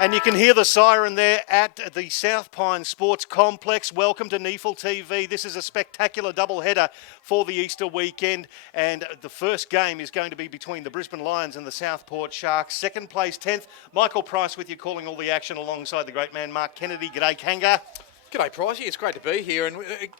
And you can hear the siren there at the South Pine Sports Complex. Welcome to NEAFL TV. This is a spectacular doubleheader for the Easter weekend. And the first game is going to be between the Brisbane Lions and the Southport Sharks. Second place, 10th. Michael Price with you calling all the action alongside the great man Mark Kennedy. G'day, Kanga. G'day, Pricey. It's great to be here. And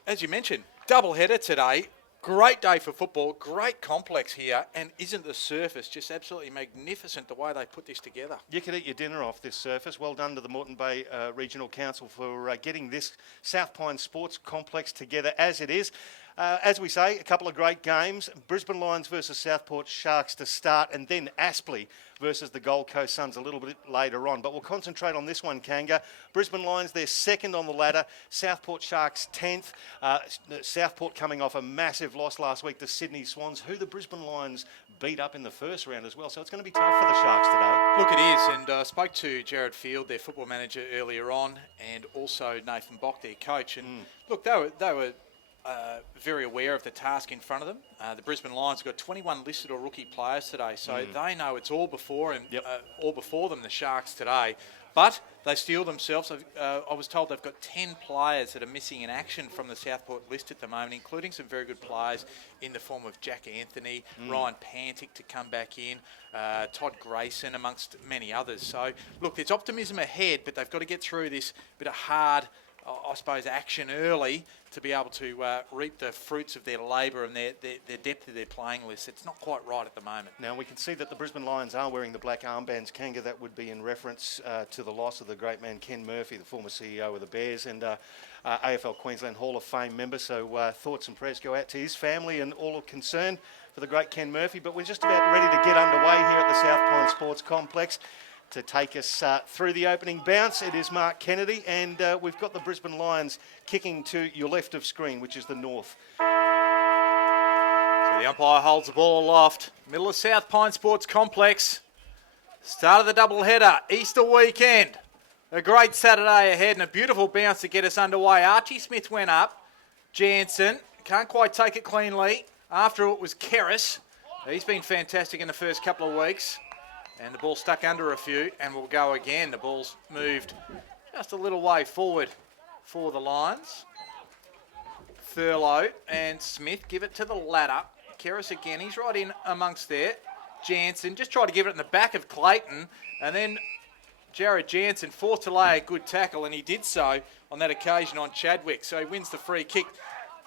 as you mentioned, doubleheader today. Great day for football, great complex here, and isn't the surface just absolutely magnificent the way they put this together? You could eat your dinner off this surface. Well done to the Moreton Bay Regional Council for getting this South Pine Sports Complex together as it is. As we say, a couple of great games. Brisbane Lions versus Southport Sharks to start, and then Aspley versus the Gold Coast Suns a little bit later on. But we'll concentrate on this one, Kanga. Brisbane Lions, they're second on the ladder. Southport Sharks 10th. Southport coming off a massive loss last week to Sydney Swans, who the Brisbane Lions beat up in the first round as well. So it's going to be tough for the Sharks today. Look, it is. And I spoke to Jared Field, their football manager, earlier on, and also Nathan Bock, their coach. And look, they were very aware of the task in front of them. The Brisbane Lions have got 21 listed or rookie players today, so they know it's all before them, the Sharks today. But they steel themselves. I was told they've got 10 players that are missing in action from the Southport list at the moment, including some very good players in the form of Jack Anthony, Ryan Pantic to come back in, Todd Grayson, amongst many others. So, look, there's optimism ahead, but they've got to get through this bit of hard, I suppose, action early to be able to reap the fruits of their labour and their depth of their playing list. It's not quite right at the moment. Now, we can see that the Brisbane Lions are wearing the black armbands, Kanga. That would be in reference to the loss of the great man Ken Murphy, the former CEO of the Bears and AFL Queensland Hall of Fame member. So thoughts and prayers go out to his family and all concerned for the great Ken Murphy. But we're just about ready to get underway here at the South Pine Sports Complex. To take us through the opening bounce, it is Mark Kennedy, and we've got the Brisbane Lions kicking to your left of screen, which is the north. So the umpire holds the ball aloft. Middle of South Pine Sports Complex. Start of the doubleheader, Easter weekend. A great Saturday ahead and a beautiful bounce to get us underway. Archie Smith went up. Jansen can't quite take it cleanly. After it was Kerris. He's been fantastic in the first couple of weeks. And the ball stuck under a few, and we'll go again. The ball's moved just a little way forward for the Lions. Thurlow and Smith give it to the ladder. Kerris again, he's right in amongst there. Jansen just tried to give it in the back of Clayton, and then Jared Jansen forced to lay a good tackle, and he did so on that occasion on Chadwick. So he wins the free kick.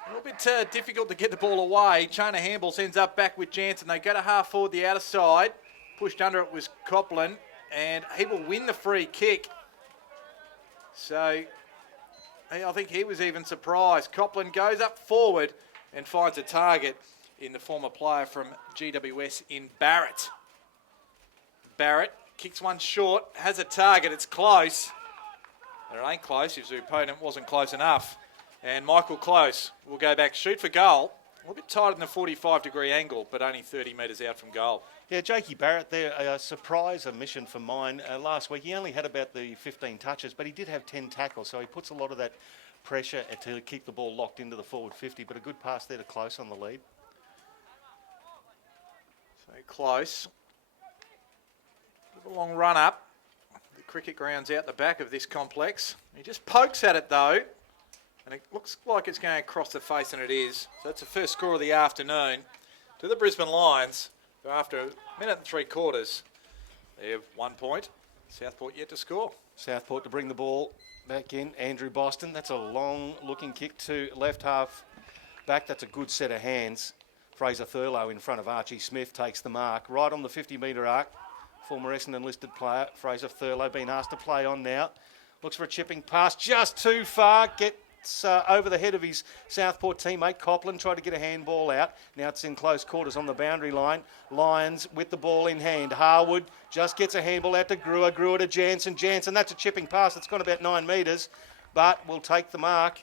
A little bit difficult to get the ball away. Chana Hambles ends up back with Jansen. They go to half forward the outer side. Pushed under it was Copland, and he will win the free kick. So I think he was even surprised. Copland goes up forward and finds a target in the former player from GWS in Barrett. Barrett kicks one short, has a target, it's close. But it ain't close if the opponent wasn't close enough. And Michael Close will go back, shoot for goal. A little bit tighter than the 45-degree angle, but only 30 metres out from goal. Yeah, Jakey Barrett there, a surprise omission for mine last week. He only had about the 15 touches, but he did have 10 tackles, so he puts a lot of that pressure to keep the ball locked into the forward 50, but a good pass there to Close on the lead. So Close. A long run up. The cricket ground's out the back of this complex. He just pokes at it though. And it looks like it's going across the face, and it is. So that's the first score of the afternoon to the Brisbane Lions, who after a minute and 3/4, they have 1 point. Southport yet to score. Southport to bring the ball back in. Andrew Boston, that's a long-looking kick to left half back. That's a good set of hands. Fraser Thurlow in front of Archie Smith takes the mark. Right on the 50-metre arc. Former Essendon listed player, Fraser Thurlow, being asked to play on now. Looks for a chipping pass, just too far. Gets over the head of his Southport teammate. Copland tried to get a handball out. Now it's in close quarters on the boundary line. Lions with the ball in hand. Harwood just gets a handball out to Greer. Greer to Jansen. Jansen, that's a chipping pass. It's gone about 9 metres, but will take the mark.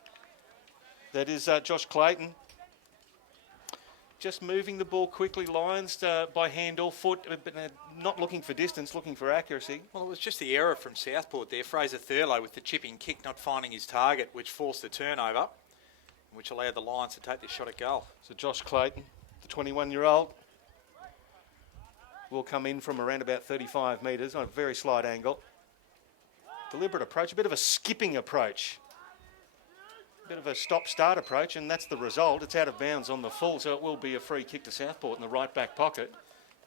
That is Josh Clayton. Just moving the ball quickly, Lions, by hand or foot, but not looking for distance, looking for accuracy. Well, it was just the error from Southport there. Fraser Thurlow with the chipping kick, not finding his target, which forced the turnover, which allowed the Lions to take this shot at goal. So Josh Clayton, the 21-year-old, will come in from around about 35 metres on a very slight angle. Deliberate approach, a bit of a skipping approach. A bit of a stop-start approach, and that's the result. It's out of bounds on the full, so it will be a free kick to Southport in the right back pocket.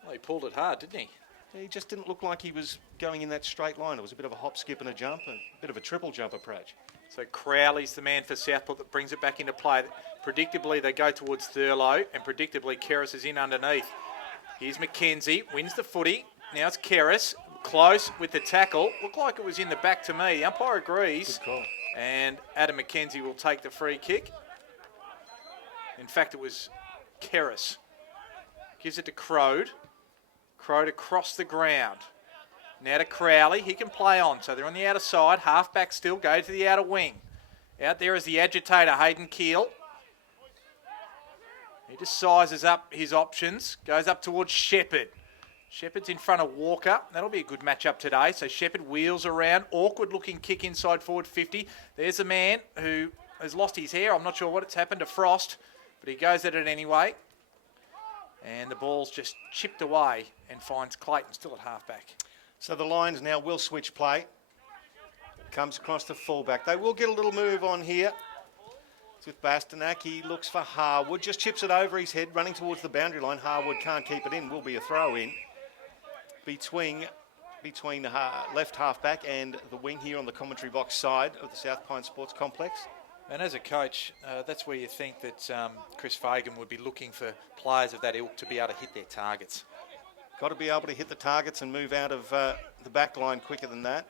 Well, he pulled it hard, didn't he? He just didn't look like he was going in that straight line. It was a bit of a hop, skip and a jump, and a bit of a triple jump approach. So Crowley's the man for Southport that brings it back into play. Predictably, they go towards Thurlow, and predictably, Keris is in underneath. Here's McKenzie, wins the footy. Now it's Keris, close with the tackle. Looked like it was in the back to me. The umpire agrees. Good call. And Adam McKenzie will take the free kick. In fact, it was Keris. Gives it to Crode. Crode across the ground. Now to Crowley. He can play on. So they're on the outer side. Half-back still. Go to the outer wing. Out there is the agitator, Hayden Keel. He just sizes up his options. Goes up towards Shepherd. Shepherd's in front of Walker. That'll be a good matchup today. So Shepherd wheels around. Awkward looking kick inside forward 50. There's a man who has lost his hair. I'm not sure what's happened to Frost, but he goes at it anyway. And the ball's just chipped away and finds Clayton still at halfback. So the Lions now will switch play. Comes across the fullback. They will get a little move on here. It's with Bastanak. He looks for Harwood. Just chips it over his head, running towards the boundary line. Harwood can't keep it in. Will be a throw in. Between left halfback and the wing here on the commentary box side of the South Pine Sports Complex. And as a coach, that's where you think that Chris Fagan would be looking for players of that ilk to be able to hit their targets. Got to be able to hit the targets and move out of the back line quicker than that.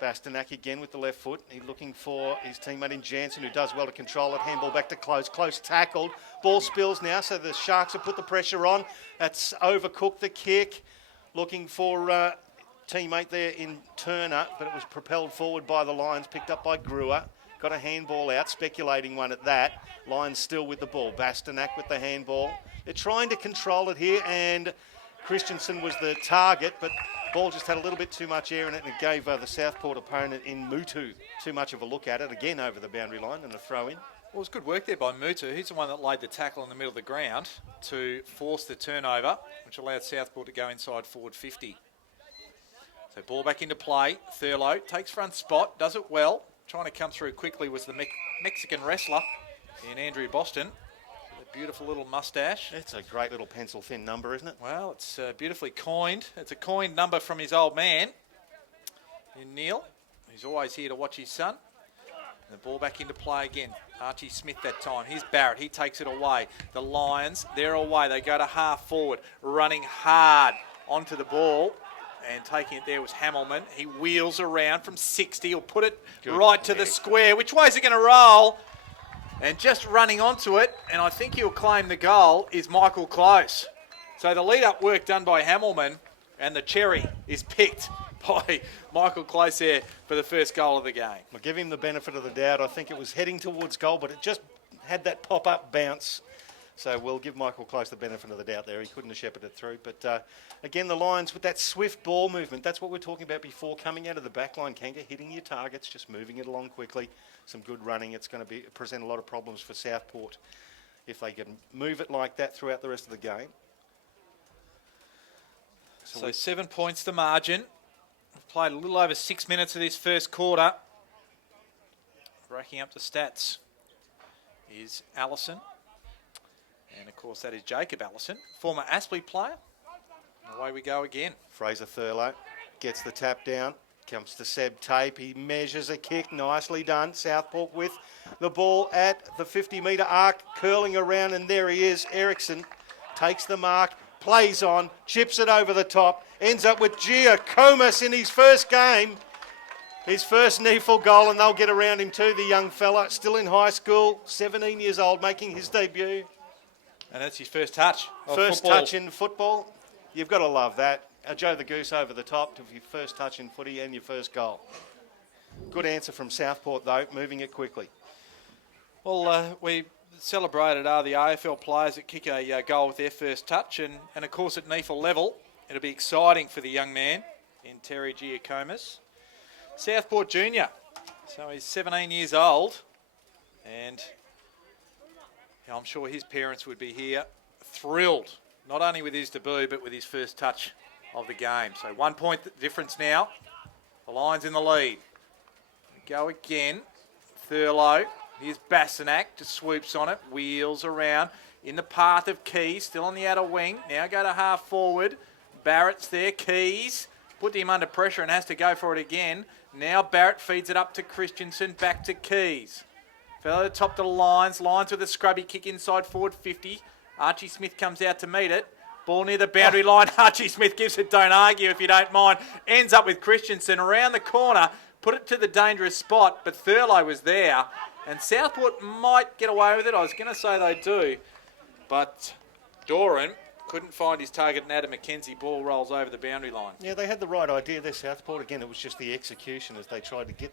Bastanak again with the left foot. He's looking for his teammate in Jansen, who does well to control it. Handball back to Close. Close tackled. Ball spills now, so the Sharks have put the pressure on. That's overcooked the kick. Looking for teammate there in Turner, but it was propelled forward by the Lions, picked up by Brewer. Got a handball out, speculating one at that. Lions still with the ball. Bastanak with the handball. They're trying to control it here, and Christensen was the target, but ball just had a little bit too much air in it, and it gave the Southport opponent in Mutu too much of a look at it. Again over the boundary line and a throw in. Well, it was good work there by Mutu. He's the one that laid the tackle in the middle of the ground to force the turnover, which allowed Southport to go inside forward 50. So ball back into play. Thurlow takes front spot, does it well. Trying to come through quickly was the Mexican wrestler in Andrew Boston. A beautiful little mustache. It's a great little pencil thin number, isn't it? Well, it's beautifully coined. It's a coined number from his old man, in Neil. He's always here to watch his son. And the ball back into play again. Archie Smith that time. Here's Barrett. He takes it away. The Lions, they're away. They go to half forward, running hard onto the ball. And taking it there was Hamilman. He wheels around from 60. He'll put it right to the square. Which way is it going to roll? And just running onto it, and I think he'll claim the goal, is Michael Close. So the lead-up work done by Hamilman, and the cherry is picked by Michael Close there for the first goal of the game. I'll give him the benefit of the doubt. I think it was heading towards goal, but it just had that pop-up bounce. So we'll give Michael Close the benefit of the doubt there. He couldn't have shepherded through. But again, the Lions with that swift ball movement, that's what we were talking about before, coming out of the back line, Kanga, hitting your targets, just moving it along quickly. Some good running. It's going to present a lot of problems for Southport if they can move it like that throughout the rest of the game. So 7 points the margin. We've played a little over 6 minutes of this first quarter. Breaking up the stats is Allison. And, of course, that is Jacob Allison, former Aspley player. Away we go again. Fraser Thurlow gets the tap down. Comes to Seb Tape. He measures a kick. Nicely done. Southport with the ball at the 50-metre arc, curling around, and there he is. Ericsson takes the mark, plays on, chips it over the top, ends up with Gia Comas in his first game. His first NEAFL goal, and they'll get around him too, the young fella. Still in high school, 17 years old, making his debut. And that's his first touch of First football. touch in football. You've got to love that. Joe the Goose over the top to your first touch in footy and your first goal. Good answer from Southport, though, moving it quickly. Well, we celebrated the AFL players that kick a goal with their first touch. And of course, at NEAFL level, it'll be exciting for the young man in Terry Giacomas. Southport Junior. So he's 17 years old. And I'm sure his parents would be here thrilled, not only with his debut, but with his first touch of the game. So 1 point difference now. The Lions in the lead. Go again. Thurlow. Here's Bassanak. Just swoops on it. Wheels around. In the path of Keys. Still on the outer wing. Now go to half forward. Barrett's there. Keys. Put him under pressure and has to go for it again. Now Barrett feeds it up to Christensen. Back to Keys. Fell at the top to the Lions. Lions with a scrubby kick inside forward 50. Archie Smith comes out to meet it. Ball near the boundary line. Archie Smith gives it, don't argue if you don't mind. Ends up with Christensen around the corner. Put it to the dangerous spot, but Thurlow was there. And Southport might get away with it. I was going to say they do. But Doran couldn't find his target, and Adam McKenzie ball rolls over the boundary line. Yeah, they had the right idea there, Southport. Again, it was just the execution as they tried to get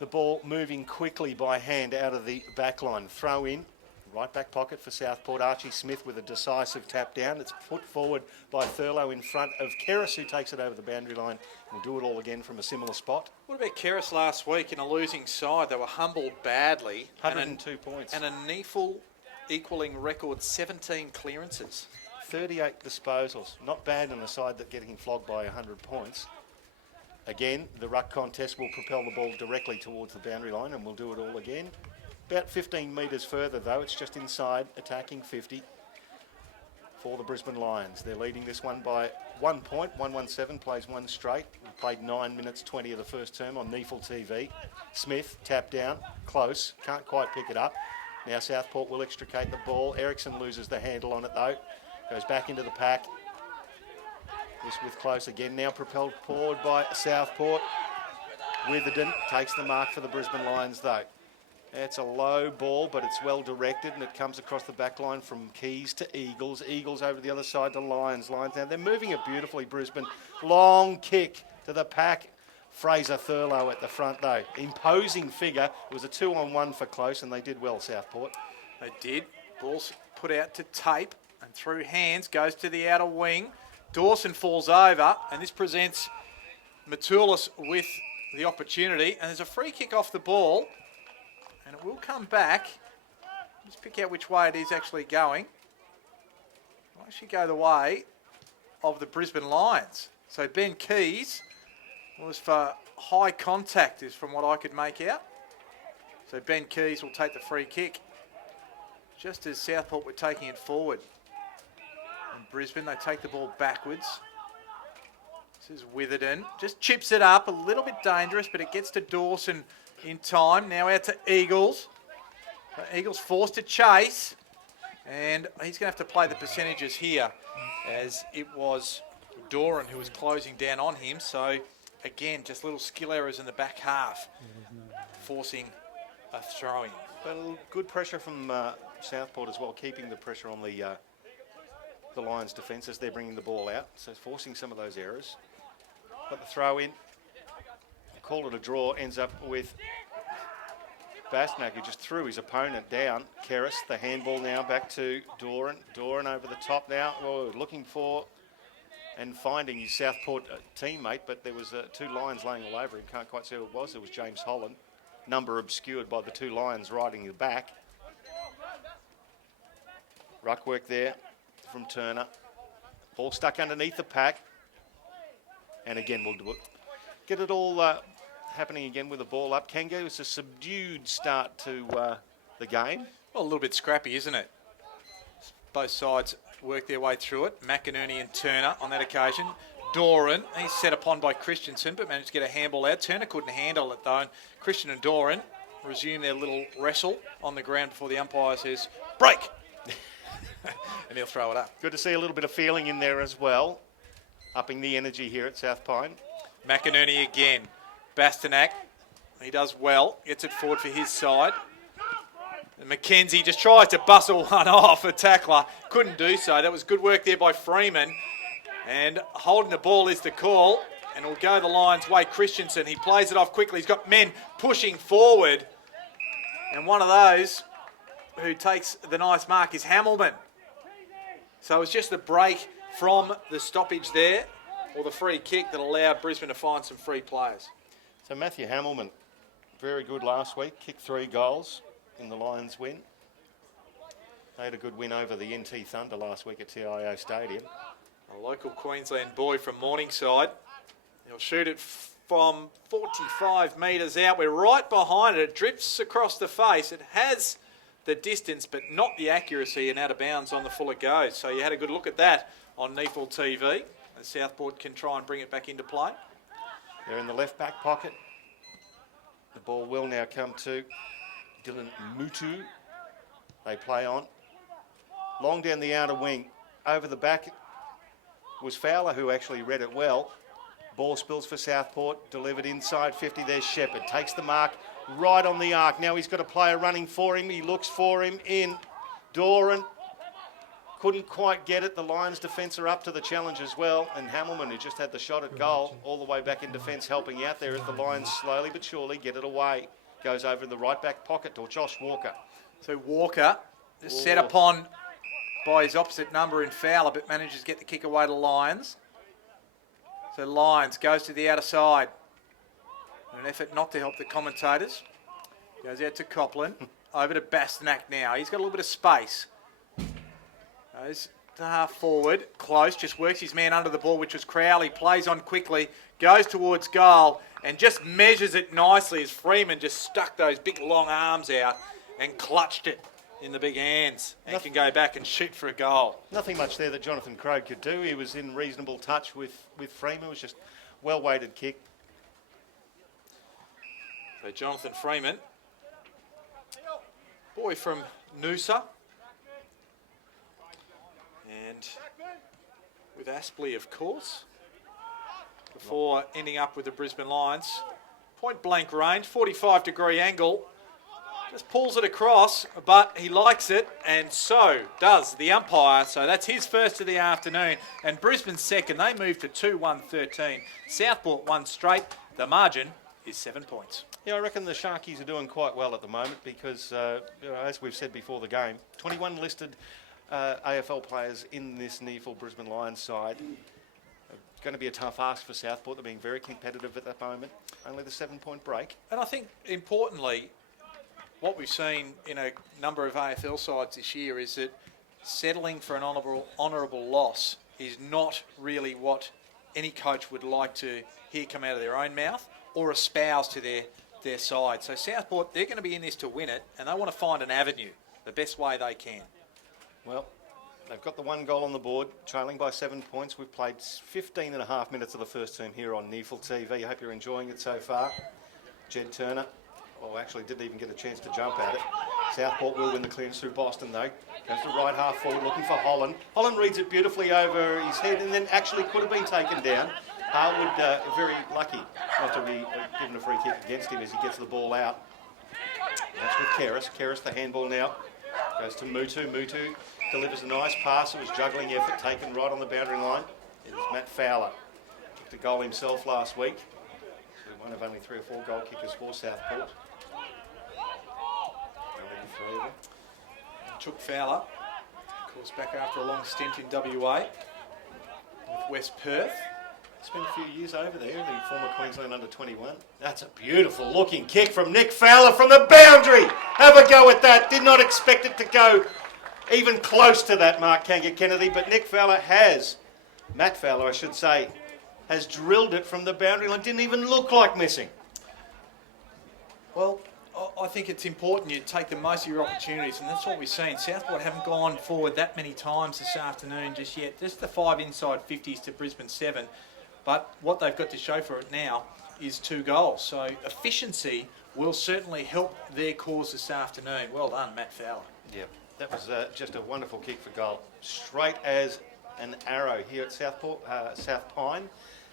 the ball moving quickly by hand out of the back line. Throw in, right back pocket for Southport. Archie Smith with a decisive tap down. It's put forward by Thurlow in front of Keris, who takes it over the boundary line. We'll do it all again from a similar spot. What about Keris last week in a losing side? They were humbled badly. 102 points. And a NEAFL equalling record 17 clearances. 38 disposals. Not bad on a side that getting flogged by 100 points. Again, the ruck contest will propel the ball directly towards the boundary line, and we'll do it all again. About 15 metres further, though. It's just inside, attacking 50 for the Brisbane Lions. They're leading this one by 1 point. 117 plays one straight. We played 9 minutes 20 of the first term on NEAFL TV. Smith, tap down, close, can't quite pick it up. Now Southport will extricate the ball. Ericsson loses the handle on it, though. Goes back into the pack. This with close again. Now propelled forward by Southport. Witherden takes the mark for the Brisbane Lions, though. It's a low ball, but it's well directed, and it comes across the back line from Keys to Eagles. Eagles over the other side to Lions. Lions now, they're moving it beautifully, Brisbane. Long kick to the pack. Fraser Thurlow at the front, though. Imposing figure. It was a 2-on-1 for close, and they did well, Southport. They did. Ball's put out to Tape, and through hands, goes to the outer wing. Dawson falls over, and this presents Matulis with the opportunity. And there's a free kick off the ball, and it will come back. Let's pick out which way it is actually going. It'll actually go the way of the Brisbane Lions. So Ben Keys was for high contact, is from what I could make out. So Ben Keys will take the free kick, just as Southport were taking it forward. In Brisbane, they take the ball backwards. This is Witherden. Just chips it up, a little bit dangerous, but it gets to Dawson in time. Now out to Eagles. So Eagles forced to chase, and he's going to have to play the percentages here, as it was Doran who was closing down on him. So again, just little skill errors in the back half, forcing a throw-in. But good pressure from Southport as well, keeping the pressure on the Lions' defence as they're bringing the ball out, so forcing some of those errors. But the throw-in, call it a draw, ends up with Basnak, who just threw his opponent down. Keris, the handball now back to Doran. Doran over the top now, looking for and finding his Southport teammate, but there was two Lions laying all over him. Can't quite see who it was. It was James Holland. Number obscured by the two Lions riding the back. Ruck work there from Turner. Ball stuck underneath the pack. And again, we'll do it. Get it all happening again with the ball up. Kango, it's a subdued start to the game. Well, a little bit scrappy, isn't it? Both sides work their way through it. McInerney and Turner on that occasion. Doran, he's set upon by Christensen, but managed to get a handball out. Turner couldn't handle it, though. And Christian and Doran resume their little wrestle on the ground before the umpire says, break! And he'll throw it up. Good to see a little bit of feeling in there as well. Upping the energy here at South Pine. McInerney again. Bastanak, he does well. Gets it forward for his side. And McKenzie just tries to bustle one off a tackler. Couldn't do so. That was good work there by Freeman. And holding the ball is the call. And it'll go the Lions' way. Christensen, he plays it off quickly. He's got men pushing forward. And one of those who takes the nice mark is Hamilman. So it was just the break from the stoppage there, or the free kick, that allowed Brisbane to find some free players. So Matthew Hamilman, very good last week. Kicked 3 goals in the Lions win. They had a good win over the NT Thunder last week at TIO Stadium. A local Queensland boy from Morningside. He'll shoot it from 45 metres out. We're right behind it. It drifts across the face. It has the distance, but not the accuracy, and out of bounds on the full it goes. So you had a good look at that on NEAFL TV. And Southport can try and bring it back into play. They're in the left back pocket. The ball will now come to Dylan Mutu. They play on. Long down the outer wing. Over the back was Fowler, who actually read it well. Ball spills for Southport. Delivered inside 50. There's Shepherd. Takes the mark right on the arc. Now he's got a player running for him. He looks for him in. Doran couldn't quite get it. The Lions defence are up to the challenge as well. And Hamilman, who just had the shot at goal, all the way back in defence, helping out there as the Lions slowly but surely get it away. Goes over in the right back pocket to Josh Walker. So Walker is set upon by his opposite number in Fowler, but manages to get the kick away to Lions. So Lions goes to the outer side. An effort not to help the commentators. Goes out to Copland. Over to Bastanak now. He's got a little bit of space. Goes to half forward. Close. Just works his man under the ball, which was Crowley. Plays on quickly. Goes towards goal. And just measures it nicely as Freeman just stuck those big long arms out and clutched it in the big hands. And can go back and shoot for a goal. Nothing much there that Jonathan Crowe could do. He was in reasonable touch with Freeman. It was just well-weighted kick. So Jonathan Freeman, boy from Noosa, and with Aspley, of course, before ending up with the Brisbane Lions. Point blank range, 45-degree angle, just pulls it across, but he likes it, and so does the umpire. So that's his first of the afternoon, and Brisbane's second. They move to 2-1-13. Southport won straight. The margin is 7 points. Yeah, I reckon the Sharkies are doing quite well at the moment because, as we've said before the game, 21 listed AFL players in this NEAFL Brisbane Lions side. It's going to be a tough ask for Southport. They're being very competitive at the moment. Only the 7-point break. And I think, importantly, what we've seen in a number of AFL sides this year is that settling for an honourable loss is not really what any coach would like to hear come out of their own mouth or espouse to their side. So Southport, they're going to be in this to win it, and they want to find an avenue the best way they can. Well, they've got the one goal on the board, trailing by 7 points. We've played 15 and a half minutes of the first team here on NEAFL TV. I hope you're enjoying it so far. Jed Turner, actually didn't even get a chance to jump at it. Southport will win the clearance through Boston, though. Goes to right half forward, looking for Holland. Holland reads it beautifully over his head and then actually could have been taken down. Harwood very lucky not to be given a free kick against him as he gets the ball out. That's with Keris. Keris the handball now. Goes to Mutu. Mutu delivers a nice pass. It was juggling effort taken right on the boundary line. It was Matt Fowler. Kicked a goal himself last week. So one of only 3 or 4 goal kickers for Southport. Took Fowler, of course, back after a long stint in WA with West Perth. Spent a few years over there, the former Queensland under-21. That's a beautiful looking kick from Nick Fowler from the boundary. Have a go at that. Did not expect it to go even close to that, Mark Kanga-Kennedy, but Nick Fowler has, Matt Fowler I should say, has drilled it from the boundary line. Didn't even look like missing. Well, I think it's important you take the most of your opportunities, and that's what we've seen. Southport haven't gone forward that many times this afternoon just yet. Just the 5 inside 50s to Brisbane 7. But what they've got to show for it now is 2 goals. So efficiency will certainly help their cause this afternoon. Well done, Matt Fowler. Yeah, that was just a wonderful kick for goal. Straight as an arrow here at Southport, South Pine,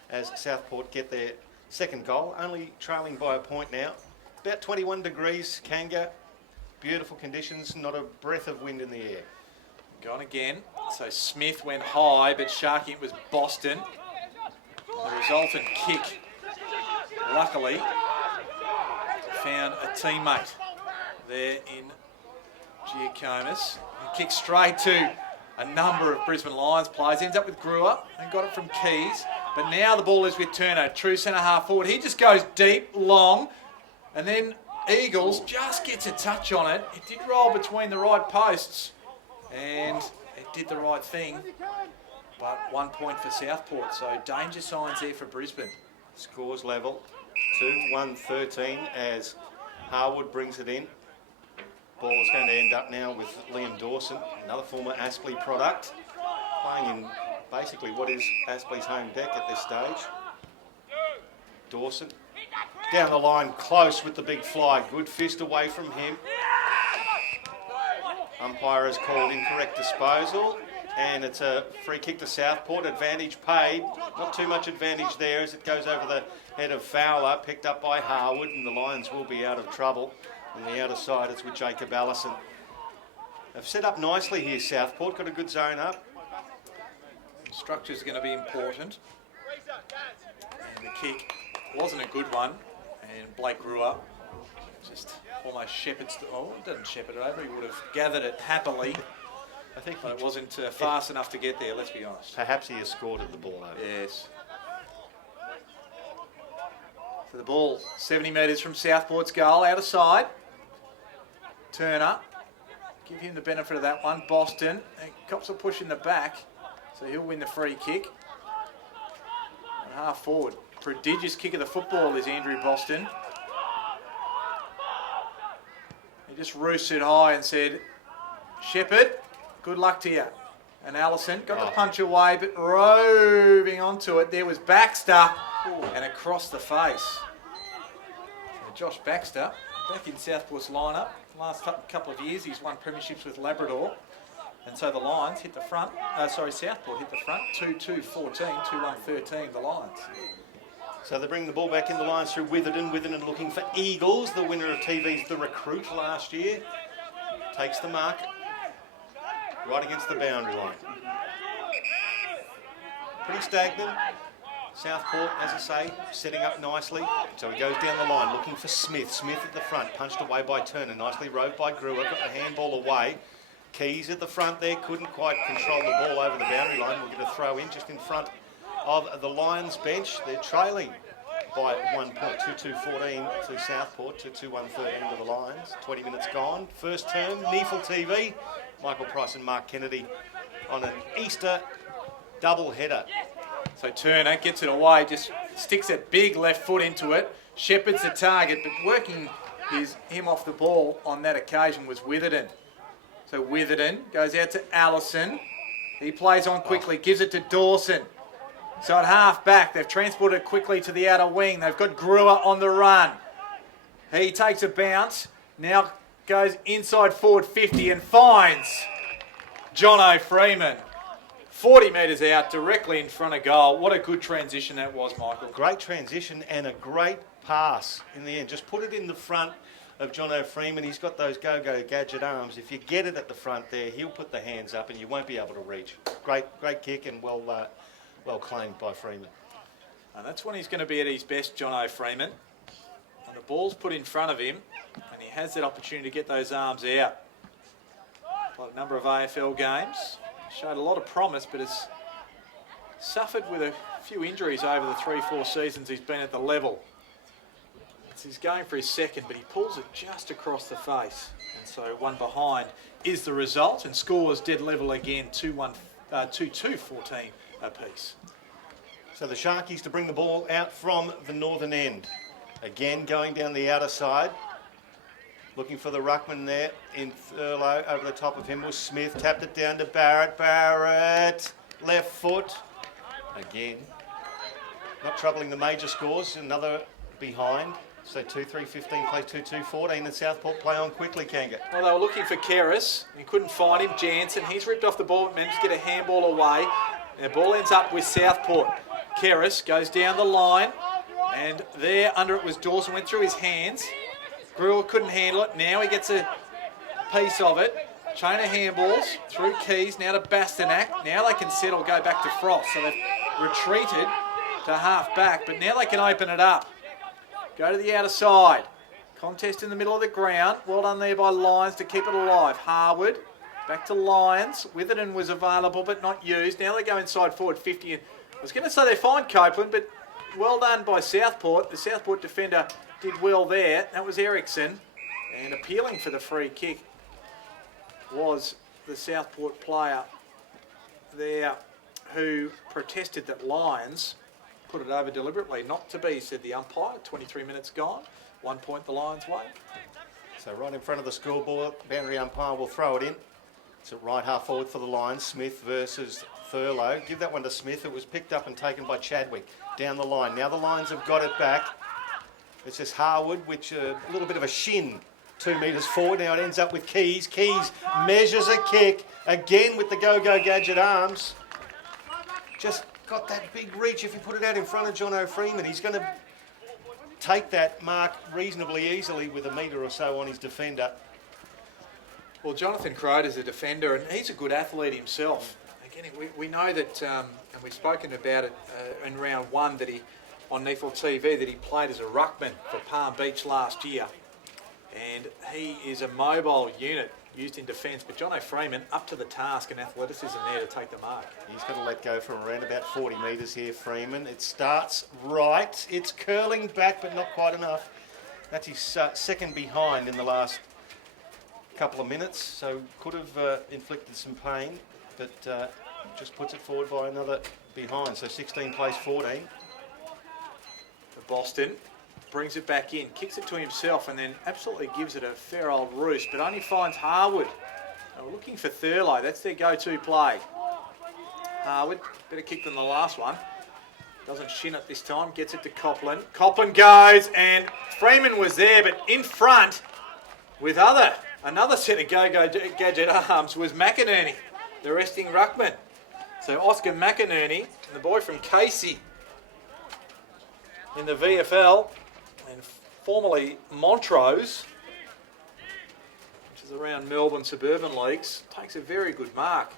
as Southport get their second goal, only trailing by a point now. About 21 degrees, Kanga. Beautiful conditions, not a breath of wind in the air. Gone again. So Smith went high, but Sharky, it was Boston. The resultant kick, luckily, found a teammate there in Giacomis. He kicked straight to a number of Brisbane Lions players. Ends up with Brewer and got it from Keys. But now the ball is with Turner, true centre half forward. He just goes deep, long, and then Eagles just gets a touch on it. It did roll between the right posts, and it did the right thing. But 1 point for Southport, so danger signs there for Brisbane. Scores level. 2-1-13 as Harwood brings it in. Ball is going to end up now with Liam Dawson, another former Aspley product, playing in basically what is Aspley's home deck at this stage. Dawson down the line, close with the big fly. Good fist away from him. Umpire has called incorrect disposal, and it's a free kick to Southport. Advantage paid. Not too much advantage there as it goes over the head of Fowler, picked up by Harwood, and the Lions will be out of trouble. On the outer side, it's with Jacob Allison. They've set up nicely here, Southport. Got a good zone up. Structure's going to be important. And the kick wasn't a good one. And Blake grew up. Just almost shepherded. Oh, he didn't shepherd it over. He would have gathered it happily. I think But it wasn't fast enough to get there, let's be honest. perhaps he escorted the ball over. Yes. So the ball 70 metres from Southport's goal, out of side. Turner, give him the benefit of that one. Boston, and cops a push in the back, so he'll win the free kick. And half forward, prodigious kick of the football is Andrew Boston. He just roosted high and said, Shepherd, good luck to you. And Allison got the punch away, but roving onto it, there was Baxter, and across the face. So Josh Baxter, back in Southport's lineup. Last couple of years, he's won premierships with Labrador. And so the Lions hit the front, Southport hit the front, 2-2-14, 2-1-13, the Lions. So they bring the ball back in the Lions through Witherden. Witherden looking for Eagles, the winner of TV's The Recruit last year. Takes the mark right against the boundary line. Pretty stagnant. Southport, as I say, setting up nicely. So he goes down the line looking for Smith. Smith at the front, punched away by Turner. Nicely rode by Brewer, got the handball away. Keys at the front there, couldn't quite control the ball over the boundary line. We'll get a throw in just in front of the Lions bench. They're trailing by 1 point, 2-2-14 to Southport, 2-2-1-13 to the Lions. 20 minutes gone. First term, NEAFL TV. Michael Price and Mark Kennedy on an Easter double header. So Turner gets it away, just sticks that big left foot into it. Shepherd's the target, but working him off the ball on that occasion was Witherden. So Witherden goes out to Allison. He plays on quickly, gives it to Dawson. So at half back, they've transported it quickly to the outer wing. They've got Brewer on the run. He takes a bounce, now goes inside forward 50 and finds Jono Freeman. 40 metres out, directly in front of goal. What a good transition that was, Michael. Great transition and a great pass in the end. Just put it in the front of Jono Freeman. He's got those go-go gadget arms. If you get it at the front there, he'll put the hands up and you won't be able to reach. Great kick and well claimed by Freeman. And that's when he's going to be at his best, Jono Freeman. And the ball's put in front of him, and he has that opportunity to get those arms out. Played a number of AFL games. Showed a lot of promise, but has suffered with a few injuries over the 3-4 seasons he's been at the level. He's going for his second, but he pulls it just across the face. And so one behind is the result, and score is dead level again, 2-2-14 apiece. So the Sharkies to bring the ball out from the northern end. Again going down the outer side. Looking for the ruckman there in Thurlow. Over the top of him was Smith. Tapped it down to Barrett. Barrett, left foot. Again. Not troubling the major scores. Another behind. So 2-3-15 plays 2-2-14 and Southport play on quickly, Kanga. Well, they were looking for Keris. He couldn't find him. Jansen, he's ripped off the ball, but managed to get a handball away. And the ball ends up with Southport. Keris goes down the line. And there, under it was Dawson, went through his hands. Brewer couldn't handle it. Now he gets a piece of it. Chain of handballs through Keys, now to Bastanak. Now they can settle, go back to Frost. So they've retreated to half back, but now they can open it up. Go to the outer side. Contest in the middle of the ground. Well done there by Lions to keep it alive. Harwood, back to Lions. Witherden was available but not used. Now they go inside forward 50. I was going to say they find Copeland, but well done by Southport. The Southport defender did well there. That was Ericsson. And appealing for the free kick was the Southport player there who protested that Lions put it over deliberately. Not to be, said the umpire. 23 minutes gone. 1 point the Lions' way. So right in front of the scoreboard, boundary umpire will throw it in. It's at right half forward for the Lions. Smith versus Thurlow. Give that one to Smith. It was picked up and taken by Chadwick down the line. Now the Lions have got it back. It's just Harwood, which a little bit of a shin 2 metres forward. Now it ends up with Keys. Keys measures a kick again with the Go-Go Gadget arms. Just got that big reach. If you put it out in front of Jono Freeman, he's going to take that mark reasonably easily with a metre or so on his defender. Well, Jonathan Croder's a defender, and he's a good athlete himself. Again, we know that, and we've spoken about it in round one, that he, on NEAFL TV, that he played as a ruckman for Palm Beach last year. And he is a mobile unit used in defence, but Jono Freeman up to the task and athleticism there to take the mark. He's going to let go from around about 40 metres here, Freeman. It starts right. It's curling back, but not quite enough. That's his second behind in the last couple of minutes, so could have inflicted some pain, but just puts it forward by another behind. So 16 plays 14. For Boston, brings it back in, kicks it to himself, and then absolutely gives it a fair old roost, but only finds Harwood. Now we're looking for Thurlow. That's their go-to play. Harwood, better kick than the last one. Doesn't shin it this time, gets it to Copland. Copland goes, and Freeman was there, but in front with another set of Go-Go Gadget arms was McInerney, the resting ruckman. So Oscar McInerney, and the boy from Casey in the VFL, and formerly Montrose, which is around Melbourne suburban leagues, takes a very good mark.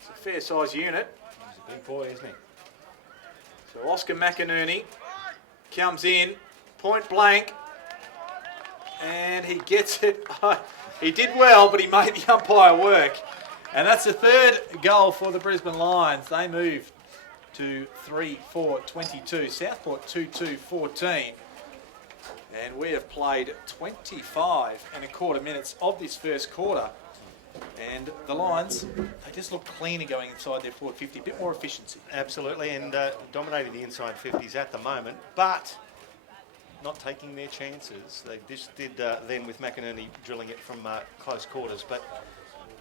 It's a fair size unit. He's a big boy, isn't he? So Oscar McInerney comes in, point blank, and he gets it. He did well, but he made the umpire work. And that's the third goal for the Brisbane Lions. They move to 3-4-22. Southport 2-2-14. And we have played 25 and a quarter minutes of this first quarter. And the Lions, they just look cleaner going inside their forward 50. A bit more efficiency. Absolutely, and dominating the inside 50s at the moment, but not taking their chances. They just did then with McInerney drilling it from close quarters, but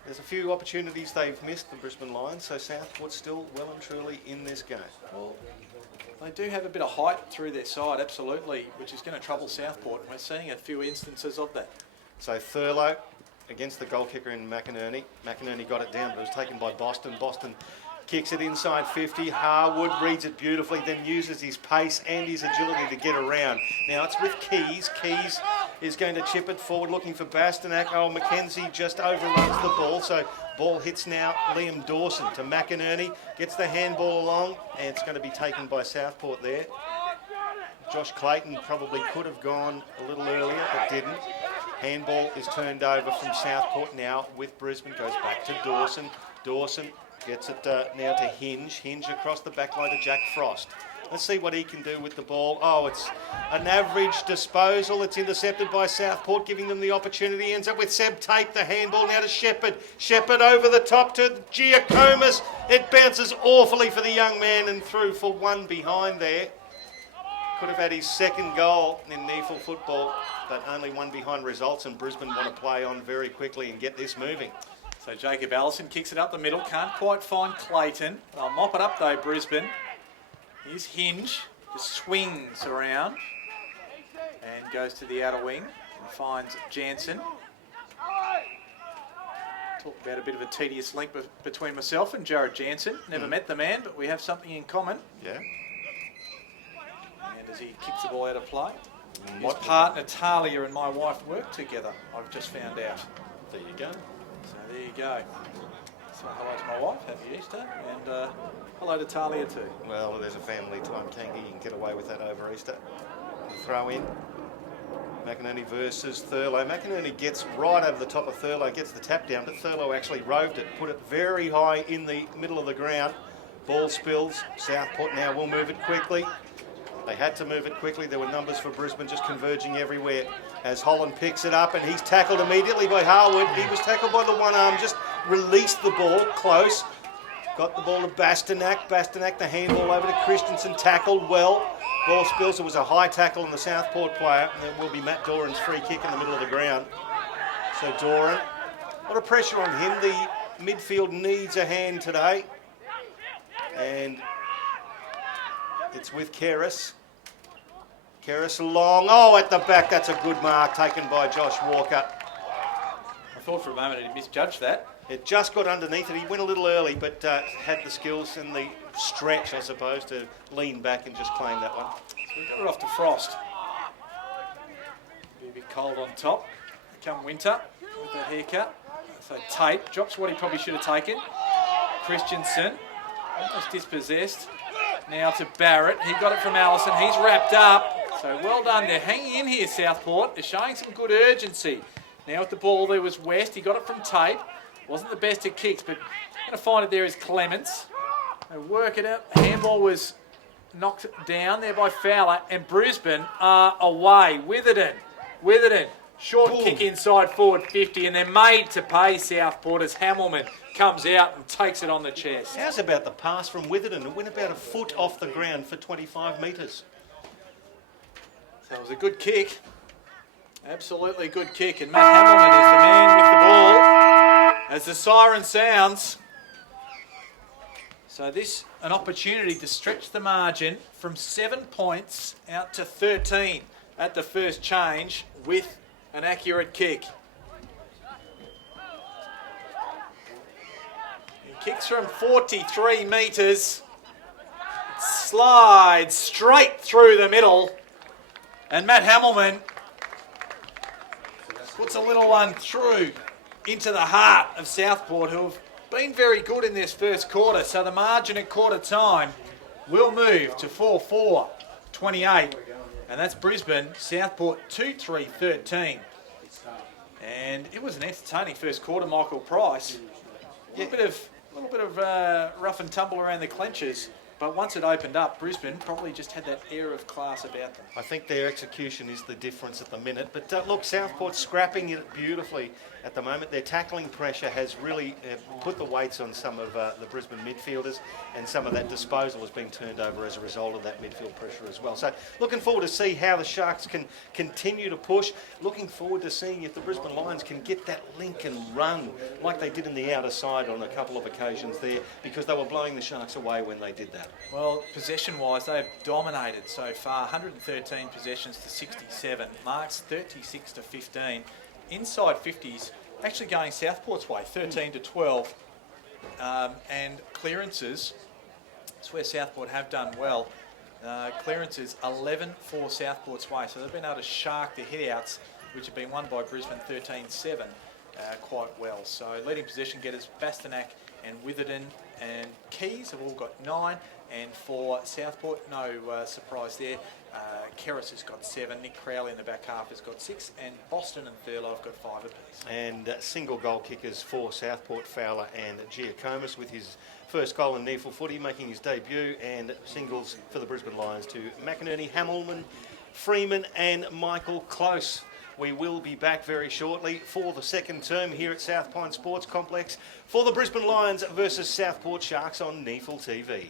there's a few opportunities they've missed, the Brisbane Lions, so Southport's still well and truly in this game. Well, they do have a bit of height through their side, absolutely, which is going to trouble Southport, and we're seeing a few instances of that. So Thurlow against the goal kicker in McInerney. McInerney got it down, but it was taken by Boston. Boston kicks it inside 50. Harwood reads it beautifully, then uses his pace and his agility to get around. Now it's with Keys. Keys is going to chip it forward, looking for Bastanak. Oh, McKenzie just overruns the ball, so ball hits now Liam Dawson to McInerney. Gets the handball along, and it's going to be taken by Southport there. Josh Clayton probably could have gone a little earlier, but didn't. Handball is turned over from Southport now with Brisbane. Goes back to Dawson. Dawson gets it now to Hinge. Hinge across the back line to Jack Frost. Let's see what he can do with the ball. Oh, it's an average disposal. It's intercepted by Southport, giving them the opportunity. Ends up with Seb Tate, the handball now to Shepherd. Shepherd over the top to Giacomas. It bounces awfully for the young man and through for one behind there. Could have had his second goal in NEAFL football, but only one behind results, and Brisbane want to play on very quickly and get this moving. So Jacob Allison kicks it up the middle, can't quite find Clayton. They'll mop it up though, Brisbane. Here's Hinge, just swings around and goes to the outer wing and finds Jansen. Talk about a bit of a tedious link between myself and Jared Jansen. Never met the man, but we have something in common. Yeah. And as he kicks the ball out of play, his partner Talia and my wife work together, I've just found out. There you go. So there you go. So hello to my wife, happy Easter, and hello to Talia too. Well, there's a family time, Kangi. You can get away with that over Easter. Throw in. McInerney versus Thurlow. McInerney gets right over the top of Thurlow, gets the tap down, but Thurlow actually roved it, put it very high in the middle of the ground. Ball spills. Southport now will move it quickly. They had to move it quickly. There were numbers for Brisbane just converging everywhere as Holland picks it up, and he's tackled immediately by Harwood. He was tackled by the one arm, just released the ball close. Got the ball to Bastanak. Bastanak, the handball over to Christensen. Tackled well. Ball spills. It was a high tackle on the Southport player. And it will be Matt Doran's free kick in the middle of the ground. So Doran, a lot of pressure on him. The midfield needs a hand today. And it's with Keris. Keris long. Oh, at the back. That's a good mark taken by Josh Walker. I thought for a moment he misjudged that. It just got underneath it. He went a little early, but had the skills and the stretch, I suppose, to lean back and just claim that one. So we got it off to Frost. Be a bit cold on top. Come winter with that haircut. So Tate drops what he probably should have taken. Christensen, almost dispossessed. Now to Barrett. He got it from Allison. He's wrapped up. So well done. They're hanging in here, Southport. They're showing some good urgency. Now with the ball, there was West. He got it from Tate. Wasn't the best at kicks, but going to find it there is Clements. They work it out. Handball was knocked down there by Fowler, and Brisbane are away. Witherden. Short kick inside forward 50, and they're made to pay Southport as Hamilman comes out and takes it on the chest. How's about the pass from Witherden? It went about a foot off the ground for 25 metres. So it was a good kick. Absolutely good kick, and Matt Hamilman is the man with the ball as the siren sounds. So this an opportunity to stretch the margin from 7 points out to 13 at the first change with an accurate kick. He kicks from 43 metres, slides straight through the middle, and Matt Hamilman puts a little one through into the heart of Southport, who have been very good in this first quarter. So the margin at quarter time will move to 4-4, 28. And that's Brisbane, Southport 2-3-13. And it was an entertaining first quarter, Michael Price. A little bit of rough and tumble around the clenches. But once it opened up, Brisbane probably just had that air of class about them. I think their execution is the difference at the minute. But look, Southport's scrapping it beautifully at the moment. Their tackling pressure has really put the weights on some of the Brisbane midfielders, and some of that disposal has been turned over as a result of that midfield pressure as well. So looking forward to see how the Sharks can continue to push. Looking forward to seeing if the Brisbane Lions can get that link and run like they did in the outer side on a couple of occasions there, because they were blowing the Sharks away when they did that. Well, possession-wise, they've dominated so far. 113 possessions to 67. Marks 36 to 15. Inside 50s, actually going Southport's way, 13 to 12. And clearances, that's where Southport have done well. Clearances 11 for Southport's way. So they've been able to shark the hit-outs, which have been won by Brisbane 13-7 quite well. So leading possession getters, Bastanak and Witherden and Keys have all got 9. And for Southport, no surprise there. Keris has got 7. Nick Crowley in the back half has got 6. And Boston and Thurlow have got 5 apiece. And single goal kickers for Southport, Fowler and Giacomis, with his first goal in NEAFL footy, making his debut. And singles for the Brisbane Lions to McInerney, Hamilman, Freeman and Michael Close. We will be back very shortly for the second term here at South Pine Sports Complex for the Brisbane Lions versus Southport Sharks on NEAFL TV.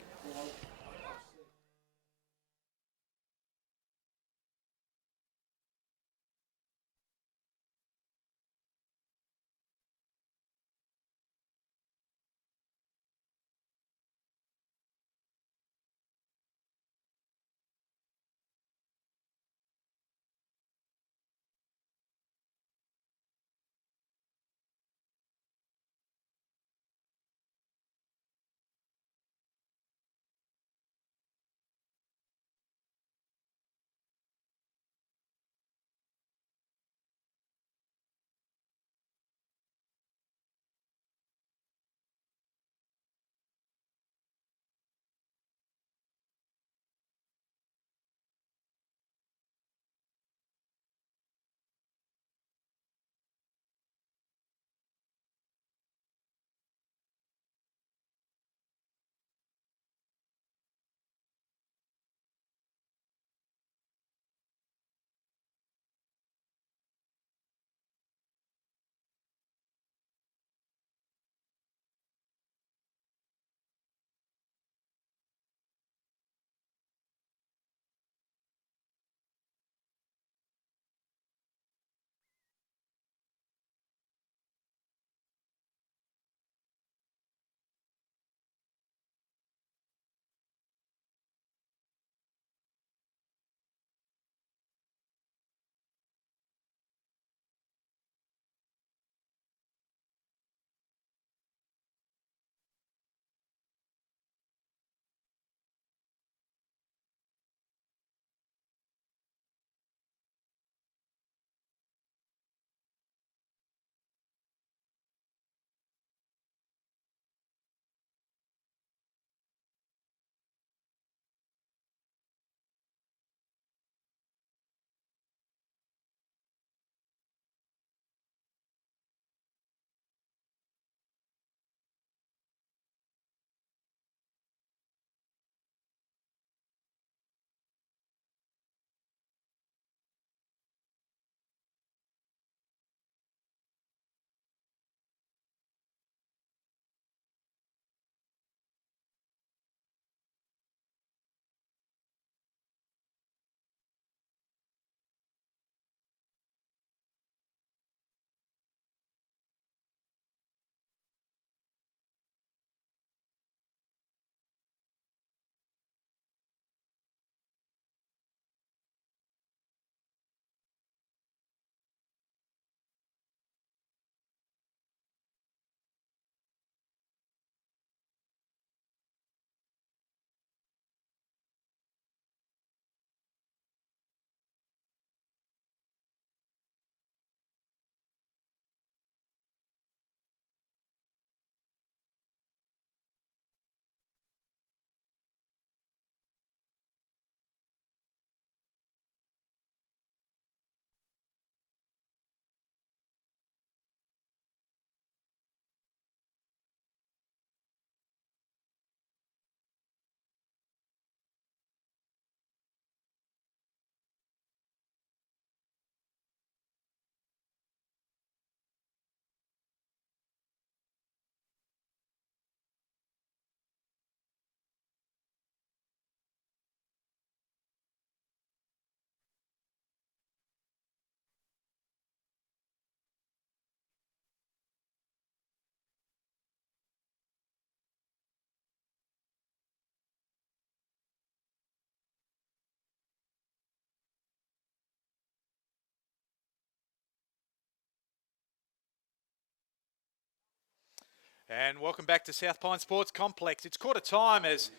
And welcome back to South Pine Sports Complex. It's quarter time as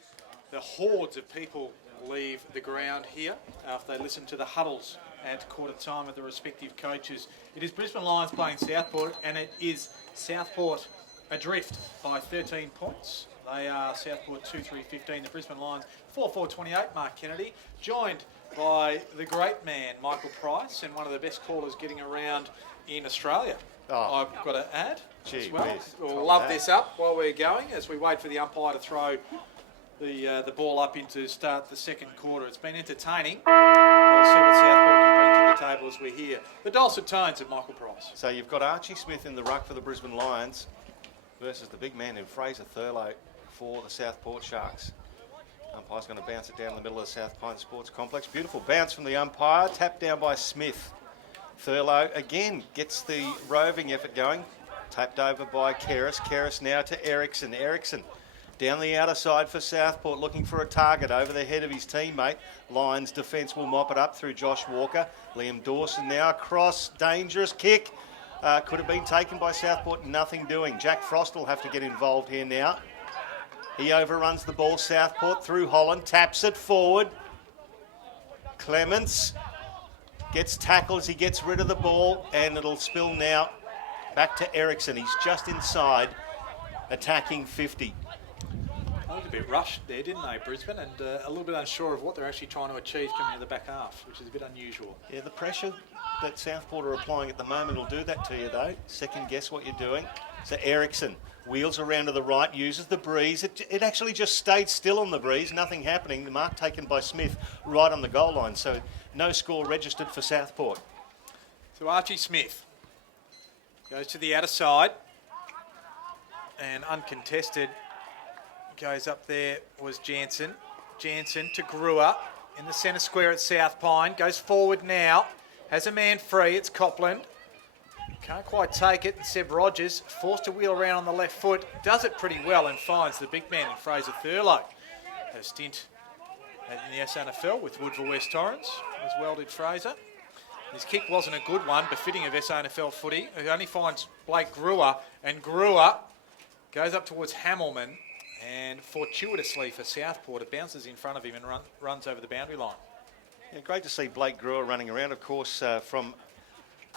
the hordes of people leave the ground here after they listen to the huddles at quarter time of the respective coaches. It is Brisbane Lions playing Southport, and it is Southport adrift by 13 points. They are Southport 2-3-15, the Brisbane Lions 4-4-28. Mark Kennedy, joined by the great man Michael Price, and one of the best callers getting around in Australia. I've got to add as well. We'll love this up while we're going as we wait for the umpire to throw the ball up into start the second quarter. It's been entertaining. We'll see what Southport can bring to the table as we hear the dulcet tones of Michael Price. So you've got Archie Smith in the ruck for the Brisbane Lions versus the big man in Fraser Thurlow for the Southport Sharks. Umpire's going to bounce it down the middle of the South Pine Sports Complex. Beautiful bounce from the umpire. Tapped down by Smith. Thurlow again gets the roving effort going. Tapped over by Keris. Keris now to Ericsson. Ericsson down the outer side for Southport, looking for a target over the head of his teammate. Lions defence will mop it up through Josh Walker. Liam Dawson now across. Dangerous kick. Could have been taken by Southport. Nothing doing. Jack Frost will have to get involved here now. He overruns the ball. Southport through Holland. Taps it forward. Clements gets tackled as he gets rid of the ball, and it'll spill now back to Ericsson. He's just inside, attacking 50. They looked a bit rushed there, didn't they, Brisbane? And a little bit unsure of what they're actually trying to achieve coming to the back half, which is a bit unusual. Yeah, the pressure that Southport are applying at the moment will do that to you, though. Second guess what you're doing. So Ericsson wheels around to the right, uses the breeze. It actually just stayed still on the breeze, nothing happening. The mark taken by Smith right on the goal line, so no score registered for Southport. So Archie Smith goes to the outer side, and uncontested goes up there was Jansen. Jansen to Brewer in the centre square at South Pine, goes forward now, has a man free, it's Copland. Can't quite take it, and Seb Rogers forced to wheel around on the left foot, does it pretty well and finds the big man in Fraser Thurlow. Had a stint in the SNFL with Woodville West Torrens, as well did Fraser. His kick wasn't a good one, befitting of SNFL footy. He only finds Blake Brewer, and Brewer goes up towards Hamilman, and fortuitously for Southport, it bounces in front of him and runs over the boundary line. Yeah, great to see Blake Brewer running around, of course, from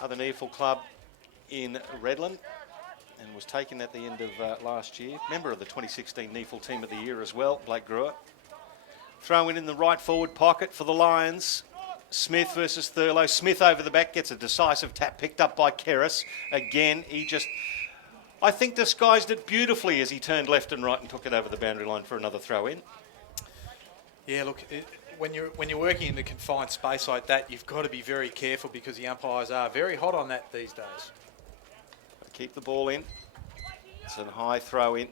other NEAFL club in Redland, and was taken at the end of last year. Member of the 2016 NEAFL Team of the Year as well, Blake Brewer. Throw in the right forward pocket for the Lions. Smith versus Thurlow. Smith over the back gets a decisive tap picked up by Keris. Again, I think disguised it beautifully as he turned left and right and took it over the boundary line for another throw in. Yeah, look, when you're working in a confined space like that, you've got to be very careful because the umpires are very hot on that these days. Keep the ball in. It's a high throw in.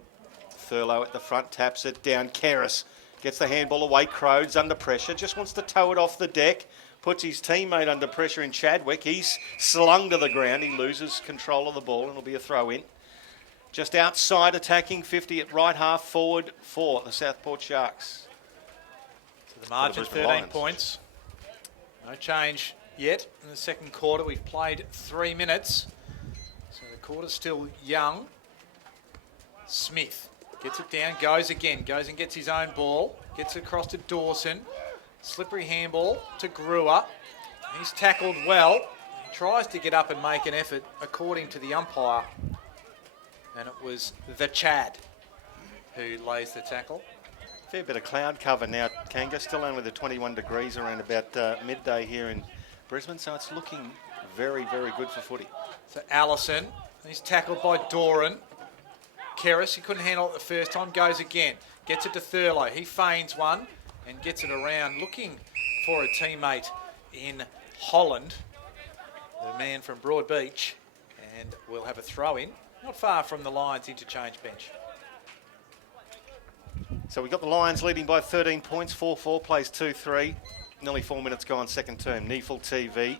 Thurlow at the front taps it down. Keris gets the handball away. Crode's under pressure. Just wants to tow it off the deck. Puts his teammate under pressure in Chadwick. He's slung to the ground. He loses control of the ball and it'll be a throw in. Just outside attacking 50 at right half forward for the Southport Sharks. So the margin 13 points. No change yet in the second quarter. We've played 3 minutes. So the quarter's still young. Smith gets it down, goes and gets his own ball. Gets it across to Dawson. Slippery handball to Brewer. He's tackled well. He tries to get up and make an effort according to the umpire. And it was the Chad who lays the tackle. Fair bit of cloud cover now, Kanga. Still only the 21 degrees around about midday here in Brisbane. So it's looking very, very good for footy. So Allison, he's tackled by Doran. Keris, he couldn't handle it the first time, goes again. Gets it to Thurlow. He feigns one and gets it around, looking for a teammate in Holland, the man from Broadbeach. And we'll have a throw in, not far from the Lions interchange bench. So we've got the Lions leading by 13 points, 4-4, plays 2-3. Nearly 4 minutes gone, second term. NEAFL TV.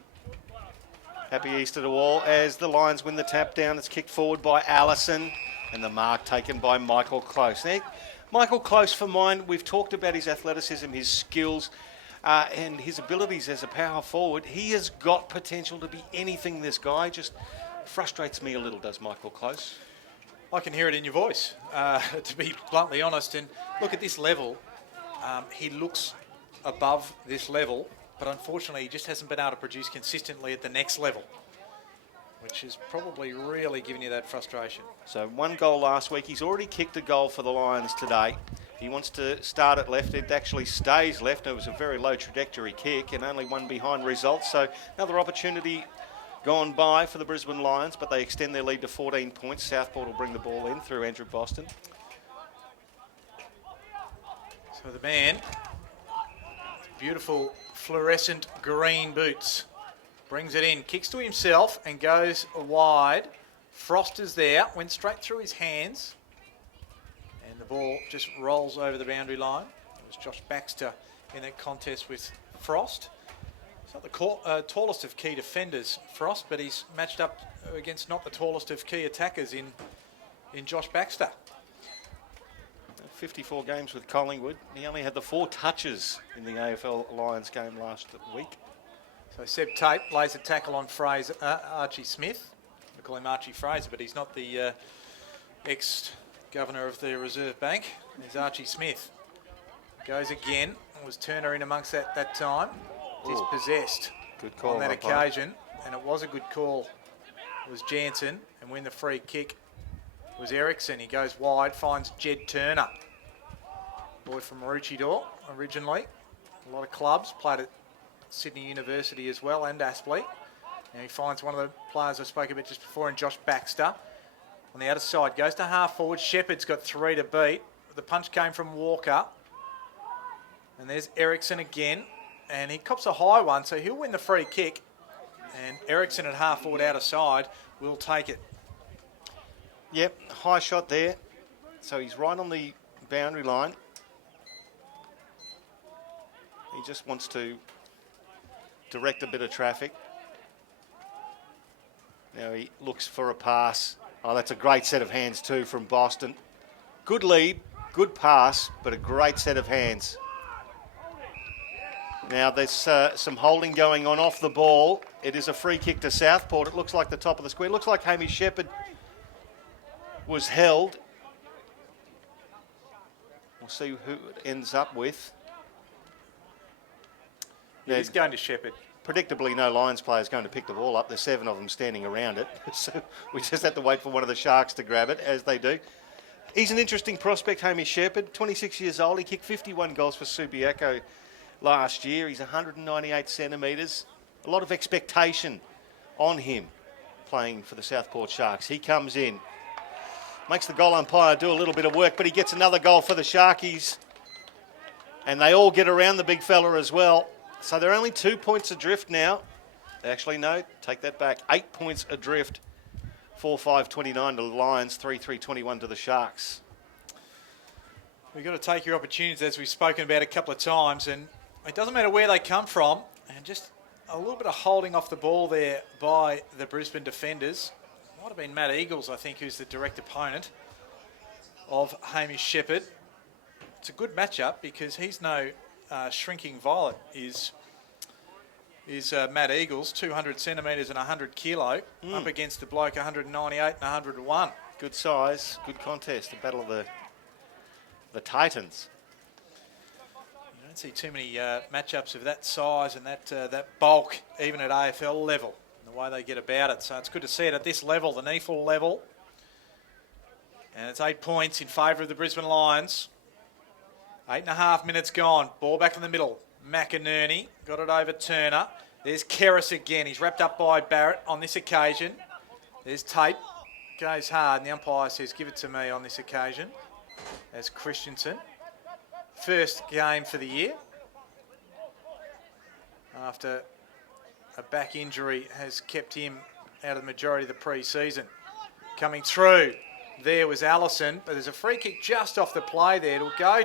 Happy Easter to all as the Lions win the tap down. It's kicked forward by Allison and the mark taken by Michael Close. Now, Michael Close, for mine, we've talked about his athleticism, his skills, and his abilities as a power forward. He has got potential to be anything, this guy. Just frustrates me a little, does Michael Close. I can hear it in your voice, to be bluntly honest. And look at this level. He looks above this level, but unfortunately he just hasn't been able to produce consistently at the next level, which is probably really giving you that frustration. So 1 goal last week. He's already kicked a goal for the Lions today. He wants to start at left. It actually stays left. It was a very low trajectory kick and only one behind results. So another opportunity gone by for the Brisbane Lions, but they extend their lead to 14 points. Southport will bring the ball in through Andrew Boston. So the man, beautiful fluorescent green boots, brings it in, kicks to himself and goes wide. Frost is there, went straight through his hands, and the ball just rolls over the boundary line. It was Josh Baxter in that contest with Frost. He's not the tallest of key defenders, Frost, but he's matched up against not the tallest of key attackers in Josh Baxter. 54 games with Collingwood. He only had the 4 touches in the AFL Lions game last week. So Seb Tate lays a tackle on Archie Smith. We call him Archie Fraser, but he's not the ex-governor of the Reserve Bank. There's Archie Smith. Goes again. It was Turner in amongst that time. Dispossessed good call on that occasion, and it was a good call. It was Jansen, and when the free kick was Ericsson, he goes wide, finds Jed Turner. Boy from Maroochydore originally. A lot of clubs, played at Sydney University as well, and Aspley. Now he finds one of the players I spoke about just before in Josh Baxter. On the outer side, goes to half forward. Shepherd's got 3 to beat. The punch came from Walker. And there's Ericsson again. And he cops a high one, so he'll win the free kick. And Ericsson at half forward outer side will take it. Yep, high shot there. So he's right on the boundary line. He just wants to direct a bit of traffic. Now he looks for a pass. Oh, that's a great set of hands too from Boston. Good lead, good pass, but a great set of hands. Now there's some holding going on off the ball. It is a free kick to Southport. It looks like the top of the square. It looks like Hamish Shepherd was held. We'll see who it ends up with. He's going to Shepherd. Predictably, no Lions player is going to pick the ball up. There's 7 of them standing around it. So we just have to wait for one of the Sharks to grab it, as they do. He's an interesting prospect, Hamish Shepherd. 26 years old. He kicked 51 goals for Subiaco last year. He's 198 centimetres. A lot of expectation on him playing for the Southport Sharks. He comes in, makes the goal umpire do a little bit of work, but he gets another goal for the Sharkies. And they all get around the big fella as well. So they're only 2 points adrift now. Actually, no, take that back. 8 points adrift. 4-5-29 to the Lions, 3-3-21 to the Sharks. We've got to take your opportunities, as we've spoken about a couple of times, and it doesn't matter where they come from, and just a little bit of holding off the ball there by the Brisbane defenders. Might have been Matt Eagles, I think, who's the direct opponent of Hamish Shepherd. It's a good matchup because he's no shrinking violet, is Matt Eagles, 200 centimetres and 100 kilo, up against the bloke 198 and 101. Good size, good contest, the battle of the Titans. You don't see too many matchups of that size and that bulk, even at AFL level, and the way they get about it. So it's good to see it at this level, the NEAFL level. And it's 8 points in favour of the Brisbane Lions. 8.5 minutes gone. Ball back in the middle. McInerney got it over Turner. There's Kerris again. He's wrapped up by Barrett on this occasion. There's Tate. Goes hard, and the umpire says, give it to me on this occasion. As Christensen. First game for the year. After a back injury has kept him out of the majority of the pre-season. Coming through. There was Allison, but there's a free kick just off the play there. It'll go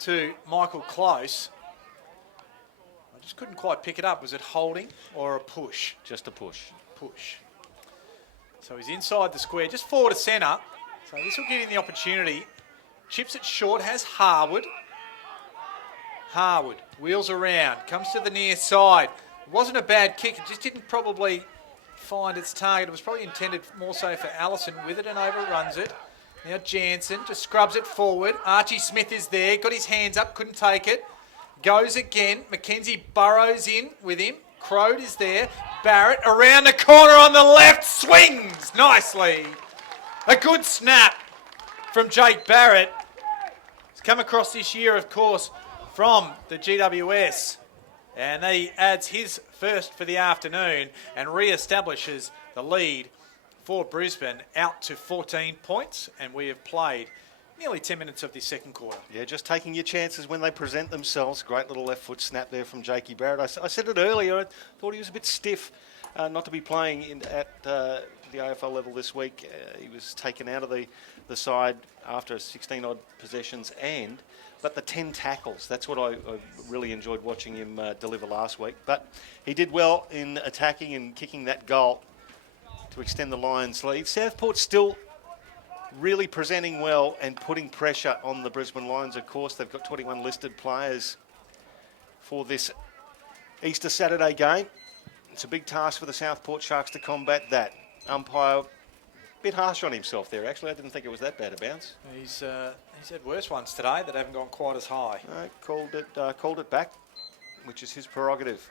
to Michael Close. I just couldn't quite pick it up. Was it holding or a push? Just a push. Push. So he's inside the square, just forward to centre. So this will give him the opportunity. Chips it short, has Harwood. Harwood wheels around, comes to the near side. It wasn't a bad kick, it just didn't probably find its target. It was probably intended more so for Allison with it and overruns it. Now Jansen just scrubs it forward. Archie Smith is there. Got his hands up. Couldn't take it. Goes again. McKenzie burrows in with him. Crode is there. Barrett around the corner on the left. Swings nicely. A good snap from Jake Barrett. He's come across this year, of course, from the GWS. And he adds his first for the afternoon and re-establishes the lead for Brisbane out to 14 points. And we have played nearly 10 minutes of this second quarter. Yeah, just taking your chances when they present themselves. Great little left foot snap there from Jakey Barrett. I said it earlier, I thought he was a bit stiff not to be playing at the AFL level this week. He was taken out of the side after 16-odd possessions but the 10 tackles, that's what I really enjoyed watching him deliver last week. But he did well in attacking and kicking that goal to extend the Lions' lead. Southport still really presenting well and putting pressure on the Brisbane Lions. Of course, they've got 21 listed players for this Easter Saturday game. It's a big task for the Southport Sharks to combat that. Umpire, a bit harsh on himself there, actually. I didn't think it was that bad a bounce. He's had worse ones today that haven't gone quite as high. Called it back, which is his prerogative.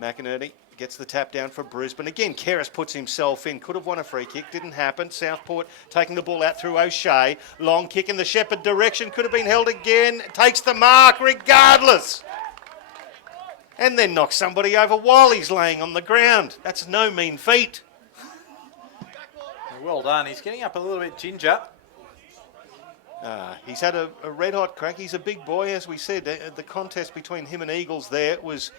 McInerney gets the tap down for Brisbane. Again, Keris puts himself in. Could have won a free kick. Didn't happen. Southport taking the ball out through O'Shea. Long kick in the Shepherd direction. Could have been held again. Takes the mark regardless. And then knocks somebody over while he's laying on the ground. That's no mean feat. Well done. He's getting up a little bit ginger. He's had a red-hot crack. He's a big boy, as we said. The contest between him and Eagles there was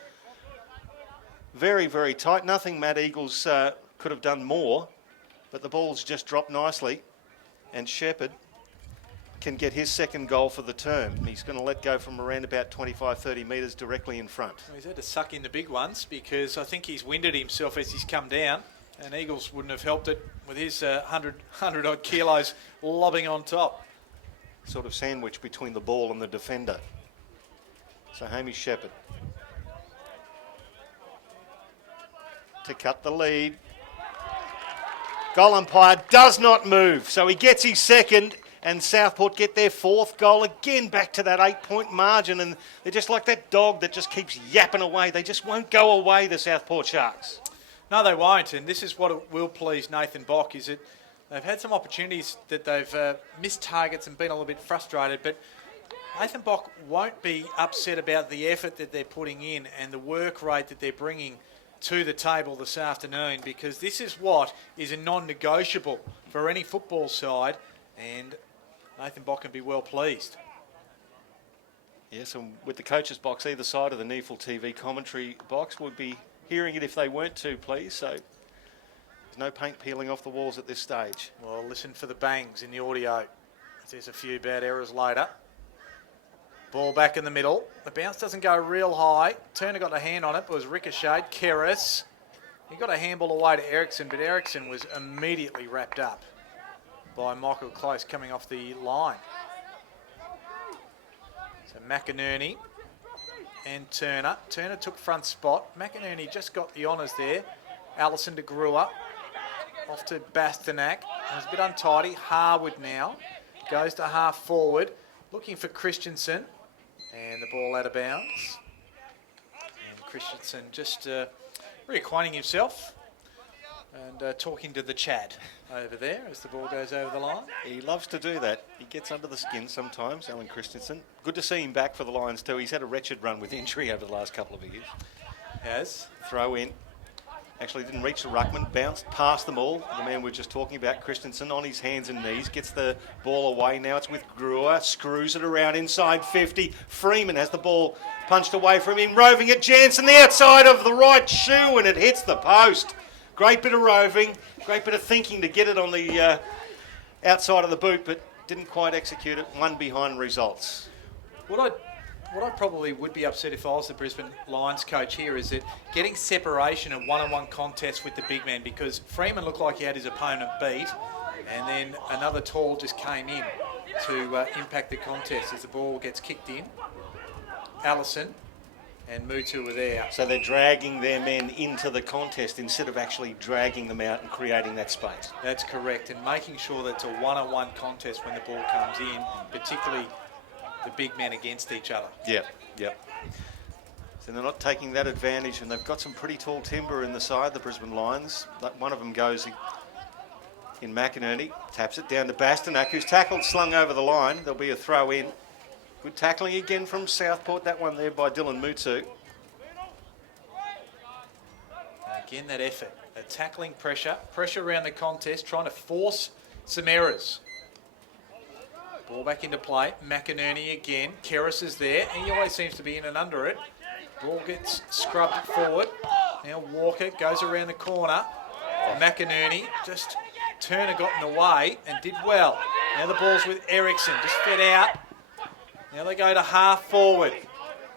very, very tight. Nothing Matt Eagles could have done more, but the ball's just dropped nicely, and Shepherd can get his second goal for the term. He's going to let go from around about 25, 30 metres directly in front. He's had to suck in the big ones because I think he's winded himself as he's come down, and Eagles wouldn't have helped it with his 100-odd kilos lobbing on top. Sort of sandwich between the ball and the defender. So Hamish Shepherd to cut the lead. Goal umpire does not move, so he gets his second, and Southport get their fourth goal again, back to that 8-point margin, and they're just like that dog that just keeps yapping away. They just won't go away, the Southport Sharks. No, they won't, and this is what will please Nathan Bock, is that they've had some opportunities that they've missed targets and been a little bit frustrated, but Nathan Bock won't be upset about the effort that they're putting in and the work rate that they're bringing to the table this afternoon, because this is what is a non-negotiable for any football side, and Nathan Bock can be well pleased. Yes, and with the coach's box either side of the NEAFL TV commentary box, would be hearing it if they weren't too pleased, so there's no paint peeling off the walls at this stage. Well, listen for the bangs in the audio. There's a few bad errors later. Ball back in the middle. The bounce doesn't go real high. Turner got a hand on it, but was ricocheted. Keris, he got a handball away to Ericsson, but Ericsson was immediately wrapped up by Michael Close coming off the line. So McInerney and Turner. Turner took front spot. McInerney just got the honours there. Allison to Grua. Off to Bastanak. It was a bit untidy. Harwood now goes to half forward. Looking for Christensen. And the ball out of bounds. And Christensen just reacquainting himself and talking to the Chad over there as the ball goes over the line. He loves to do that. He gets under the skin sometimes, Alan Christensen. Good to see him back for the Lions too. He's had a wretched run with injury over the last couple of years. Has. Throw in. Actually didn't reach the ruckman, bounced past them all. The man we were just talking about, Christensen, on his hands and knees, gets the ball away. Now it's with Grua, screws it around inside 50. Freeman has the ball punched away from him, roving at Jansen, the outside of the right shoe, and it hits the post. Great bit of roving, great bit of thinking to get it on the outside of the boot, but didn't quite execute it. One behind results. What I probably would be upset if I was the Brisbane Lions coach here is that getting separation of one-on-one contests with the big man, because Freeman looked like he had his opponent beat, and then another tall just came in to impact the contest as the ball gets kicked in. Allison and Mutu were there. So they're dragging their men into the contest instead of actually dragging them out and creating that space. That's correct, and making sure that it's a one-on-one contest when the ball comes in, particularly the big men against each other. Yep. So they're not taking that advantage, and they've got some pretty tall timber in the side, the Brisbane Lions. One of them goes in McInerney, taps it down to Bastanak, who's tackled, slung over the line. There'll be a throw in. Good tackling again from Southport, that one there by Dylan Mutu. Again, that effort, the tackling pressure around the contest, trying to force some errors. Ball back into play, McInerney again, Keris is there, and he always seems to be in and under it. Ball gets scrubbed forward. Now Walker goes around the corner. McInerney, just Turner got in the way and did well. Now the ball's with Ericsson, just fed out. Now they go to half forward.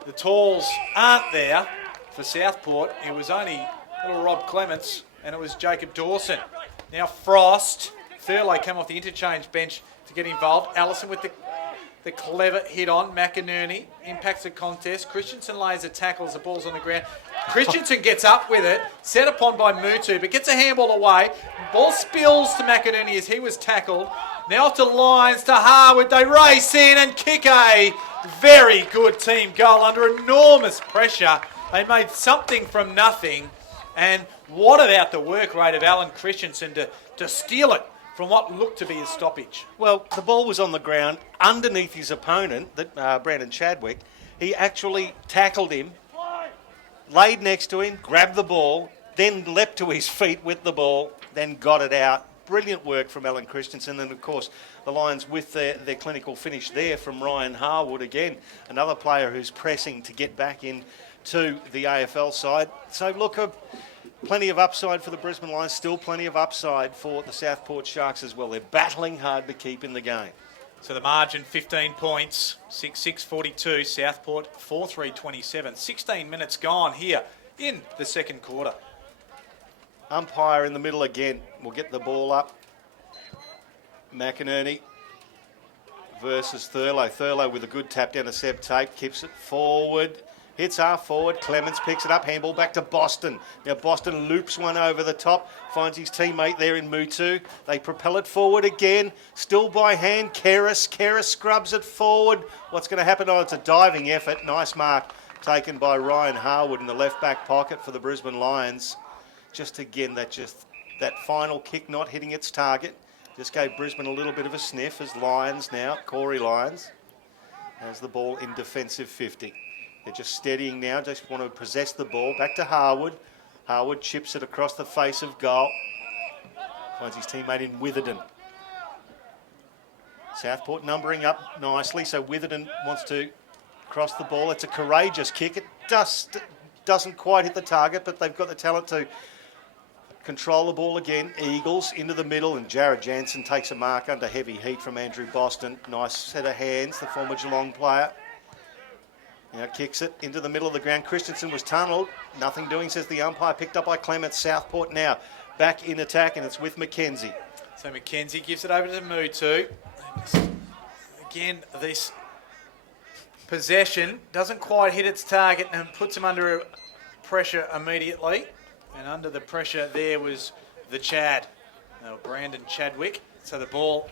The talls aren't there for Southport. It was only little Rob Clements and it was Jacob Dawson. Now Frost, Thurlow came off the interchange bench to get involved. Allison with the clever hit on. McInerney impacts the contest. Christensen lays a tackle as the ball's on the ground. Christensen gets up with it, set upon by Mutu, but gets a handball away. Ball spills to McInerney as he was tackled. Now off to Lyons, to Harwood. They race in and kick a very good team goal under enormous pressure. They made something from nothing. And what about the work rate of Alan Christensen to steal it from what looked to be a stoppage? Well, the ball was on the ground underneath his opponent, Brandon Chadwick. He actually tackled him, laid next to him, grabbed the ball, then leapt to his feet with the ball, then got it out. Brilliant work from Alan Christensen. And, of course, the Lions with their clinical finish there from Ryan Harwood. Again, another player who's pressing to get back in to the AFL side. So, look, plenty of upside for the Brisbane Lions, still plenty of upside for the Southport Sharks as well. They're battling hard to keep in the game. So the margin, 15 points, 6-6-42, Southport 4-3-27. 16 minutes gone here in the second quarter. Umpire in the middle again. We'll get the ball up. McInerney versus Thurlow. Thurlow with a good tap down to Seb Tate. Keeps it forward. Hits half forward. Clements picks it up. Handball back to Boston. Now Boston loops one over the top. Finds his teammate there in Mutu. They propel it forward again. Still by hand. Keris scrubs it forward. What's going to happen? Oh, it's a diving effort. Nice mark taken by Ryan Harwood in the left back pocket for the Brisbane Lions. Just again, that final kick not hitting its target. Just gave Brisbane a little bit of a sniff as Lions now, Corey Lions, has the ball in defensive 50. They're just steadying now, just want to possess the ball. Back to Harwood. Harwood chips it across the face of goal. Finds his teammate in Witherden. Southport numbering up nicely, so Witherden wants to cross the ball. It's a courageous kick. It doesn't quite hit the target, but they've got the talent to control the ball again. Eagles into the middle, and Jared Jansen takes a mark under heavy heat from Andrew Boston. Nice set of hands, the former Geelong player. Now kicks it into the middle of the ground. Christensen was tunnelled. Nothing doing, says the umpire. Picked up by Clements. Southport now back in attack, and it's with McKenzie. So McKenzie gives it over to Mutu. Again, this possession doesn't quite hit its target and puts him under pressure immediately. And under the pressure there was the Chad, Brandon Chadwick. So the ball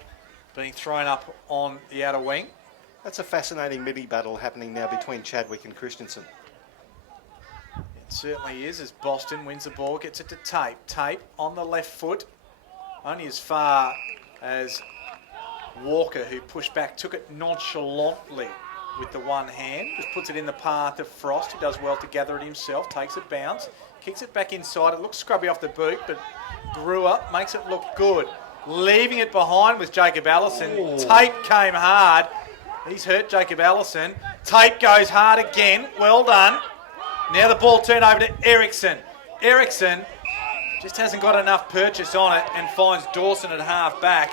being thrown up on the outer wing. That's a fascinating mini battle happening now between Chadwick and Christensen. It certainly is, as Boston wins the ball, gets it to Tape. Tape on the left foot, only as far as Walker, who pushed back, took it nonchalantly with the one hand, just puts it in the path of Frost, who does well to gather it himself, takes it bounce, kicks it back inside. It looks scrubby off the boot, but Brewer makes it look good. Leaving it behind was Jacob Allison. Ooh. Tape came hard. He's hurt Jacob Allison. Tape goes hard again. Well done. Now the ball turned over to Ericsson. Ericsson just hasn't got enough purchase on it and finds Dawson at half back.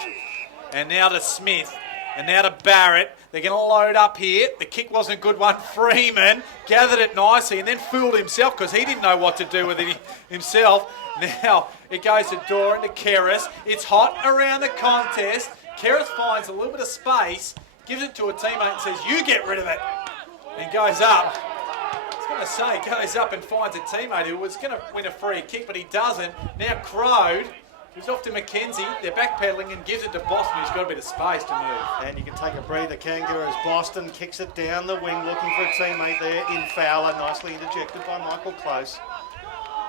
And now to Smith. And now to Barrett. They're going to load up here. The kick wasn't a good one. Freeman gathered it nicely and then fooled himself because he didn't know what to do with it himself. Now it goes to Dora to Keris. It's hot around the contest. Keris finds a little bit of space, gives it to a teammate and says, "You get rid of it," and goes up. was going to say, goes up and finds a teammate who was going to win a free kick, but he doesn't. Now Crowd, who's off to Mackenzie. They're backpedaling and gives it to Boston, who's got a bit of space to move. And you can take a breather, Kanga, as Boston kicks it down the wing, looking for a teammate there in Fowler, nicely interjected by Michael Close.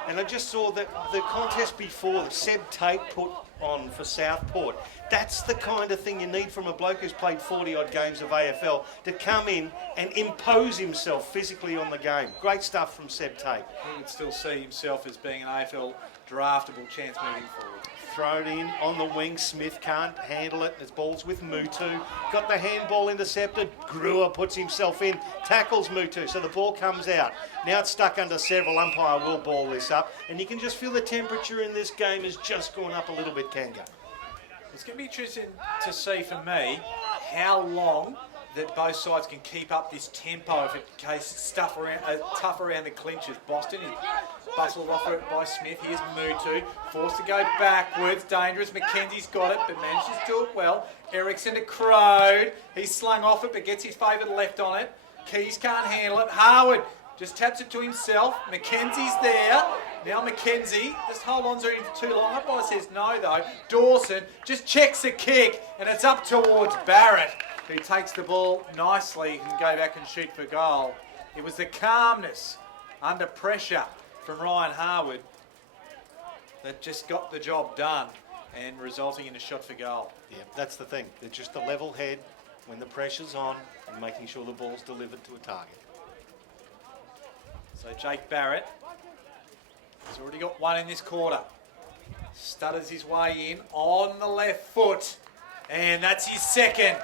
And I just saw that the contest before, Seb Tate put on for Southport. That's the kind of thing you need from a bloke who's played 40-odd games of AFL to come in and impose himself physically on the game. Great stuff from Seb Tate. He would still see himself as being an AFL draftable chance moving forward. Thrown in on the wing, Smith can't handle it. There's balls with Mutu. Got the handball intercepted. Brewer puts himself in, tackles Mutu, so the ball comes out. Now it's stuck under several. Umpire will ball this up, and you can just feel the temperature in this game has just gone up a little bit, Kanga. It's going to be interesting to see for me how long that both sides can keep up this tempo if it case stuff around, tough around the clinches. Boston is bustled off it by Smith. Here's Mutu, forced to go backwards. Dangerous. Mackenzie's got it, but manages to do it well. Ericsson to Crowd. He's slung off it, but gets his favoured left on it. Keys can't handle it. Harwood just taps it to himself. Mackenzie's there. Now Mackenzie, just hold on to him for too long. Umpire says no though. Dawson just checks the kick, and it's up towards Barrett, who takes the ball nicely and go back and shoot for goal. It was the calmness under pressure from Ryan Harwood that just got the job done and resulting in a shot for goal. Yeah, that's the thing. It's just the level head when the pressure's on and making sure the ball's delivered to a target. So Jake Barrett has already got one in this quarter. Stutters his way in on the left foot, and that's his second.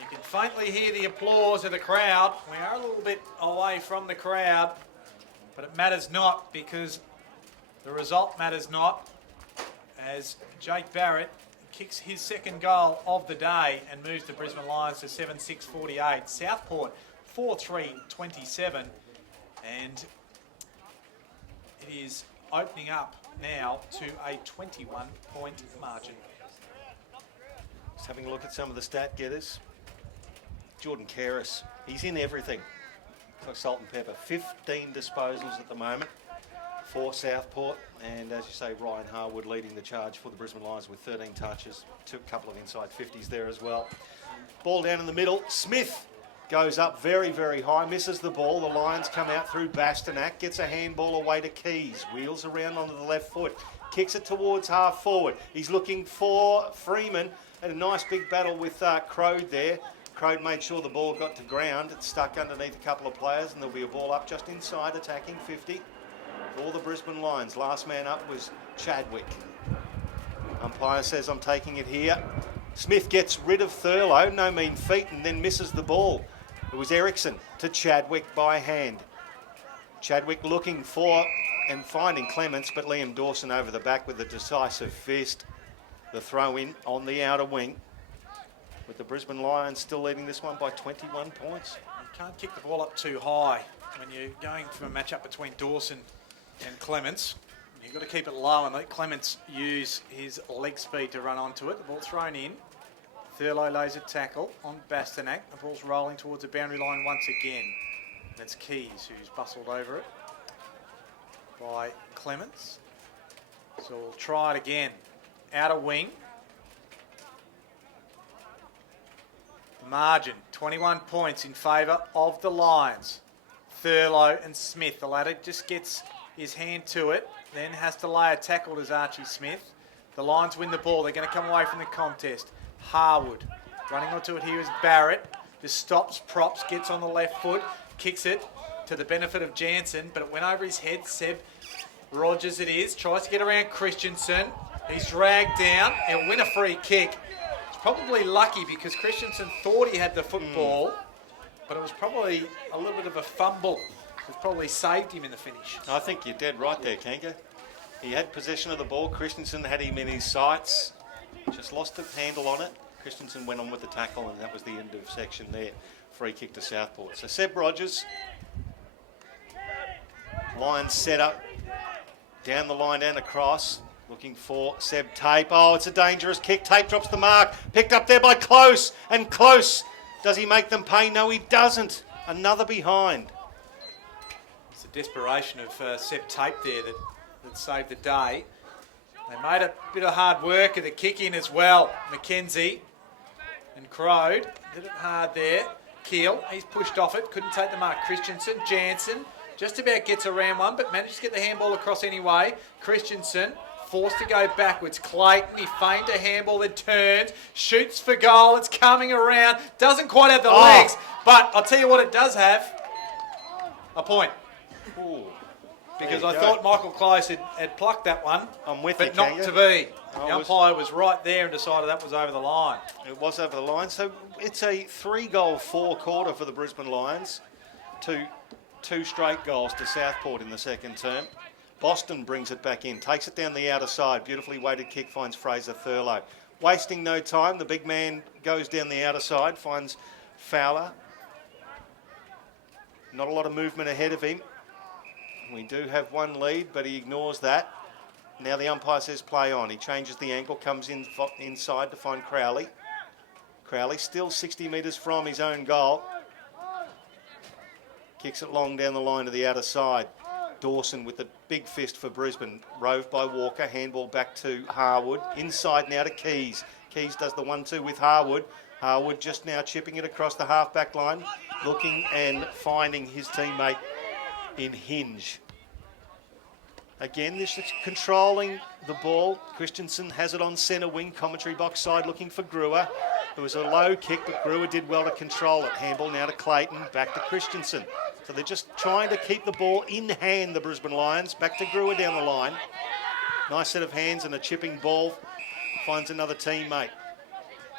You can faintly hear the applause of the crowd. We are a little bit away from the crowd, but it matters not because the result matters not, as Jake Barrett kicks his second goal of the day and moves the Brisbane Lions to 7-6-48. Southport 4-3-27, and it is opening up now to a 21-point margin. Just having a look at some of the stat getters. Jordan Karras, he's in everything. It's like salt and pepper. 15 disposals at the moment for Southport, and as you say, Ryan Harwood leading the charge for the Brisbane Lions with 13 touches. Took a couple of inside 50s there as well. Ball down in the middle. Smith goes up very, very high, misses the ball. The Lions come out through Bastanak, gets a handball away to Keys, wheels around onto the left foot, kicks it towards half forward. He's looking for Freeman, and a nice big battle with Crowd there. Crowd made sure the ball got to ground. It's stuck underneath a couple of players, and there'll be a ball up just inside, attacking 50 for the Brisbane Lions. Last man up was Chadwick. Umpire says, I'm taking it here. Smith gets rid of Thurlow, no mean feat, and then misses the ball. It was Ericsson to Chadwick by hand. Chadwick looking for and finding Clements, but Liam Dawson over the back with a decisive fist. The throw in on the outer wing, with the Brisbane Lions still leading this one by 21 points. You can't kick the ball up too high when you're going for a matchup between Dawson and Clements. You've got to keep it low and let Clements use his leg speed to run onto it. The ball thrown in. Thurlow lays a tackle on Bastanak. The ball's rolling towards the boundary line once again. That's Keys, who's bustled over it by Clements. So we'll try it again. Outer wing. Margin, 21 points in favour of the Lions. Thurlow and Smith. The latter just gets his hand to it, then has to lay a tackle to Archie Smith. The Lions win the ball. They're going to come away from the contest. Harwood running onto it here is Barrett. Just stops, props, gets on the left foot, kicks it to the benefit of Jansen, but it went over his head. Seb Rogers it is, tries to get around Christensen. He's dragged down. He'll win a free kick. It's probably lucky because Christensen thought he had the football, but it was probably a little bit of a fumble. It probably saved him in the finish. I think you're dead right there, Kanga. He had possession of the ball. Christensen had him in his sights. Just lost the handle on it. Christensen went on with the tackle, and that was the end of section there. Free kick to Southport. So Seb Rogers. Lions set up. Down the line and across. Looking for Seb Tape. Oh, it's a dangerous kick. Tape drops the mark. Picked up there by Close. And Close. Does he make them pay? No, he doesn't. Another behind. It's the desperation of Seb Tape there that saved the day. They made a bit of hard work of the kick in as well. Mackenzie and Crode did it hard there. Keel, he's pushed off it, couldn't take the mark. Christensen, Jansen, just about gets around one, but managed to get the handball across anyway. Christensen forced to go backwards. Clayton, he feigned a handball, then turns, shoots for goal. It's coming around, doesn't quite have the legs, but I'll tell you what it does have, a point. Ooh, because I thought Michael Close had plucked that one, I'm with but you, not to be. The I umpire was right there and decided that was over the line. It was over the line. So it's a 3-goal 4-quarter for the Brisbane Lions. Two straight goals to Southport in the second term. Boston brings it back in, takes it down the outer side. Beautifully weighted kick finds Fraser Thurlow. Wasting no time, the big man goes down the outer side, finds Fowler. Not a lot of movement ahead of him. We do have one lead, but he ignores that. Now the umpire says play on. He changes the angle, comes in inside to find Crowley. Crowley still 60 metres from his own goal. Kicks it long down the line to the outer side. Dawson with the big fist for Brisbane. Roved by Walker. Handball back to Harwood. Inside now to Keys. Keys does the 1-2 with Harwood. Harwood just now chipping it across the half-back line. Looking and finding his teammate in Hinge. Again, this is controlling the ball. Christensen has it on centre wing. Commentary box side looking for Brewer. It was a low kick, but Brewer did well to control it. Handball now to Clayton. Back to Christensen. So they're just trying to keep the ball in hand, the Brisbane Lions. Back to Brewer down the line. Nice set of hands and a chipping ball. Finds another teammate.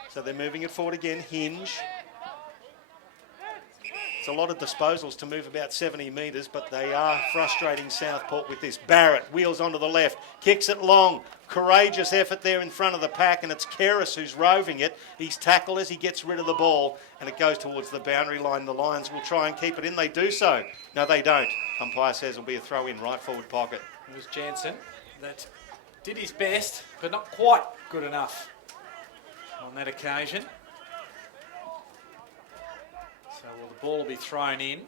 So they're moving it forward again. Hinge. It's a lot of disposals to move about 70 metres, but they are frustrating Southport with this. Barrett wheels onto the left, kicks it long. Courageous effort there in front of the pack, and it's Keris who's roving it. He's tackled as he gets rid of the ball, and it goes towards the boundary line. The Lions will try and keep it in. They do so. No, they don't. Umpire says it'll be a throw in right forward pocket. It was Jansen that did his best, but not quite good enough on that occasion. So the ball will be thrown in.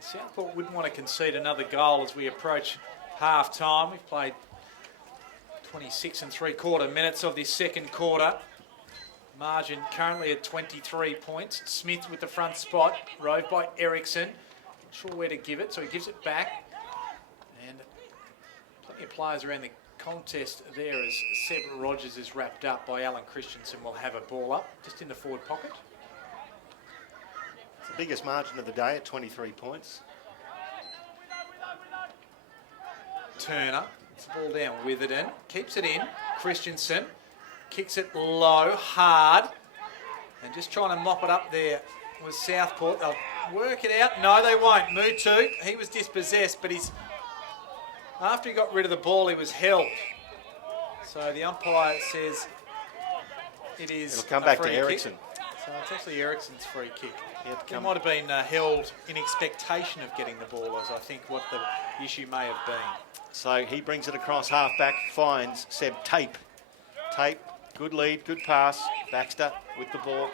Southport wouldn't want to concede another goal as we approach half-time. We've played 26 3/4 minutes of this second quarter. Margin currently at 23 points. Smith with the front spot, roved by Ericsson. Not sure where to give it, so he gives it back. And plenty of players around the contest there as Seb Rogers is wrapped up by Alan Christensen. Will have a ball up just in the forward pocket. It's the biggest margin of the day at 23 points. Turner, it's the ball down, Witherden, keeps it in. Christensen kicks it low, hard, and just trying to mop it up there was Southport. They'll work it out. No, they won't. Mutu, he was dispossessed, but after he got rid of the ball, he was held. So the umpire says it is It'll come back to free Ericsson. kick. So it's actually Ericsson's free kick. He Yep, might have been held in expectation of getting the ball, as I think what the issue may have been. So he brings it across half-back, finds Seb Tape. Tape, good lead, good pass. Baxter with the ball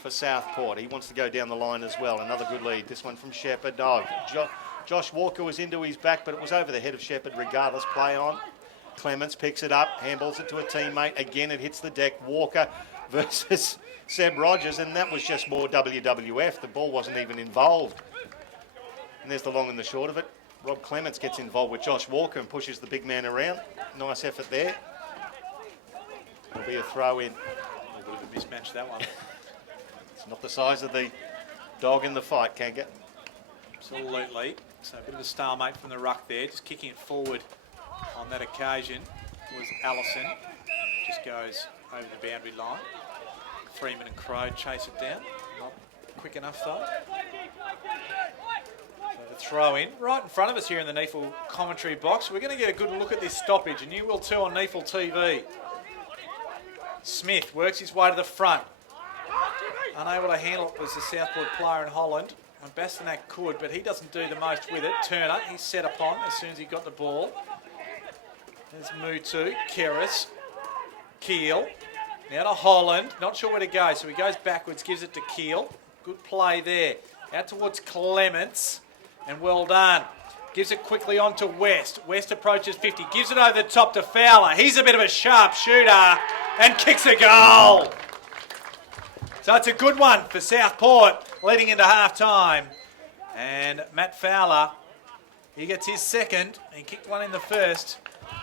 for Southport. He wants to go down the line as well. Another good lead. This one from Shepherd. Josh Walker was into his back, but it was over the head of Shepherd regardless. Play on. Clements picks it up, handballs it to a teammate. Again, it hits the deck. Walker versus Seb Rogers, and that was just more WWF. The ball wasn't even involved. And there's the long and the short of it. Rob Clements gets involved with Josh Walker and pushes the big man around. Nice effort there. It'll be a throw in. A little bit of a mismatch, that one. It's not the size of the dog in the fight, Kanka. Absolutely. So a bit of a stalemate from the ruck there. Just kicking it forward on that occasion was Allison. Just goes over the boundary line. Freeman and Crowe chase it down. Not quick enough though. So the throw in right in front of us here in the NEAFL commentary box. We're going to get a good look at this stoppage, and you will too on NEAFL TV. Smith works his way to the front. Unable to handle it was the Southport player in Holland. And Bastanak could, but he doesn't do the most with it. Turner, he's set upon as soon as he got the ball. There's Mutu, Keris, Keel. Now to Holland, not sure where to go, so he goes backwards, gives it to Keel. Good play there. Out towards Clements. And well done. Gives it quickly on to West. West approaches 50. Gives it over the top to Fowler. He's a bit of a sharp shooter and kicks a goal. So it's a good one for Southport leading into half-time. And Matt Fowler, he gets his second. He kicked one in the first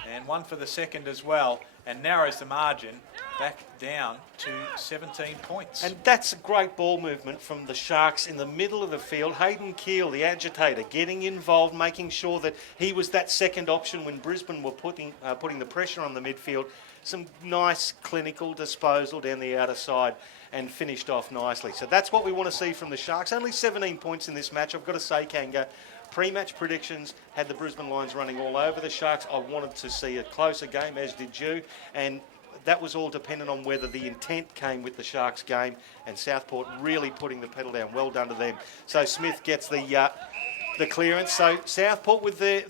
and one for the second as well, and narrows the margin back down to 17 points. And that's a great ball movement from the Sharks in the middle of the field. Hayden Keel, the agitator, getting involved, making sure that he was that second option when Brisbane were putting the pressure on the midfield. Some nice clinical disposal down the outer side and finished off nicely. So that's what we want to see from the Sharks. Only 17 points in this match. I've got to say, Kanga, pre-match predictions had the Brisbane Lions running all over the Sharks. I wanted to see a closer game, as did you, and that was all dependent on whether the intent came with the Sharks game, and Southport really putting the pedal down. Well done to them. So Smith gets the clearance. So Southport with their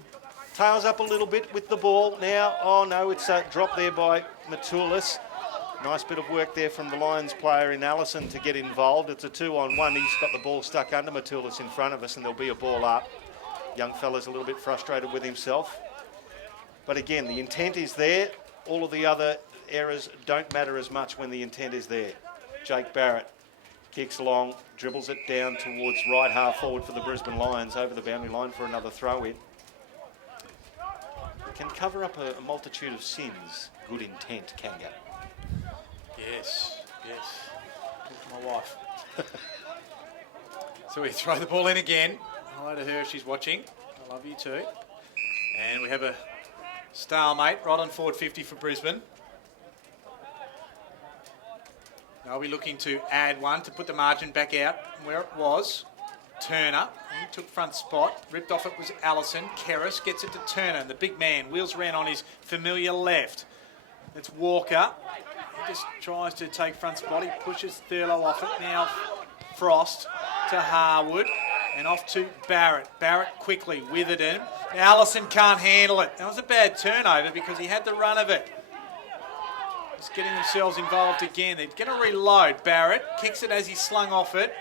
tails up a little bit with the ball now. Oh no, it's a drop there by Matulis. Nice bit of work there from the Lions player in Allison to get involved. It's a 2-on-1. He's got the ball stuck under Matulis in front of us, and there'll be a ball up. Young fella's a little bit frustrated with himself. But again, the intent is there. All of the other errors don't matter as much when the intent is there. Jake Barrett kicks long, dribbles it down towards right half forward for the Brisbane Lions over the boundary line for another throw-in. Can cover up a multitude of sins. Good intent, Kanga. Yes. Talk to my wife. So we throw the ball in again. Hello to her if she's watching. I love you too. And we have a stalemate right on forward 50 for Brisbane. They'll be looking to add one to put the margin back out where it was. Turner, he took front spot. Ripped off it was Allison. Kerris gets it to Turner. And the big man wheels around on his familiar left. It's Walker. He just tries to take front spot. He pushes Thurlow off it. Now Frost to Harwood. And off to Barrett. Barrett quickly withered him. Now Allison can't handle it. That was a bad turnover because he had the run of it. Just getting themselves involved again. They're going to reload. Barrett kicks it as he slung off it.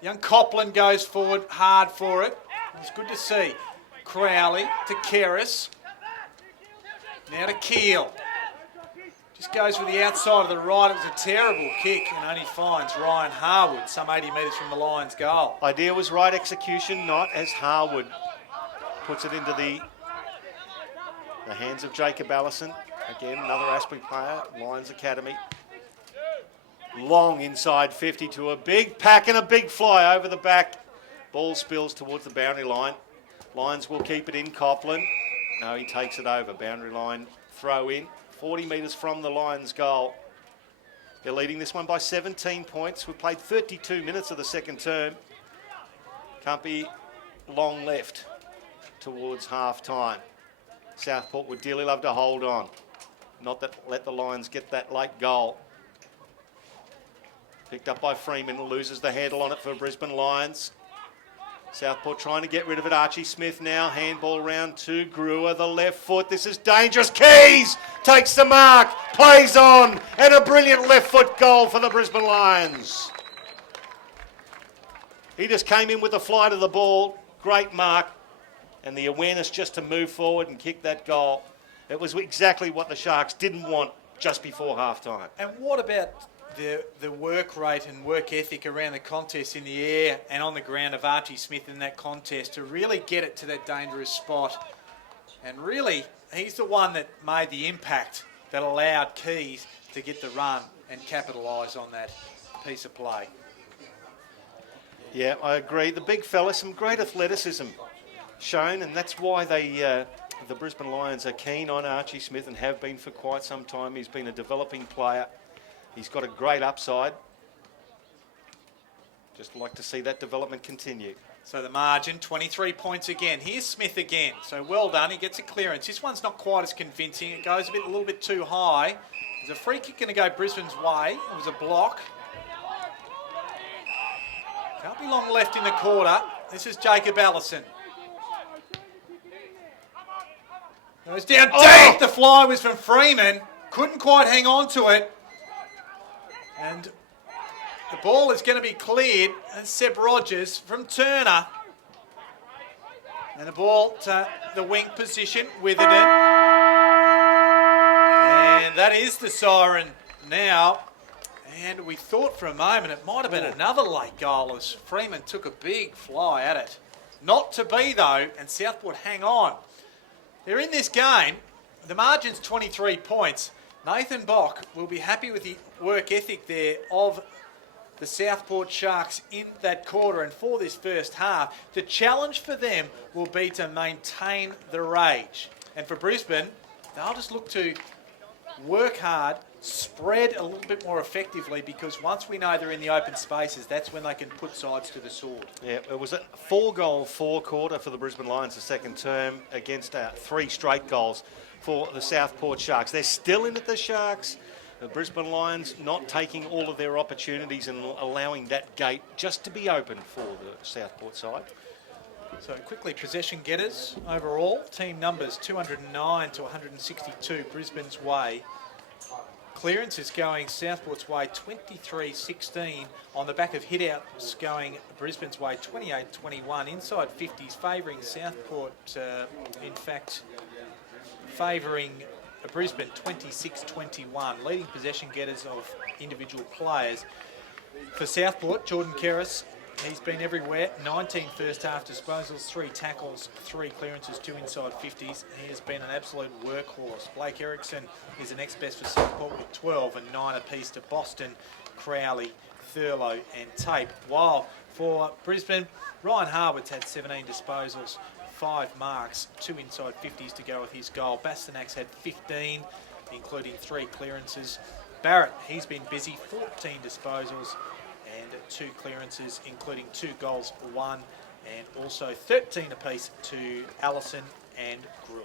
Young Copland goes forward hard for it. It's good to see. Crowley to Kerris. Now to Keel. Just goes for the outside of the right. It was a terrible kick and only finds Ryan Harwood some 80 metres from the Lions' goal. Idea was right, execution not, as Harwood puts it into the hands of Jacob Allison. Again, another Asprey player, Lions Academy. Long inside 50 to a big pack and a big fly over the back. Ball spills towards the boundary line. Lions will keep it in. Copland. No, he takes it over. Boundary line throw in. 40 metres from the Lions' goal. They're leading this one by 17 points. We've played 32 minutes of the second term. Can't be long left towards half-time. Southport would dearly love to hold on. Not that let the Lions get that late goal. Picked up by Freeman, loses the handle on it for Brisbane Lions. Southport trying to get rid of it. Archie Smith now, handball round to Brewer, the left foot. This is dangerous. Keys takes the mark, plays on, and a brilliant left foot goal for the Brisbane Lions. He just came in with the flight of the ball. Great mark, and the awareness just to move forward and kick that goal. It was exactly what the Sharks didn't want just before half-time. And what about the work rate and work ethic around the contest in the air and on the ground of Archie Smith in that contest to really get it to that dangerous spot? And really, he's the one that made the impact that allowed Keys to get the run and capitalise on that piece of play. Yeah, I agree. The big fella, some great athleticism shown, and that's why the Brisbane Lions are keen on Archie Smith and have been for quite some time. He's been a developing player. He's got a great upside. Just like to see that development continue. So the margin, 23 points again. Here's Smith again. So well done. He gets a clearance. This one's not quite as convincing. It goes a little bit too high. There's a free kick going to go Brisbane's way. It was a block. Can't be long left in the quarter. This is Jacob Allison. Goes down deep. The fly was from Freeman. Couldn't quite hang on to it. And the ball is going to be cleared, and Seb Rogers from Turner. And the ball to the wing position, Witherden. And that is the siren now. And we thought for a moment it might have been another late goal as Freeman took a big fly at it. Not to be though, and Southport hang on. They're in this game. The margin's 23 points. Nathan Bock will be happy with the work ethic there of the Southport Sharks in that quarter and for this first half. The challenge for them will be to maintain the rage. And for Brisbane, they'll just look to work hard, spread a little bit more effectively, because once we know they're in the open spaces, that's when they can put sides to the sword. Yeah, it was a 4-goal quarter for the Brisbane Lions the second term against 3 straight goals for the Southport Sharks. They're still in it, the Sharks. The Brisbane Lions not taking all of their opportunities and allowing that gate just to be open for the Southport side. So quickly, possession getters overall. Team numbers 209 to 162 Brisbane's way. Clearance is going Southport's way 23-16 on the back of hit-outs going Brisbane's way 28-21. Inside 50s favouring Southport, in fact, favouring Brisbane 26-21. Leading possession getters of individual players. For Southport, Jordan Kerris, he's been everywhere. 19 first half disposals, 3 tackles, 3 clearances, 2 inside 50s. He has been an absolute workhorse. Blake Erickson is the next best for Southport with 12 and 9 apiece to Boston, Crowley, Thurlow and Tape. While for Brisbane, Ryan Harwood's had 17 disposals, 5 marks, 2 inside 50s to go with his goal. Bastonak's had 15, including 3 clearances. Barrett, he's been busy, 14 disposals and 2 clearances, including 2 goals, 1, and also 13 apiece to Allison and Brewer.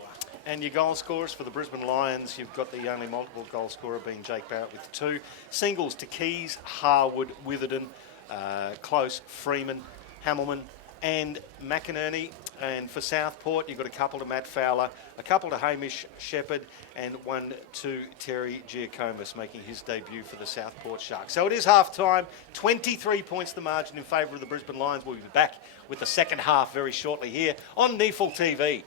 And your goal scorers for the Brisbane Lions, you've got the only multiple goal scorer being Jake Barrett with 2. Singles to Keys, Harwood, Witherden, Close, Freeman, Hamilman and McInerney. And for Southport, you've got a couple to Matt Fowler, a couple to Hamish Shepherd, and 1 to Terry Giacomis, making his debut for the Southport Sharks. So it is half-time, 23 points the margin in favour of the Brisbane Lions. We'll be back with the second half very shortly here on NEAFL TV.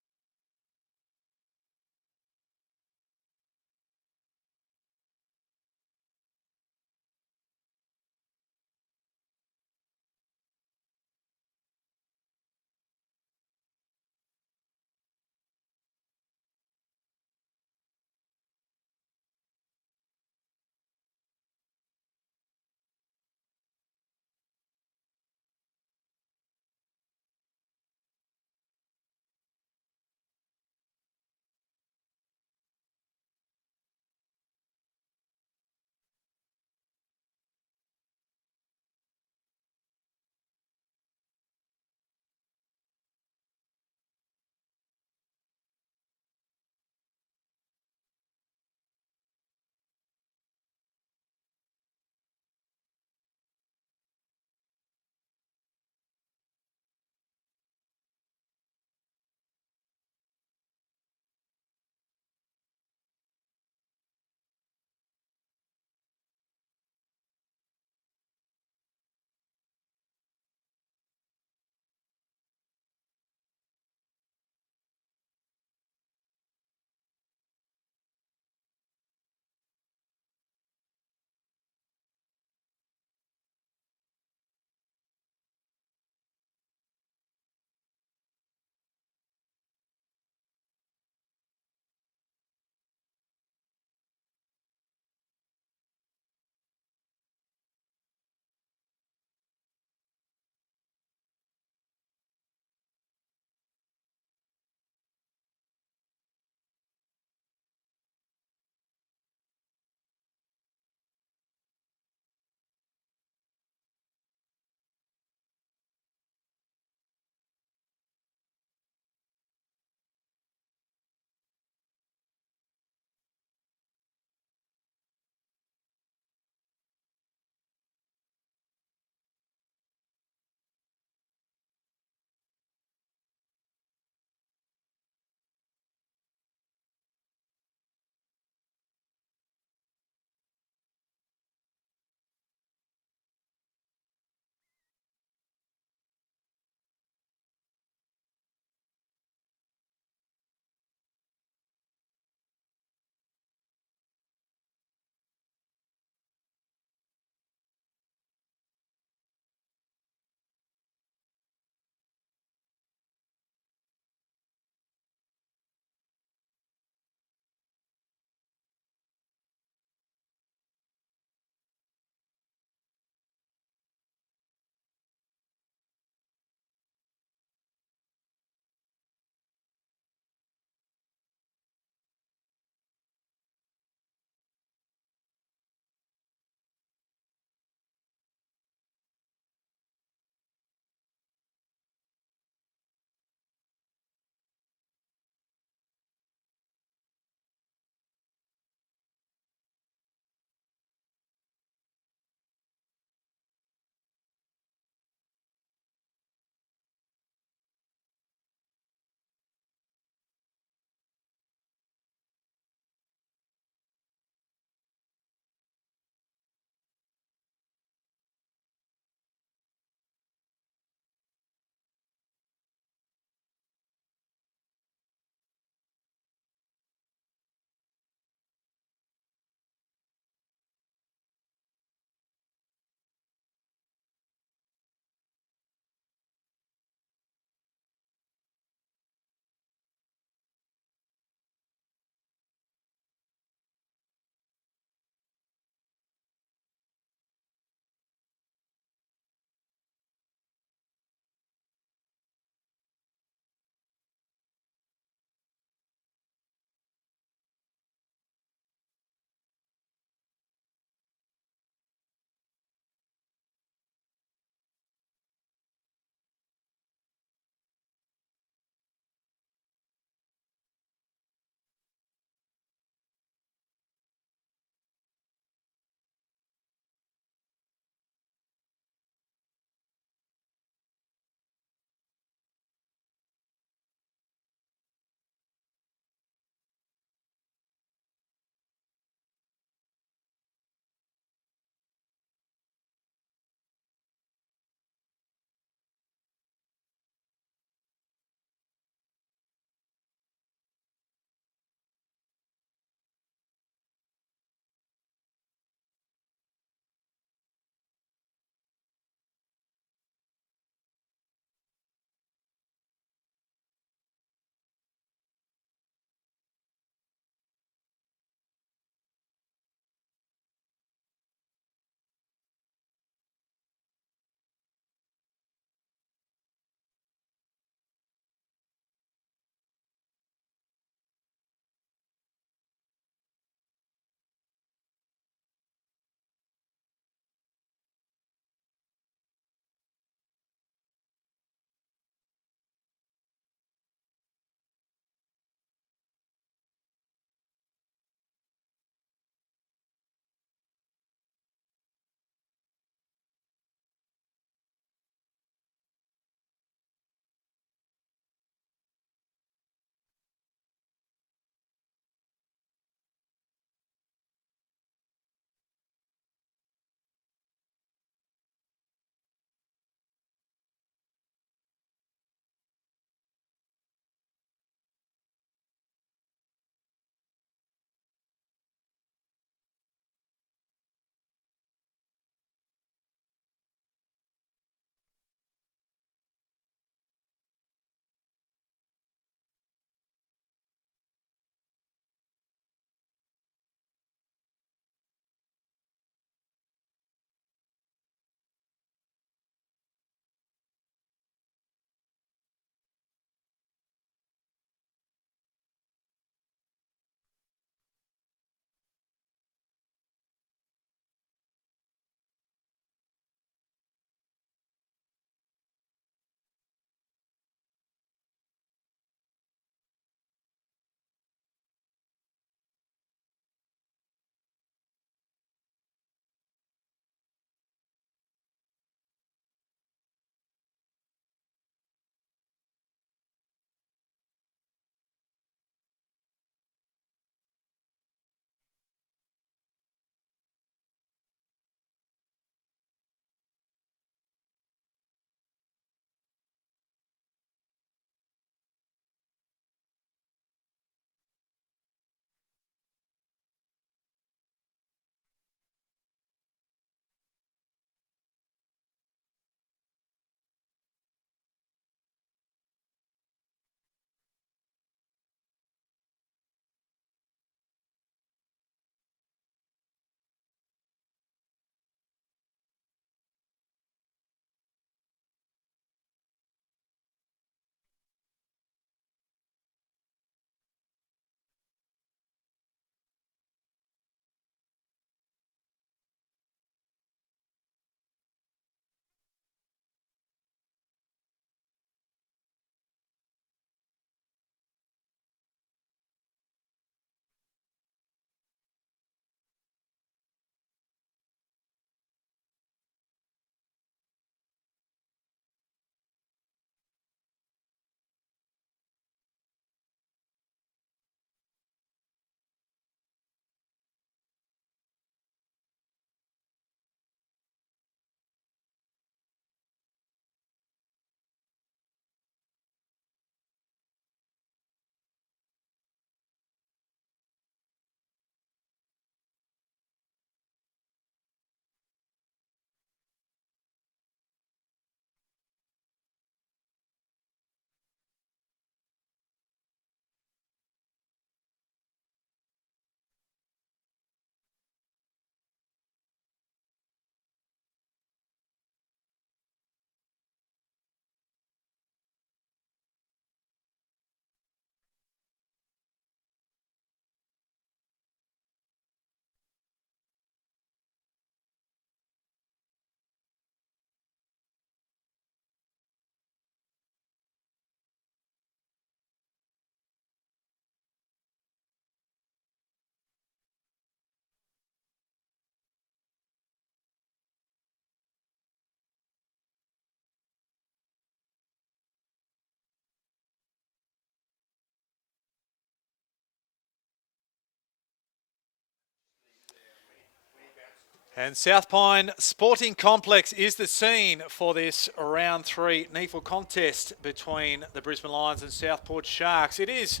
And South Pine Sporting Complex is the scene for this round 3 NEAFL contest between the Brisbane Lions and Southport Sharks. It is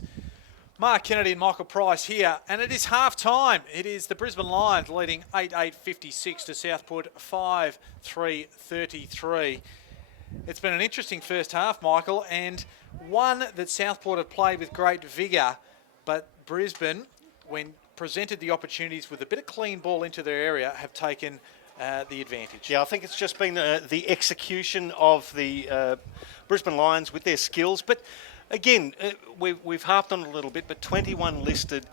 Mark Kennedy and Michael Price here, and it is half time. It is the Brisbane Lions leading 8-8-56 to Southport 5-3-33. It's been an interesting first half, Michael, and one that Southport have played with great vigour, but Brisbane, when presented the opportunities with a bit of clean ball into their area, have taken the advantage. Yeah, I think it's just been the execution of the Brisbane Lions with their skills. But again, we've harped on it a little bit, but 21 listed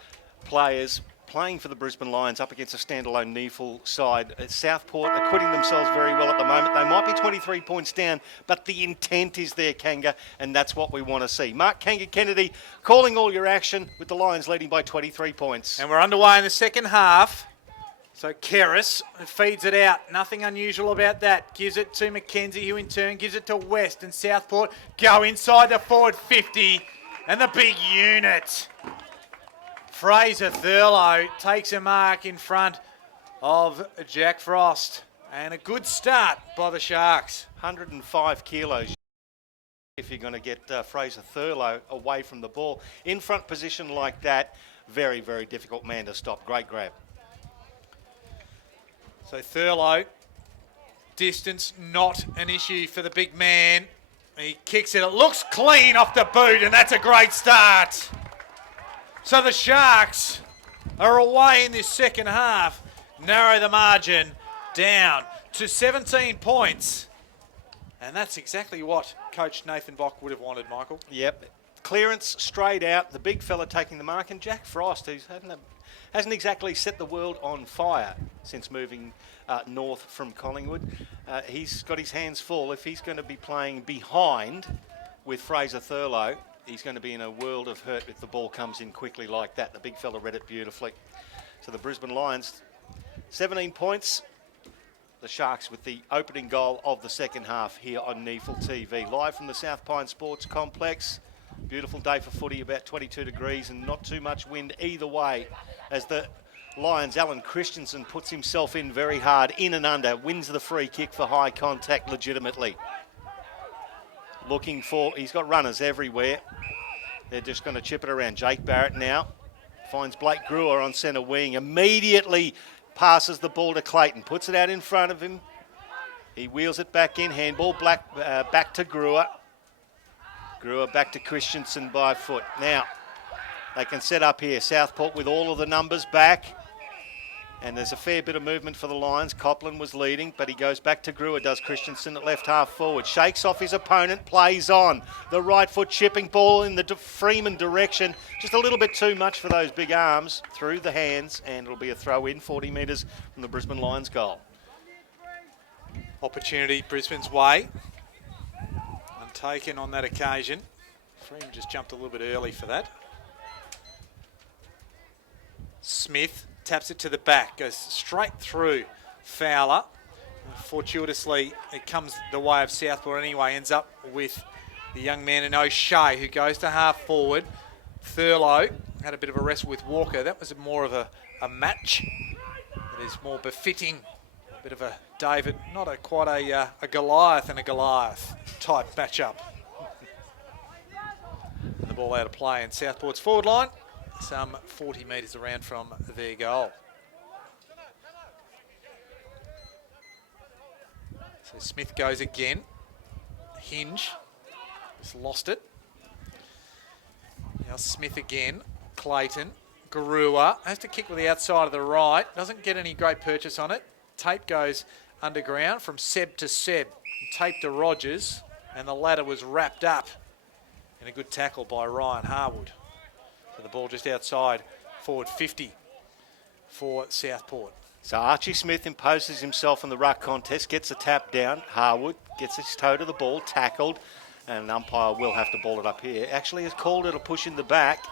players playing for the Brisbane Lions up against a standalone NEAFL side. Southport acquitting themselves very well at the moment. They might be 23 points down, but the intent is there, Kanga, and that's what we want to see. Mark Kanga Kennedy calling all your action with the Lions leading by 23 points. And we're underway in the second half. So Keris feeds it out. Nothing unusual about that. Gives it to McKenzie, who in turn gives it to West, and Southport go inside the forward 50. And the big unit, Fraser Thurlow, takes a mark in front of Jack Frost. And a good start by the Sharks. 105 kilos if you're going to get Fraser Thurlow away from the ball. In front position like that, very, very difficult man to stop. Great grab. So Thurlow, distance not an issue for the big man. He kicks it. It looks clean off the boot, and that's a great start. So the Sharks are away in this second half. Narrow the margin down to 17 points. And that's exactly what Coach Nathan Bock would have wanted, Michael. Yep. Clearance straight out. The big fella taking the mark. And Jack Frost, who's hasn't exactly set the world on fire since moving north from Collingwood. He's got his hands full. If he's going to be playing behind with Fraser Thurlow, he's going to be in a world of hurt if the ball comes in quickly like that. The big fella read it beautifully. So the Brisbane Lions, 17 points. The Sharks with the opening goal of the second half here on NEAFL TV. Live from the South Pine Sports Complex. Beautiful day for footy, about 22 degrees and not too much wind either way. As the Lions, Alan Christensen puts himself in very hard, in and under, wins the free kick for high contact legitimately. Looking for, he's got runners everywhere. They're just going to chip it around. Jake Barrett now finds Blake Brewer on centre wing. Immediately passes the ball to Clayton, puts it out in front of him. He wheels it back in, handball back to Brewer. Brewer back to Christensen by foot. Now, they can set up here. Southport with all of the numbers back. And there's a fair bit of movement for the Lions. Copland was leading, but he goes back to Brewer, does Christensen at left half forward. Shakes off his opponent, plays on. The right foot chipping ball in the Freeman direction. Just a little bit too much for those big arms. Through the hands, and it'll be a throw in 40 metres from the Brisbane Lions goal. Opportunity Brisbane's way. Untaken on that occasion. Freeman just jumped a little bit early for that. Smith taps it to the back, goes straight through Fowler. Fortuitously, it comes the way of Southport anyway, ends up with the young man in O'Shea, who goes to half forward. Thurlow had a bit of a wrestle with Walker. That was more of a match that is more befitting. A bit of a David, not quite a Goliath and a Goliath type matchup. And the ball out of play in Southport's forward line, some 40 metres around from their goal. So Smith goes again. Hinge has lost it. Now Smith again. Clayton. Garua has to kick with the outside of the right. Doesn't get any great purchase on it. Tape goes underground from Seb to Seb. Tape to Rogers. And the ladder was wrapped up in a good tackle by Ryan Harwood. So the ball just outside forward 50 for Southport. So Archie Smith imposes himself in the ruck contest, gets a tap down. Harwood gets his toe to the ball, tackled, and an umpire will have to ball it up here. Actually has called it a push in the back.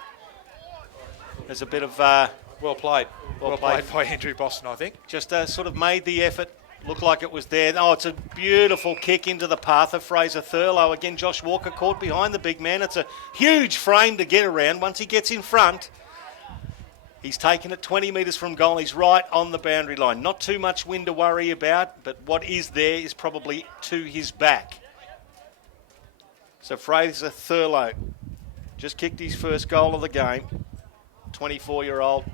There's a bit of... well played. Well played by Andrew Boston, I think. Just sort of made the effort look like it was there. Oh, it's a beautiful kick into the path of Fraser Thurlow. Again, Josh Walker caught behind the big man. It's a huge frame to get around once he gets in front. He's taken it 20 metres from goal. He's right on the boundary line. Not too much wind to worry about, but what is there is probably to his back. So Fraser Thurlow just kicked his first goal of the game. 24-year-old.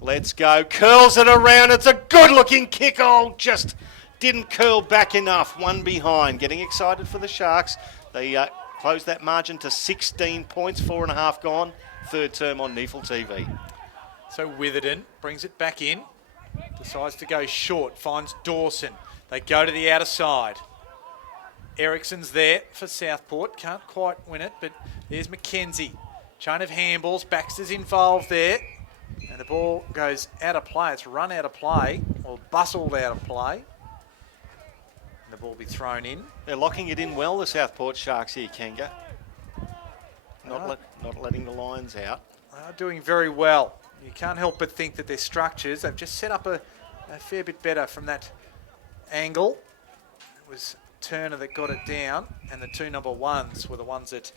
Let's go. Curls it around. It's a good-looking kick. Oh, just didn't curl back enough. One behind. Getting excited for the Sharks. They closed that margin to 16 points. 4.5 gone. Third term on NEAFL TV. So Witherden brings it back in. Decides to go short. Finds Dawson. They go to the outer side. Ericsson's there for Southport. Can't quite win it, but there's Mackenzie. Chain of handballs. Baxter's involved there. And the ball goes out of play. It's run out of play, or bustled out of play. And the ball will be thrown in. They're locking it in well, the Southport Sharks here, Kanga. Not letting the Lions out. They're doing very well. You can't help but think that their structures, they've just set up a fair bit better from that angle. It was Turner that got it down, and the two number ones were the ones that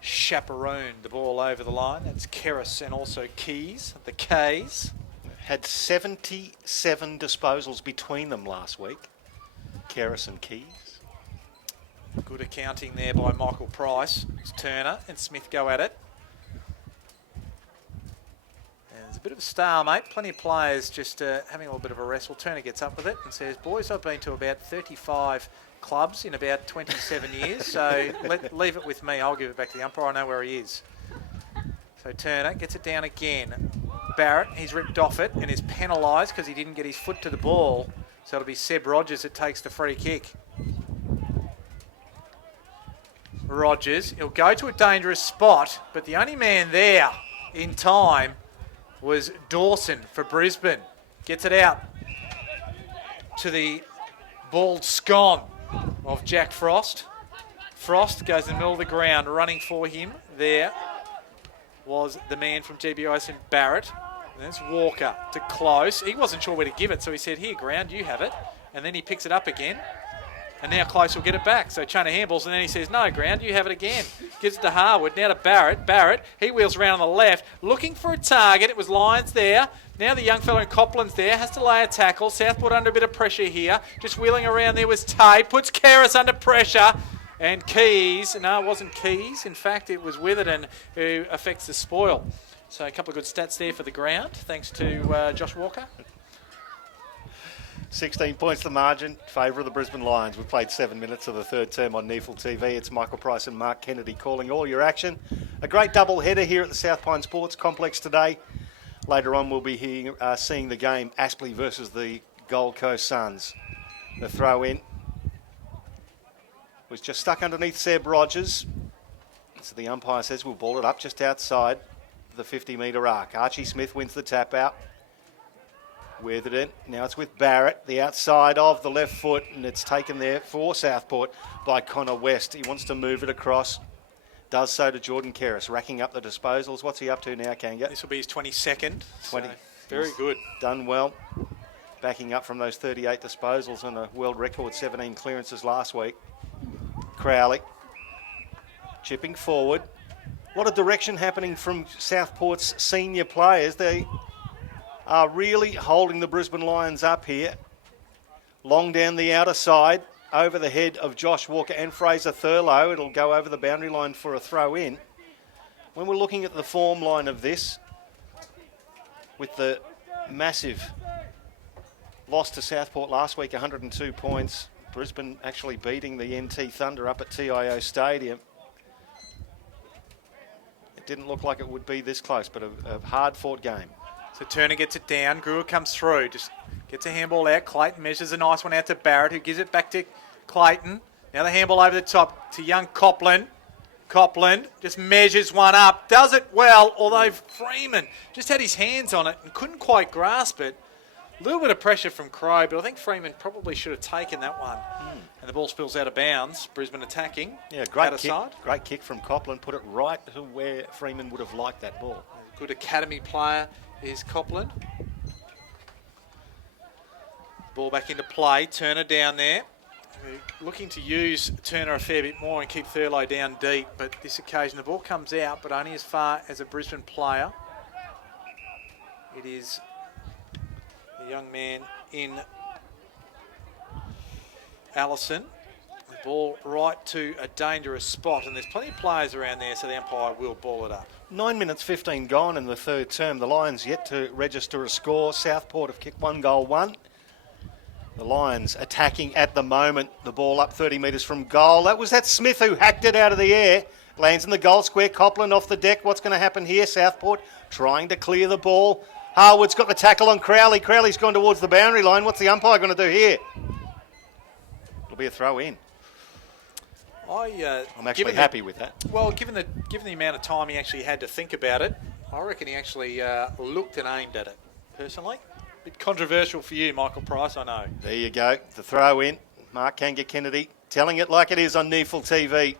chaperoned the ball over the line. That's Kerris and also Keys, the Ks. Had 77 disposals between them last week. Kerris and Keys. Good accounting there by Michael Price. It's Turner and Smith go at it. And there's a bit of a stalemate. Plenty of players just having a little bit of a wrestle. Turner gets up with it and says, boys, I've been to about 35 clubs in about 27 years, so leave it with me. I'll give it back to the umpire. I know where he is. So Turner gets it down again. Barrett, he's ripped off it and is penalised because he didn't get his foot to the ball. So it'll be Seb Rogers that takes the free kick. Rogers, he'll go to a dangerous spot, but the only man there in time was Dawson for Brisbane. Gets it out to the bald scone of Jack Frost. Frost goes in the middle of the ground, running for him. There was the man from GBIS and Barrett. And there's Walker to Close. He wasn't sure where to give it, so he said, here, Ground, you have it. And then he picks it up again. And now Close will get it back. So chain of handballs, and then he says, no, Ground, you have it again. Gives it to Harwood. Now to Barrett. Barrett, he wheels around on the left, looking for a target. It was Lyons there. Now the young fellow in Copland's there. Has to lay a tackle. Southport under a bit of pressure here. Just wheeling around there was Tay. Puts Kerris under pressure. And Keys. No, it wasn't Keys. In fact, it was Witherden who affects the spoil. So a couple of good stats there for the ground, thanks to Josh Walker. 16 points the margin, favour of the Brisbane Lions. We've played 7 minutes of the third term on NEAFL TV. It's Michael Price and Mark Kennedy calling all your action. A great double header here at the South Pine Sports Complex today. Later on we'll be seeing the game Aspley versus the Gold Coast Suns. The throw in was just stuck underneath Seb Rogers. So the umpire says we'll ball it up just outside the 50-metre arc. Archie Smith wins the tap out. Witherden. Now it's with Barrett, the outside of the left foot, and it's taken there for Southport by Connor West. He wants to move it across. Does so to Jordan Kerris, racking up the disposals. What's he up to now, Kanga? This will be his 22nd. 20. So very good. Done well. Backing up from those 38 disposals and a world record 17 clearances last week. Crowley chipping forward. A lot of direction happening from Southport's senior players. They are really holding the Brisbane Lions up here. Long down the outer side, over the head of Josh Walker and Fraser Thurlow. It'll go over the boundary line for a throw in. When we're looking at the form line of this, with the massive loss to Southport last week, 102 points. Brisbane actually beating the NT Thunder up at TIO Stadium. It didn't look like it would be this close, but a hard-fought game. So Turner gets it down. Brewer comes through. Just gets a handball out. Clayton measures a nice one out to Barrett, who gives it back to Clayton. Now the handball over the top to young Copland. Copland just measures one up. Does it well, although Freeman just had his hands on it and couldn't quite grasp it. A little bit of pressure from Crow, but I think Freeman probably should have taken that one. And the ball spills out of bounds. Brisbane attacking. Yeah, great kick. Side. Great kick from Copland. Put it right to where Freeman would have liked that ball. Good academy player is Copland. Ball back into play. Turner down there. We're looking to use Turner a fair bit more and keep Thurlow down deep, but this occasion the ball comes out, but only as far as a Brisbane player. It is the young man in Allison. The ball right to a dangerous spot, and there's plenty of players around there, so the umpire will ball it up. 9 minutes 15 gone in the third term. The Lions yet to register a score. Southport have kicked 1-1. The Lions attacking at the moment. The ball up 30 metres from goal. That Smith who hacked it out of the air. Lands in the goal square. Copland off the deck. What's going to happen here? Southport trying to clear the ball. Harwood's got the tackle on Crowley. Crowley's gone towards the boundary line. What's the umpire going to do here? It'll be a throw in. I'm actually happy with that. Well, given the amount of time he actually had to think about it, I reckon he actually looked and aimed at it, personally. A bit controversial for you, Michael Price, I know. There you go. The throw in. Mark Kanga-Kennedy telling it like it is on NEAFL TV.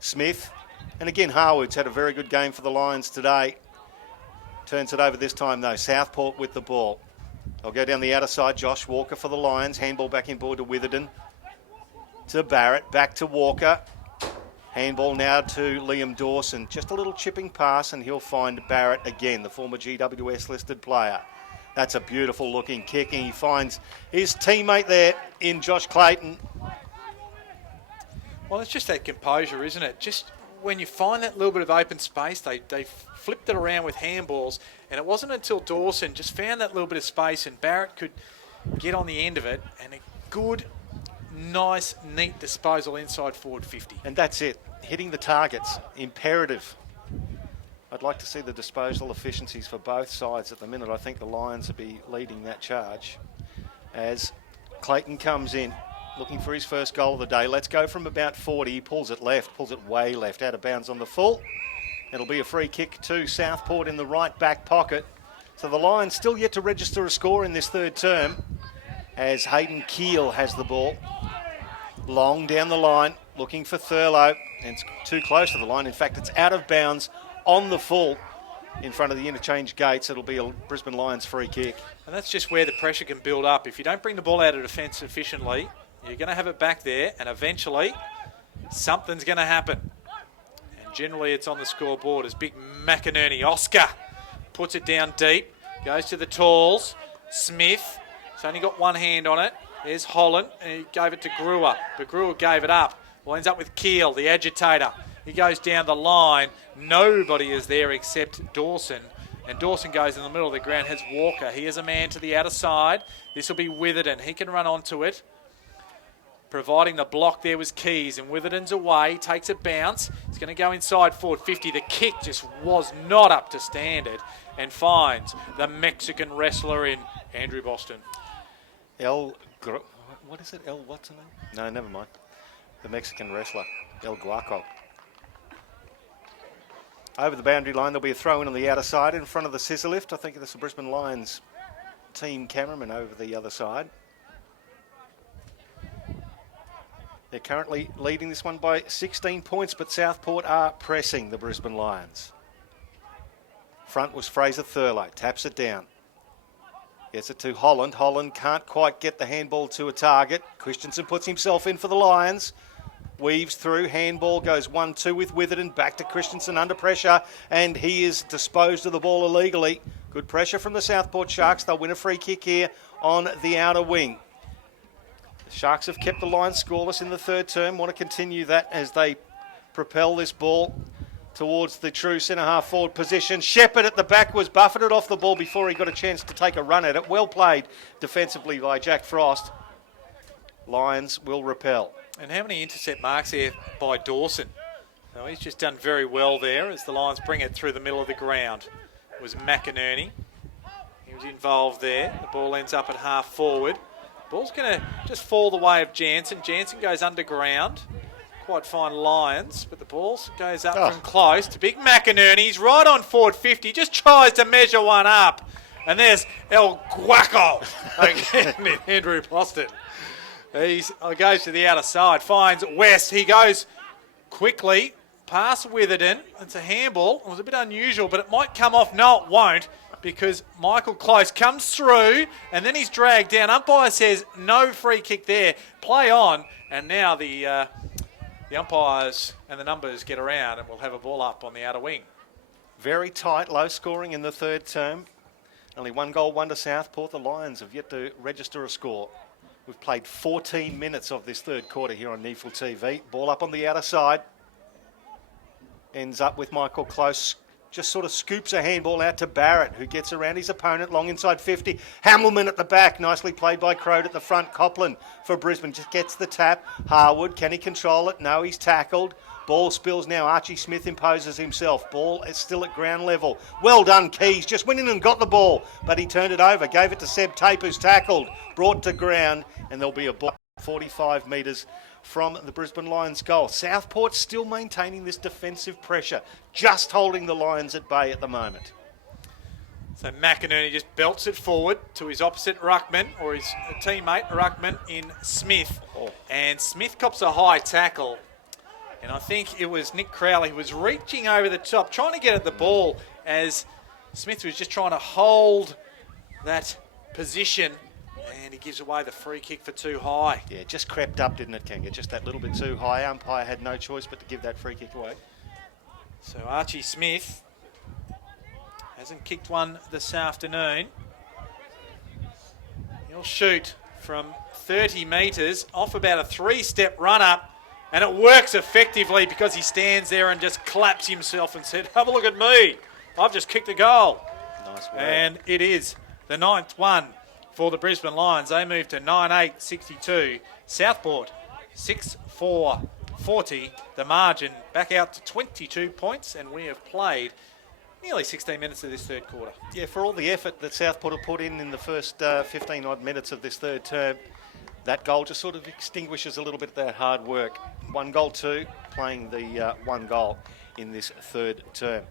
Smith. And again, Harwood's had a very good game for the Lions today. Turns it over this time, though. Southport with the ball. I'll go down the outer side. Josh Walker for the Lions. Handball back in board to Witherden. To Barrett, back to Walker. Handball now to Liam Dawson. Just a little chipping pass and he'll find Barrett again, the former GWS listed player. That's a beautiful looking kick and he finds his teammate there in Josh Clayton. Well, it's just that composure, isn't it? Just when you find that little bit of open space, they flipped it around with handballs, and it wasn't until Dawson just found that little bit of space and Barrett could get on the end of it, and a good, nice, neat disposal inside forward 50. And that's it. Hitting the targets, imperative. I'd like to see the disposal efficiencies for both sides at the minute. I think the Lions will be leading that charge as Clayton comes in, looking for his first goal of the day. Let's go from about 40. He pulls it left, pulls it way left, out of bounds on the full. It'll be a free kick to Southport in the right back pocket. So the Lions still yet to register a score in this third term as Hayden Keel has the ball. Long down the line, looking for Thurlow, and it's too close to the line. In fact, it's out of bounds on the full in front of the interchange gates. It'll be a Brisbane Lions free kick. And that's just where the pressure can build up. If you don't bring the ball out of defence efficiently, you're going to have it back there, and eventually something's going to happen. And generally it's on the scoreboard as big McInerney, Oscar, puts it down deep, goes to the talls. Smith, he's only got one hand on it. There's Holland, and he gave it to Brewer, but Brewer gave it up. Well, ends up with Keel, the agitator. He goes down the line. Nobody is there except Dawson. And Dawson goes in the middle of the ground, has Walker. He is a man to the outer side. This will be Witherden. He can run onto it. Providing the block there was Keys, and Witherden's away, takes a bounce. He's going to go inside forward 50. The kick just was not up to standard and finds the Mexican wrestler in Andrew Boston. What is it? What's the name? No, never mind. The Mexican wrestler, El Guaco. Over the boundary line, there'll be a throw in on the outer side in front of the scissor lift. I think that's the Brisbane Lions team cameraman over the other side. They're currently leading this one by 16 points, but Southport are pressing the Brisbane Lions. Front was Fraser Thurlow, taps it down. Gets it to Holland. Holland can't quite get the handball to a target. Christensen puts himself in for the Lions. Weaves through, handball goes 1-2 with Witherden, back to Christensen under pressure, and he is disposed of the ball illegally. Good pressure from the Southport Sharks. They'll win a free kick here on the outer wing. The Sharks have kept the Lions scoreless in the third term, want to continue that as they propel this ball towards the true centre-half forward position. Shepherd at the back was buffeted off the ball before he got a chance to take a run at it. Well played defensively by Jack Frost. Lions will repel. And how many intercept marks here by Dawson? So he's just done very well there as the Lions bring it through the middle of the ground. It was McInerney. He was involved there. The ball ends up at half forward. Ball's going to just fall the way of Jansen. Jansen goes underground. Quite fine Lions, but the ball goes up from close to big McInerney. He's right on forward 50. Just tries to measure one up. And there's El Guaco again, Andrew Boston. He goes to the outer side, finds West. He goes quickly past Witherden. It's a handball. It was a bit unusual, but it might come off. No, it won't, because Michael Close comes through and then he's dragged down. Umpire says no free kick there. Play on. And now the umpires and the numbers get around and we'll have a ball up on the outer wing. Very tight, low scoring in the third term. Only 1 goal, 1 to Southport. The Lions have yet to register a score. We've played 14 minutes of this third quarter here on NEAFL TV. Ball up on the outer side. Ends up with Michael Close. Just sort of scoops a handball out to Barrett, who gets around his opponent, long inside 50. Hamilman at the back, nicely played by Croad at the front. Copland for Brisbane just gets the tap. Harwood, can he control it? No, he's tackled. Ball spills now. Archie Smith imposes himself. Ball is still at ground level. Well done, Keys. Just went in and got the ball, but he turned it over. Gave it to Seb Tape, who's tackled. Brought to ground, and there'll be a ball 45 metres from the Brisbane Lions goal. Southport still maintaining this defensive pressure, just holding the Lions at bay at the moment. So McInerney just belts it forward to his opposite ruckman, or his teammate ruckman in Smith. And Smith cops a high tackle. And I think it was Nick Crowley who was reaching over the top, trying to get at the ball as Smith was just trying to hold that position. And he gives away the free kick for too high. Yeah, just crept up, didn't it, Kanga? Just that little bit too high. Umpire had no choice but to give that free kick away. So Archie Smith hasn't kicked one this afternoon. He'll shoot from 30 metres off about a 3-step run-up. And it works effectively because he stands there and just claps himself and said, have a look at me. I've just kicked a goal. Nice work. And it is the 9th one for the Brisbane Lions. They move to 9-8-62. Southport 6-4-40. The margin back out to 22 points. And we have played nearly 16 minutes of this third quarter. Yeah, for all the effort that Southport have put in the first 15-odd minutes of this third term, that goal just sort of extinguishes a little bit of that hard work. 1 goal, 2, playing the 1 goal in this third term.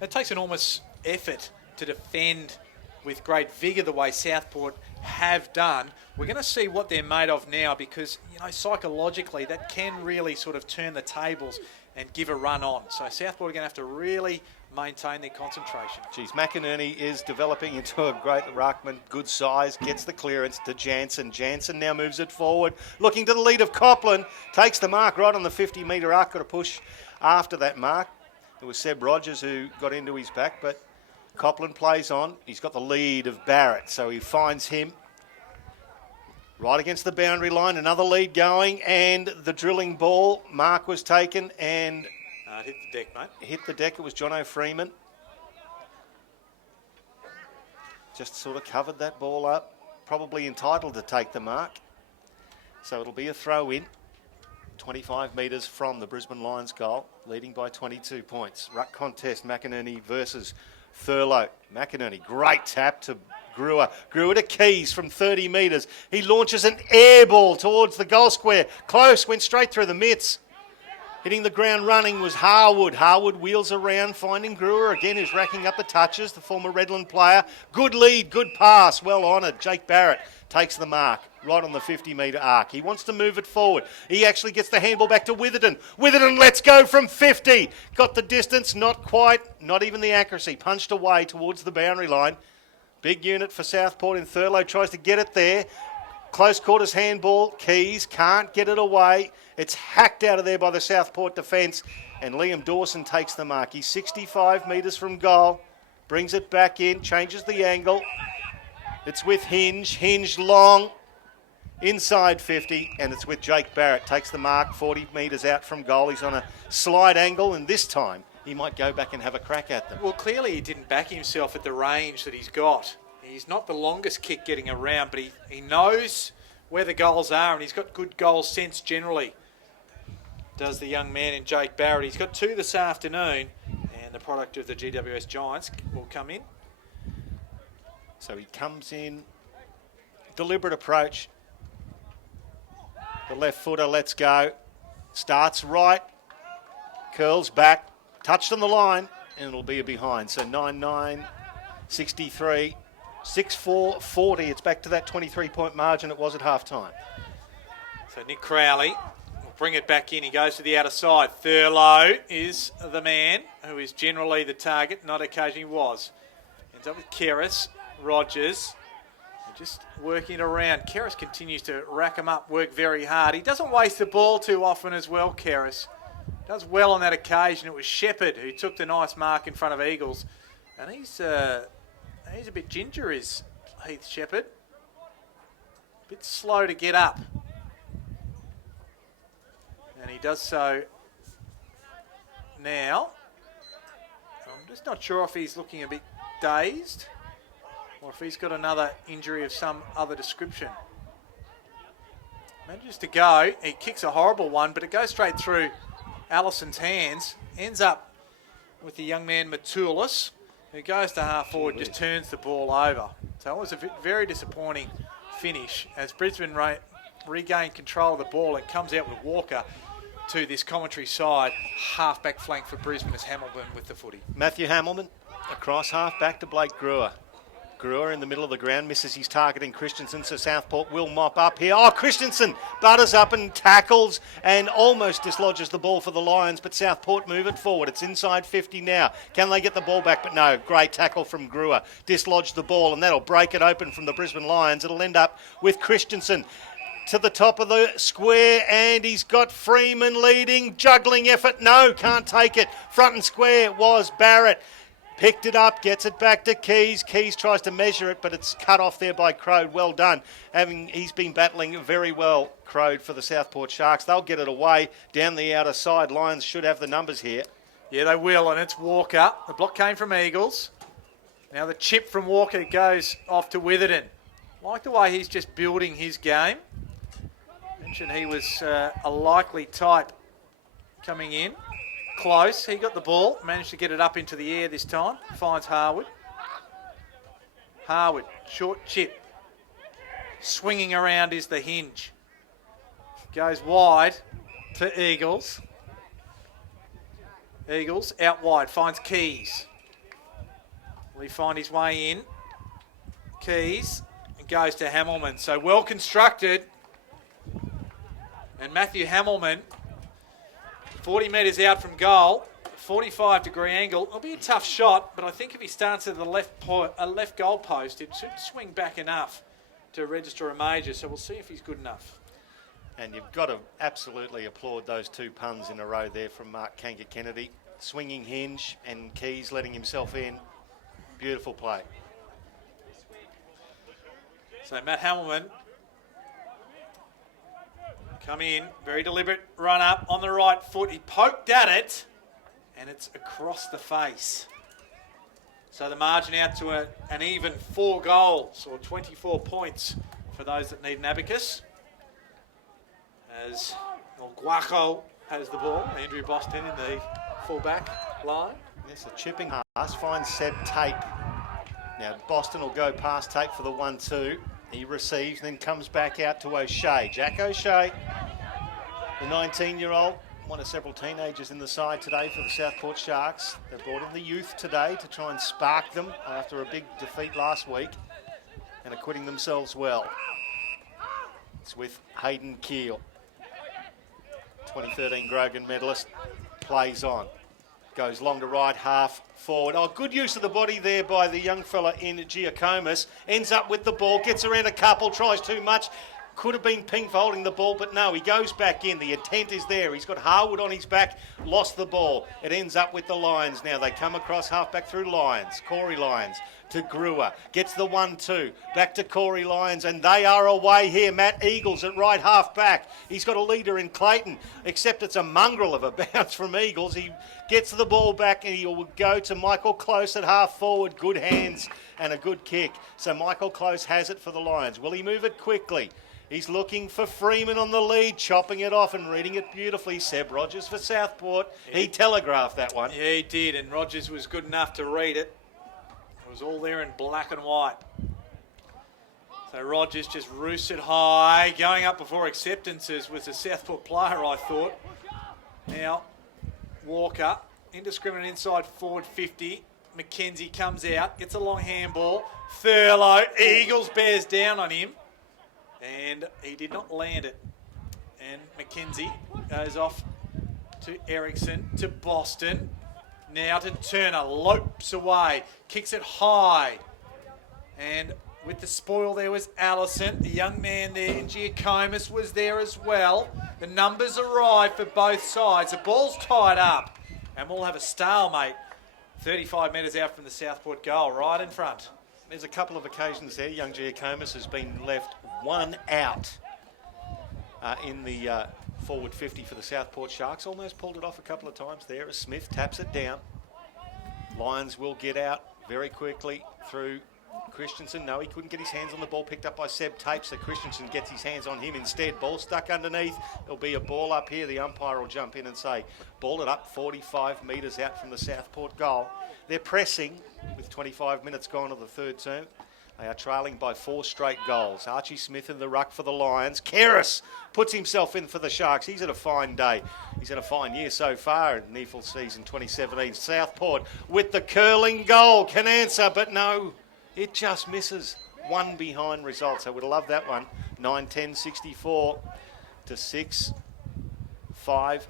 It takes enormous effort to defend with great vigour the way Southport have done. We're going to see what they're made of now because, you know, psychologically that can really sort of turn the tables and give a run on. So Southport are going to have to really maintain their concentration. Geez, McInerney is developing into a great ruckman, good size, gets the clearance to Jansen. Jansen now moves it forward, looking to the lead of Copland, takes the mark right on the 50-metre arc, got a push after that mark. It was Seb Rogers who got into his back, but Copland plays on. He's got the lead of Barrett, so he finds him right against the boundary line. Another lead going, and the drilling ball. Mark was taken and It hit the deck, mate. hit the deck. It was Jono Freeman. Just sort of covered that ball up. Probably entitled to take the mark. So it'll be a throw in. 25 metres from the Brisbane Lions goal, leading by 22 points. Ruck contest, McInerney versus Thurlow. McInerney, great tap to Greer. Greer to Keys from 30 metres. He launches an air ball towards the goal square. Close, went straight through the mitts. Hitting the ground running was Harwood. Harwood wheels around, finding Greer again, who's racking up the touches, the former Redland player. Good lead, good pass, well honoured. Jake Barrett takes the mark right on the 50-metre arc. He wants to move it forward. He actually gets the handball back to Witherden. Witherden lets go from 50. Got the distance, not quite, not even the accuracy. Punched away towards the boundary line. Big unit for Southport in Thurlow, tries to get it there. Close quarters handball, Keys can't get it away. It's hacked out of there by the Southport defence, and Liam Dawson takes the mark. He's 65 metres from goal, brings it back in, changes the angle. It's with Hinge long, inside 50, and it's with Jake Barrett. Takes the mark 40 metres out from goal. He's on a slide angle, and this time he might go back and have a crack at them. Well, clearly he didn't back himself at the range that he's got. He's not the longest kick getting around, but he knows where the goals are, and he's got good goal sense generally. Does the young man in Jake Barrett. He's got 2 this afternoon, and the product of the GWS Giants will come in. So he comes in, deliberate approach. The left footer lets go, starts right, curls back, touched on the line, and it'll be a behind. So 9-9, 63, 6-4, 40. It's back to that 23-point margin it was at half-time. So Nick Crowley will bring it back in. He goes to the outer side. Thurlow is the man who is generally the target, not occasionally was. Ends up with Keris, Rogers, just working it around. Keris continues to rack him up, work very hard. He doesn't waste the ball too often as well, Keris. Does well on that occasion. It was Shepherd who took the nice mark in front of Eagles. And he's He's a bit ginger, is Heath Shepherd. A bit slow to get up. And he does so now. I'm just not sure if he's looking a bit dazed or if he's got another injury of some other description. Manages to go. He kicks a horrible one, but it goes straight through Allison's hands. Ends up with the young man Matulis, who goes to half forward, just turns the ball over. So it was a very disappointing finish as Brisbane regained control of the ball and comes out with Walker to this commentary side. Half-back flank for Brisbane as Hamilton with the footy. Matthew Hamilton across half-back to Blake Brewer. Brewer in the middle of the ground, misses his target in Christensen, so Southport will mop up here. Oh, Christensen butters up and tackles and almost dislodges the ball for the Lions, but Southport move it forward. It's inside 50 now. Can they get the ball back? But no, great tackle from Brewer. Dislodged the ball, and that'll break it open from the Brisbane Lions. It'll end up with Christensen to the top of the square, and he's got Freeman leading. Juggling effort. No, can't take it. Front and square was Barrett. Picked it up, gets it back to Keys. Keys tries to measure it, but it's cut off there by Crode. Well done. He's been battling very well, Crode, for the Southport Sharks. They'll get it away down the outer side. Lions should have the numbers here. Yeah, they will, and it's Walker. The block came from Eagles. Now the chip from Walker goes off to Witherden. Like the way he's just building his game. Mentioned he was a likely type coming in. Close. He got the ball. Managed to get it up into the air this time. Finds Harwood. Harwood. Short chip. Swinging around is the hinge. Goes wide to Eagles. Eagles out wide. Finds Keys. Will he find his way in? Keys. And goes to Hamilton. So well constructed. And Matthew Hamilton, 40 metres out from goal, 45-degree angle. It'll be a tough shot, but I think if he starts at the left goal post, it should swing back enough to register a major. So we'll see if he's good enough. And you've got to absolutely applaud those two puns in a row there from Mark Kanker-Kennedy. Swinging hinge and Keys letting himself in. Beautiful play. So Matt Hamilton come in, very deliberate run up on the right foot. He poked at it, and it's across the face. So the margin out to an even 4 goals, or 24 points for those that need an abacus. As Guaco has the ball, Andrew Boston in the full-back line. Yes, a chipping pass, finds Seb Tate. Now Boston will go past Tate for the 1-2. He receives, then comes back out to O'Shea. Jack O'Shea, the 19-year-old, one of several teenagers in the side today for the Southport Sharks. They've brought in the youth today to try and spark them after a big defeat last week and acquitting themselves well. It's with Hayden Keel, 2013 Grogan medalist, plays on. Goes long to right, half forward. Oh, good use of the body there by the young fella in Giacomis. Ends up with the ball, gets around a couple, tries too much. Could have been pinged for holding the ball, but no, he goes back in. The intent is there. He's got Harwood on his back, lost the ball. It ends up with the Lions now. They come across half-back through Lions. Corey Lyons to Brewer. Gets the 1-2. Back to Corey Lyons, and they are away here. Matt Eagles at right half-back. He's got a leader in Clayton, except it's a mongrel of a bounce from Eagles. He gets the ball back, and he will go to Michael Close at half-forward. Good hands and a good kick. So Michael Close has it for the Lions. Will he move it quickly? He's looking for Freeman on the lead, chopping it off and reading it beautifully. Seb Rogers for Southport. He telegraphed that one. Yeah, he did, and Rogers was good enough to read it. It was all there in black and white. So Rogers just roosted high, going up before acceptances was a Southport player, I thought. Now, Walker, indiscriminate inside forward 50. McKenzie comes out, gets a long handball. Thurlow, Eagles bears down on him. And he did not land it. And McKenzie goes off to Ericsson, to Boston. Now to Turner, lopes away, kicks it high. And with the spoil there was Allison. The young man there in Giacomis was there as well. The numbers arrive for both sides. The ball's tied up. And we'll have a stalemate 35 metres out from the Southport goal, right in front. there's a couple of occasions there. Young Giacomis has been left one out in the forward 50 for the Southport Sharks. Almost pulled it off a couple of times there as Smith taps it down. Lions will get out very quickly through Christensen. No, he couldn't get his hands on the ball, picked up by Seb Tate, so Christensen gets his hands on him instead. Ball stuck underneath. There'll be a ball up here. The umpire will jump in and say, ball it up 45 metres out from the Southport goal. They're pressing with 25 minutes gone of the third term. They are trailing by 4 straight goals. Archie Smith in the ruck for the Lions. Keris puts himself in for the Sharks. He's had a fine day. He's had a fine year so far in NEAFL season 2017. Southport with the curling goal. Can answer, but no, it just misses. One behind results. I would have loved that one. 9-10, 64 to 6, 5,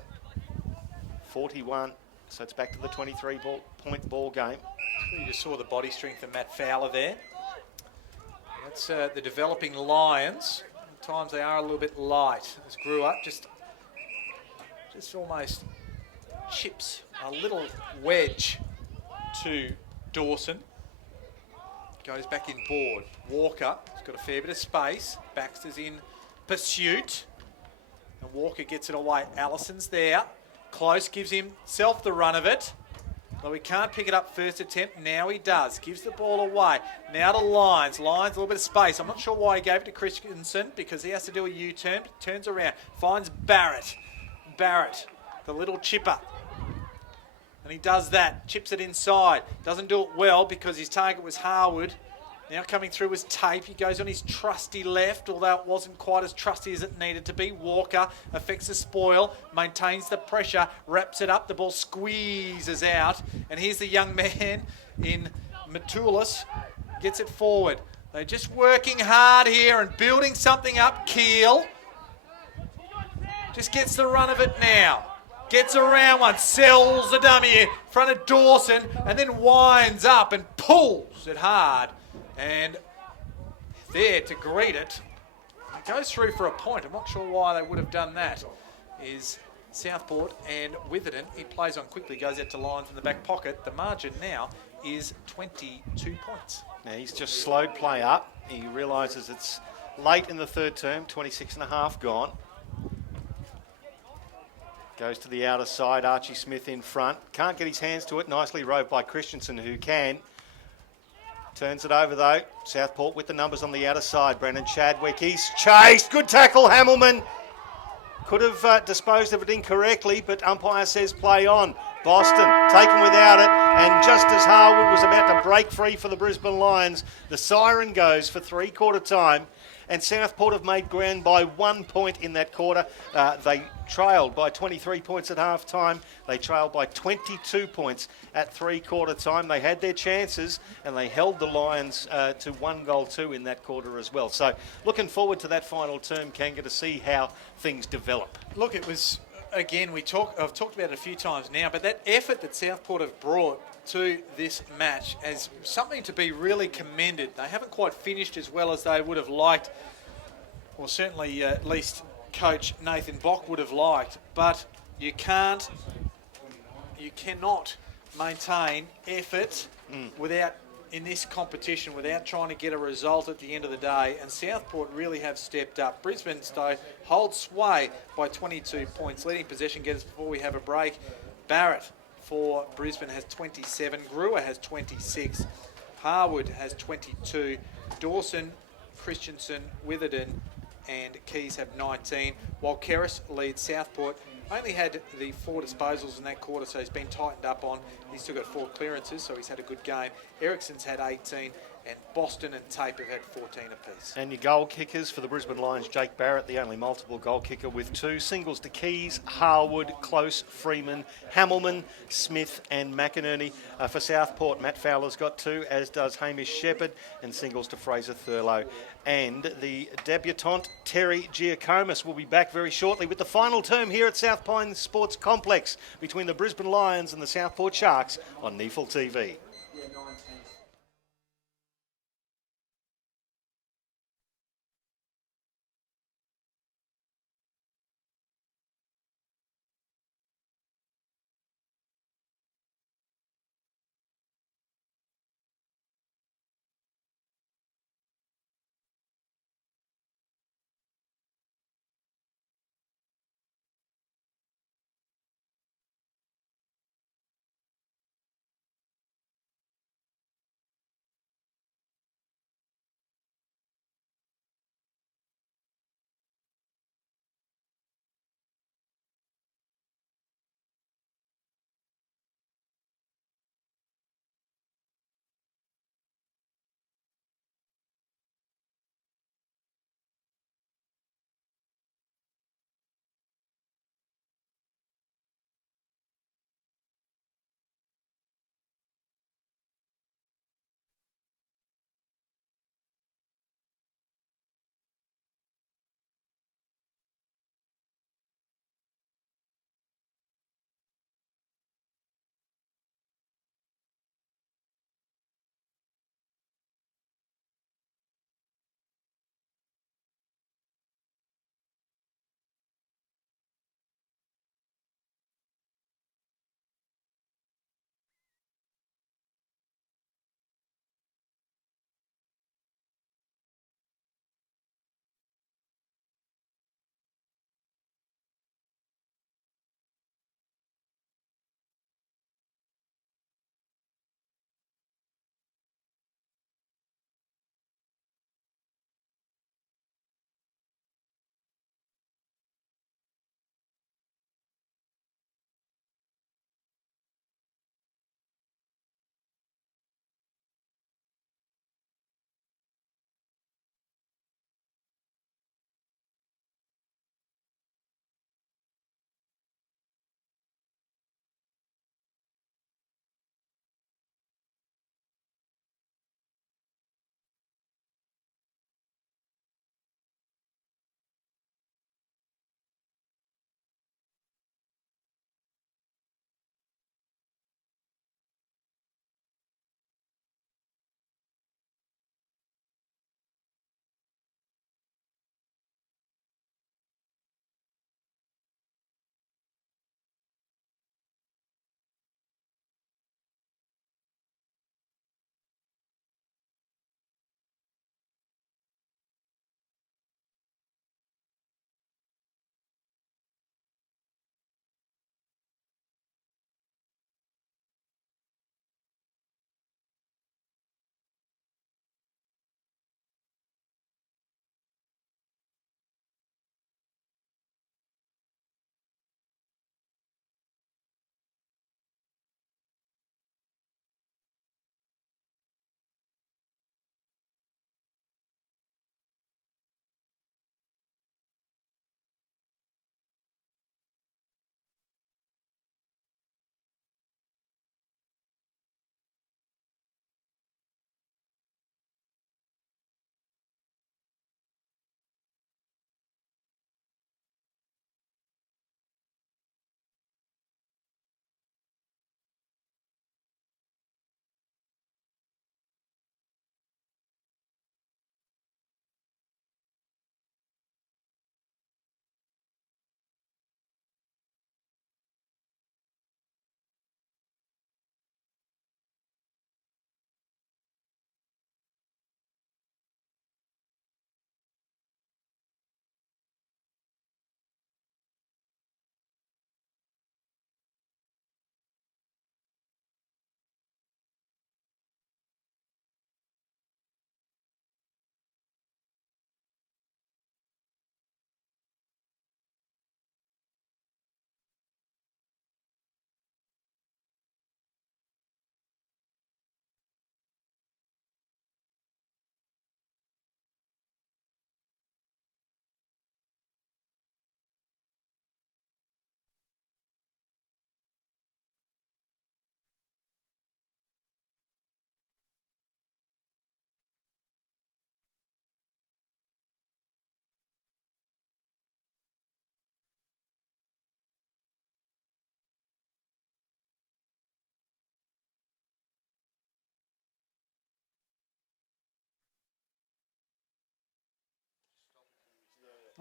41. So it's back to the 23-point ball game. You just saw the body strength of Matt Fowler there. That's the developing Lions. At times they are a little bit light. As grew up, just almost chips a little wedge to Dawson. Goes back in board. Walker has got a fair bit of space. Baxter's in pursuit. And Walker gets it away. Allison's there. Close gives himself the run of it. Though he can't pick it up first attempt, now he does. Gives the ball away. Now to Lyons. Lyons, a little bit of space. I'm not sure why he gave it to Christensen because he has to do a U-turn. Turns around. Finds Barrett. Barrett, the little chipper. And he does that. Chips it inside. Doesn't do it well because his target was Harwood. Now coming through was Tape. He goes on his trusty left, although it wasn't quite as trusty as it needed to be. Walker affects the spoil, maintains the pressure, wraps it up. The ball squeezes out. And here's the young man in Matulis. Gets it forward. They're just working hard here and building something up. Keel just gets the run of it now. Gets around one, sells the dummy in front of Dawson, and then winds up and pulls it hard. And there to greet it. It goes through for a point. I'm not sure why they would have done that. Is Southport and Witherden. He plays on quickly, goes out to Lyons in the back pocket. The margin now is 22 points. Now he's just slowed play up. He realises it's late in the third term, 26 and a half gone. Goes to the outer side, Archie Smith in front. Can't get his hands to it. Nicely roved by Christensen, who can. Turns it over though. Southport with the numbers on the outer side. Brendan Chadwick, he's chased. Good tackle, Hamilman. Could have disposed of it incorrectly, but umpire says play on. Boston taken without it, and just as Harwood was about to break free for the Brisbane Lions, the siren goes for three-quarter time, and Southport have made ground by 1 point in that quarter. They trailed by 23 points at half-time. They trailed by 22 points at three-quarter time. They had their chances, and they held the Lions to 1-2 in that quarter as well. So looking forward to that final term, Kanga, to see how things develop. Look, it was, again, I've talked about it a few times now, but that effort that Southport have brought to this match as something to be really commended. They haven't quite finished as well as they would have liked, or certainly at least coach Nathan Bock would have liked, but you cannot maintain effort without, in this competition, without trying to get a result at the end of the day, and Southport really have stepped up. Brisbane, though, holds sway by 22 points. Leading possession getters before we have a break. Barrett for Brisbane has 27. Brewer has 26. Harwood has 22. Dawson, Christensen, Witherden and Keys have 19, while Keris leads Southport. Only had the 4 disposals in that quarter, so he's been tightened up on. He's still got 4 clearances, so he's had a good game. Ericsson's had 18, and Boston and Tape have had 14 apiece. And your goal kickers for the Brisbane Lions, Jake Barrett, the only multiple goal kicker with 2 singles to Keys, Harwood, Close, Freeman, Hamilman, Smith and McInerney. For Southport, Matt Fowler's got 2, as does Hamish Shepherd, and singles to Fraser Thurlow. And the debutant, Terry Giacomis, will be back very shortly with the final term here at South Pine Sports Complex between the Brisbane Lions and the Southport Sharks on NEAFL TV.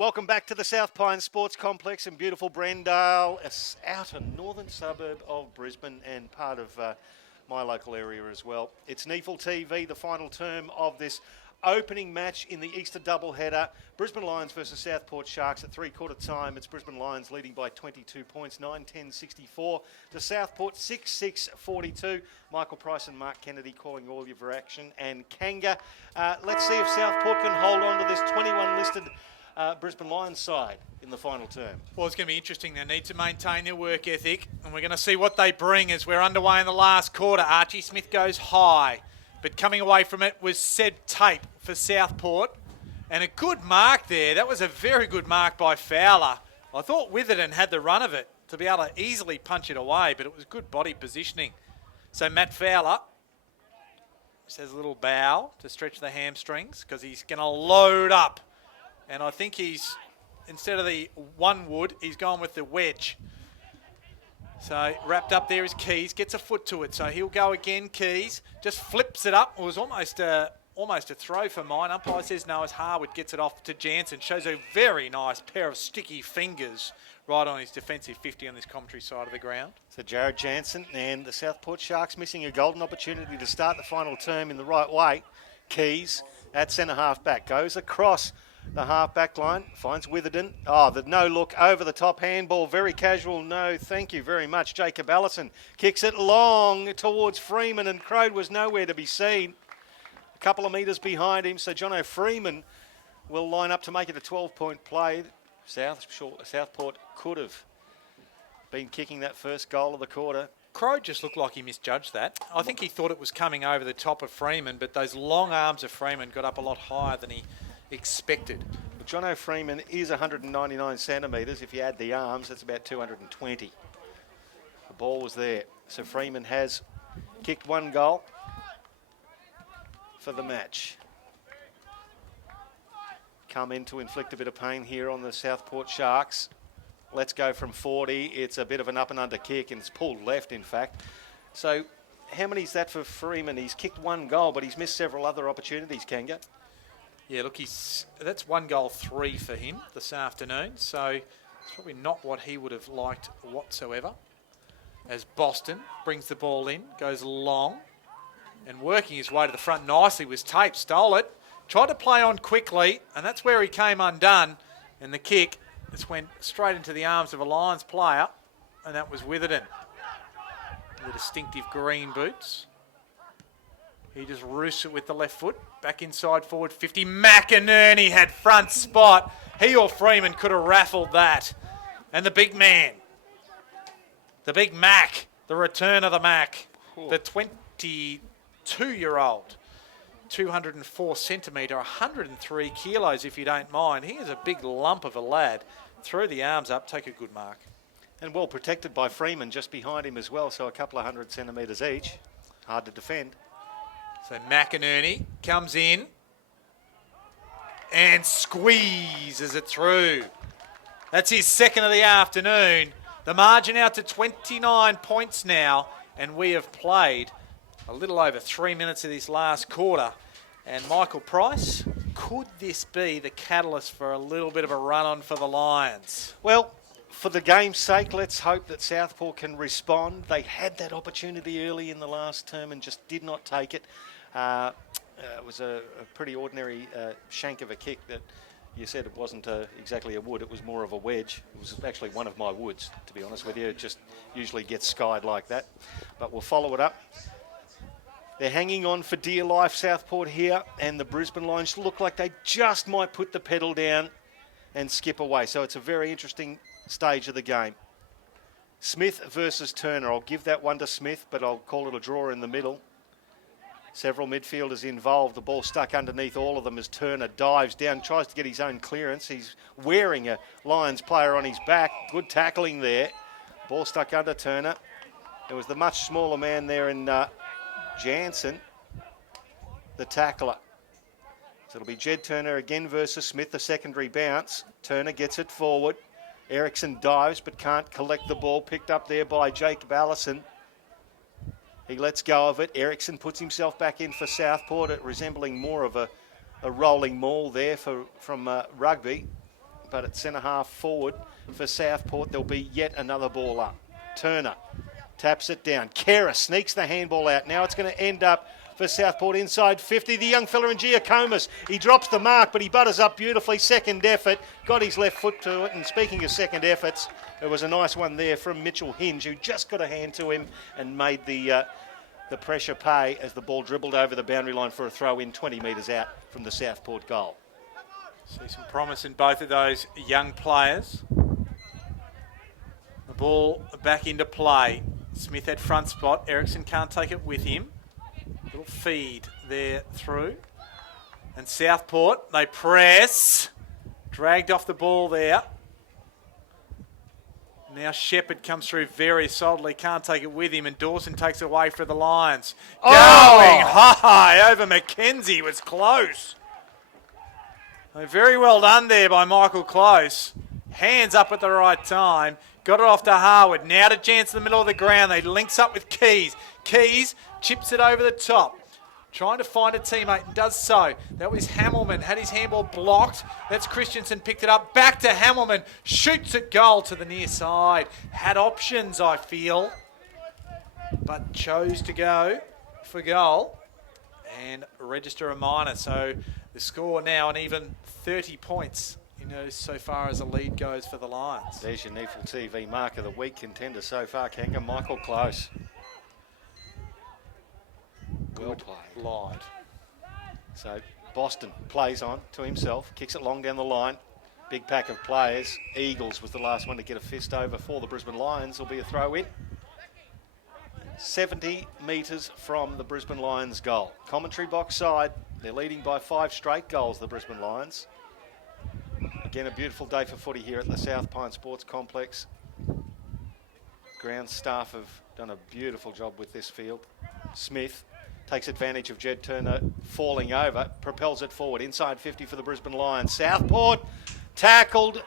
Welcome back to the South Pine Sports Complex in beautiful Brendale, a outer northern suburb of Brisbane and part of my local area as well. It's NEAFL TV, the final term of this opening match in the Easter doubleheader. Brisbane Lions versus Southport Sharks at three-quarter time. It's Brisbane Lions leading by 22 points, 9-10-64 to Southport 6-6-42. Michael Price and Mark Kennedy calling all your action. And Kanga, let's see if Southport can hold on to this 21 listed Brisbane Lions side in the final term. Well, it's going to be interesting. They need to maintain their work ethic, and we're going to see what they bring as we're underway in the last quarter. Archie Smith goes high, but coming away from it was Seb Tape for Southport. And a good mark there. That was a very good mark by Fowler. I thought Witherden had the run of it to be able to easily punch it away, but it was good body positioning. So Matt Fowler just has a little bow to stretch the hamstrings because he's going to load up. And I think he's, instead of the one wood, he's gone with the wedge. So wrapped up there is Keys, gets a foot to it. So he'll go again, Keys, just flips it up. It was almost a throw for mine. Umpire says no as Harwood gets it off to Jansen. Shows a very nice pair of sticky fingers right on his defensive 50 on this commentary side of the ground. So Jared Jansen and the Southport Sharks missing a golden opportunity to start the final term in the right way. Keys at centre half back goes across the half-back line, finds Witherden. Oh, the no-look over the top handball. Very casual. No, thank you very much. Jacob Allison kicks it long towards Freeman, and Crode was nowhere to be seen. A couple of metres behind him, so Jono Freeman will line up to make it a 12-point play. Southport could have been kicking that first goal of the quarter. Crode just looked like he misjudged that. I think he thought it was coming over the top of Freeman, but those long arms of Freeman got up a lot higher than he expected. Jono Freeman is 199 centimetres. If you add the arms, that's about 220. The ball was there. So Freeman has kicked one goal for the match. Come in to inflict a bit of pain here on the Southport Sharks. Let's go from 40. It's a bit of an up and under kick, and it's pulled left, in fact. So how many is that for Freeman? He's kicked one goal, but he's missed several other opportunities, Kanga. Yeah, look, that's 1 goal 3 for him this afternoon, so it's probably not what he would have liked whatsoever. As Boston brings the ball in, goes long, and working his way to the front nicely was Tape, stole it, tried to play on quickly, and that's where he came undone, and the kick just went straight into the arms of a Lions player, and that was Witherden. The distinctive green boots. He just roosts it with the left foot. Back inside forward 50. McInerney had front spot. He or Freeman could have raffled that. And the big man. The big Mac. The return of the Mac. The 22-year-old. 204 centimetre, 103 kilos if you don't mind. He is a big lump of a lad. Throw the arms up, take a good mark. And well protected by Freeman just behind him as well, so a couple of 100 centimetres each. Hard to defend. So McInerney comes in and squeezes it through. That's his second of the afternoon. The margin out to 29 points now, and we have played a little over 3 minutes of this last quarter. And Michael Price, could this be the catalyst for a little bit of a run-on for the Lions? Well, for the game's sake, let's hope that Southport can respond. They had that opportunity early in the last term and just did not take it. It was a pretty ordinary shank of a kick that you said it wasn't exactly a wood, it was more of a wedge. It was actually one of my woods, to be honest with you. It just usually gets skied like that. But we'll follow it up. They're hanging on for dear life, Southport here, and the Brisbane Lions look like they just might put the pedal down and skip away. So it's a very interesting stage of the game. Smith versus Turner. I'll give that one to Smith, but I'll call it a draw in the middle. Several midfielders involved. The ball stuck underneath all of them as Turner dives down, tries to get his own clearance. He's wearing a Lions player on his back. Good tackling there. Ball stuck under Turner. It was the much smaller man there in Jansen, the tackler. So it'll be Jed Turner again versus Smith, the secondary bounce. Turner gets it forward. Ericsson dives but can't collect the ball. Picked up there by Jacob Allison. He lets go of it. Ericsson puts himself back in for Southport, resembling more of a rolling maul there from rugby. but at centre-half forward for Southport, there'll be yet another ball up. Turner taps it down. Kera sneaks the handball out. Now it's going to end up for Southport inside 50. The young fella in Giacomas. He drops the mark, but he butters up beautifully. Second effort. Got his left foot to it. And speaking of second efforts, there was a nice one there from Mitchell Hinge, who just got a hand to him and made the pressure pay as the ball dribbled over the boundary line for a throw in 20 metres out from the Southport goal. See some promise in both of those young players. The ball back into play. Smith at front spot. Ericsson can't take it with him. Little feed there through. And Southport, they press. Dragged off the ball there. Now Shepherd comes through very solidly, can't take it with him, and Dawson takes it away for the Lions. Going high over Mackenzie, was close. Very well done there by Michael Close. Hands up at the right time. Got it off to Harwood. Now to Jance in the middle of the ground. They links up with Keys. Keys chips it over the top. Trying to find a teammate and does so. That was Hamilman. Had his handball blocked. That's Christensen, picked it up. Back to Hamilman. Shoots at goal to the near side. Had options, I feel, but chose to go for goal and register a minor. So the score now an even 30 points, so far as the lead goes for the Lions. There's your NEAFL TV mark of the week contender so far, Kanga. Michael Close. Well played. Lied. So Boston plays on to himself, kicks it long down the line. Big pack of players. Eagles was the last one to get a fist over for the Brisbane Lions. Will be a throw in. 70 metres from the Brisbane Lions goal. Commentary box side. They're leading by 5 straight goals, the Brisbane Lions. Again, a beautiful day for footy here at the South Pine Sports Complex. Ground staff have done a beautiful job with this field. Smith takes advantage of Jed Turner falling over, propels it forward. Inside 50 for the Brisbane Lions. Southport tackled.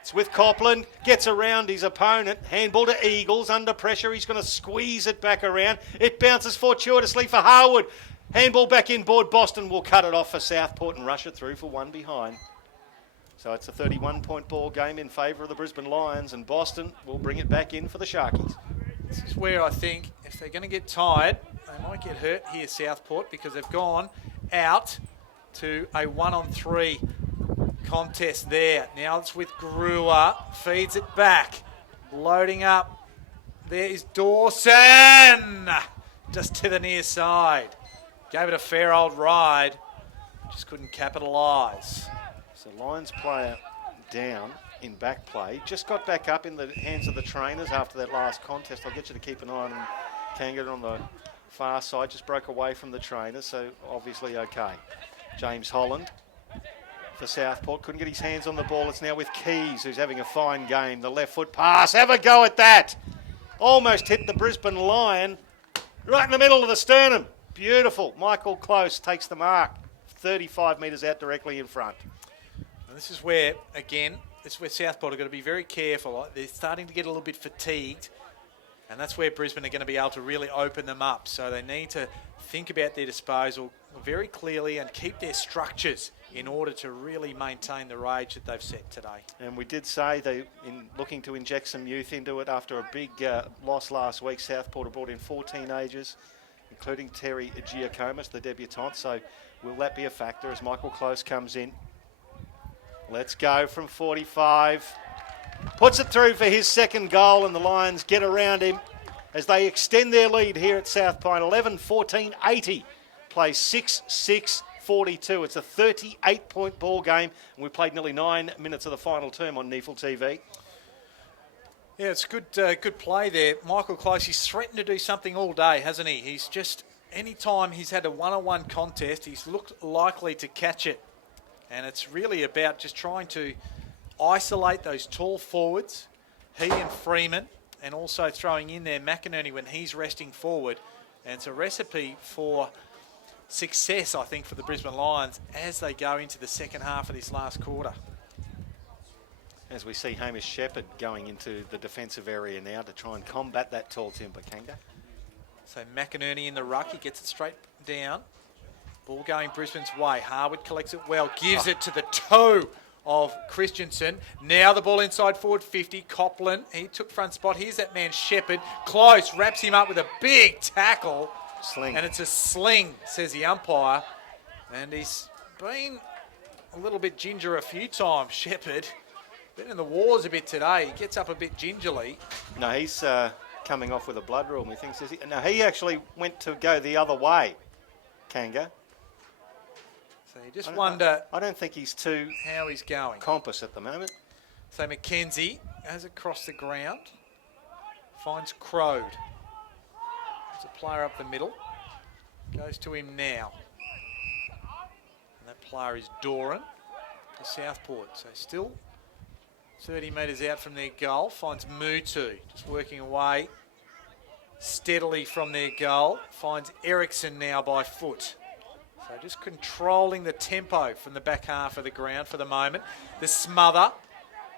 It's with Copland. Gets around his opponent. Handball to Eagles. Under pressure. He's going to squeeze it back around. It bounces fortuitously for Harwood. Handball back inboard. Boston will cut it off for Southport and rush it through for one behind. So it's a 31-point ball game in favour of the Brisbane Lions, and Boston will bring it back in for the Sharkies. This is where I think if they're going to get tired, they might get hurt here, Southport, because they've gone out to a 1-on-3 contest there. Now it's with Brewer, feeds it back, loading up. There is Dawson, just to the near side. Gave it a fair old ride, just couldn't capitalise. So Lions player down in back play. Just got back up in the hands of the trainers after that last contest. I'll get you to keep an eye on Kanga on the far side. Just broke away from the trainers, so obviously okay. James Holland for Southport. Couldn't get his hands on the ball. It's now with Keys, who's having a fine game. The left foot pass. Have a go at that. Almost hit the Brisbane Lion right in the middle of the sternum. Beautiful. Michael Close takes the mark. 35 metres out directly in front. This is where, again, Southport are going to be very careful. They're starting to get a little bit fatigued, and that's where Brisbane are going to be able to really open them up. So they need to think about their disposal very clearly and keep their structures in order to really maintain the rage that they've set today. And we did say they looking to inject some youth into it after a big loss last week. Southport have brought in 4 teenagers, including Terry Giacomas, the debutant. So will that be a factor as Michael Close comes in? Let's go from 45. Puts it through for his second goal, and the Lions get around him as they extend their lead here at South Pine. 11-14-80. Play 6-6-42. It's a 38-point ball game, and we played nearly 9 minutes of the final term on NEAFL TV. Yeah, it's good play there. Michael Close, he's threatened to do something all day, hasn't he? He's just, any time he's had a one-on-one contest, he's looked likely to catch it. And it's really about just trying to isolate those tall forwards, he and Freeman, and also throwing in there McInerney when he's resting forward. And it's a recipe for success, I think, for the Brisbane Lions as they go into the second half of this last quarter. As we see Hamish Shepherd going into the defensive area now to try and combat that tall timber, Kanga. So McInerney in the ruck, he gets it straight down. Ball going Brisbane's way. Harwood collects it well, gives it to the toe of Christensen. Now the ball inside forward 50. Copland, he took front spot. Here's that man Shepherd. Close, wraps him up with a big tackle. Sling. And it's a sling, says the umpire. And he's been a little bit ginger a few times, Shepherd. Been in the wars a bit today. He gets up a bit gingerly. No, he's coming off with a blood rule, methinks. Is he? No, he actually went to go the other way, Kanga. So you just wonder I don't think he's too how he's going. compass at the moment. So McKenzie goes across the ground, finds Crode. There's a player up the middle, goes to him now. And that player is Doran for Southport. So still 30 metres out from their goal, finds Mutu, just working away steadily from their goal. Finds Ericsson now by foot. So just controlling the tempo from the back half of the ground for the moment. The smother,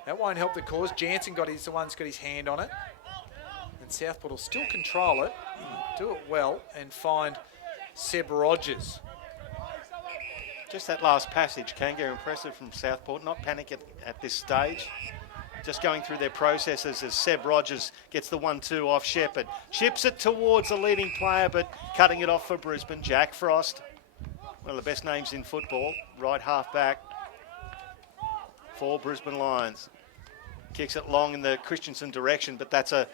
that won't help the cause. Jansen is the one who's got his hand on it. And Southport will still control it, do it well, and find Seb Rogers. Just that last passage, Kanga, impressive from Southport. Not panic at this stage. Just going through their processes as Seb Rogers gets the 1-2 off Shepherd. Chips it towards the leading player, but cutting it off for Brisbane. Jack Frost, one of the best names in football. Right half back for Brisbane Lions. Kicks it long in the Christensen direction, but that's a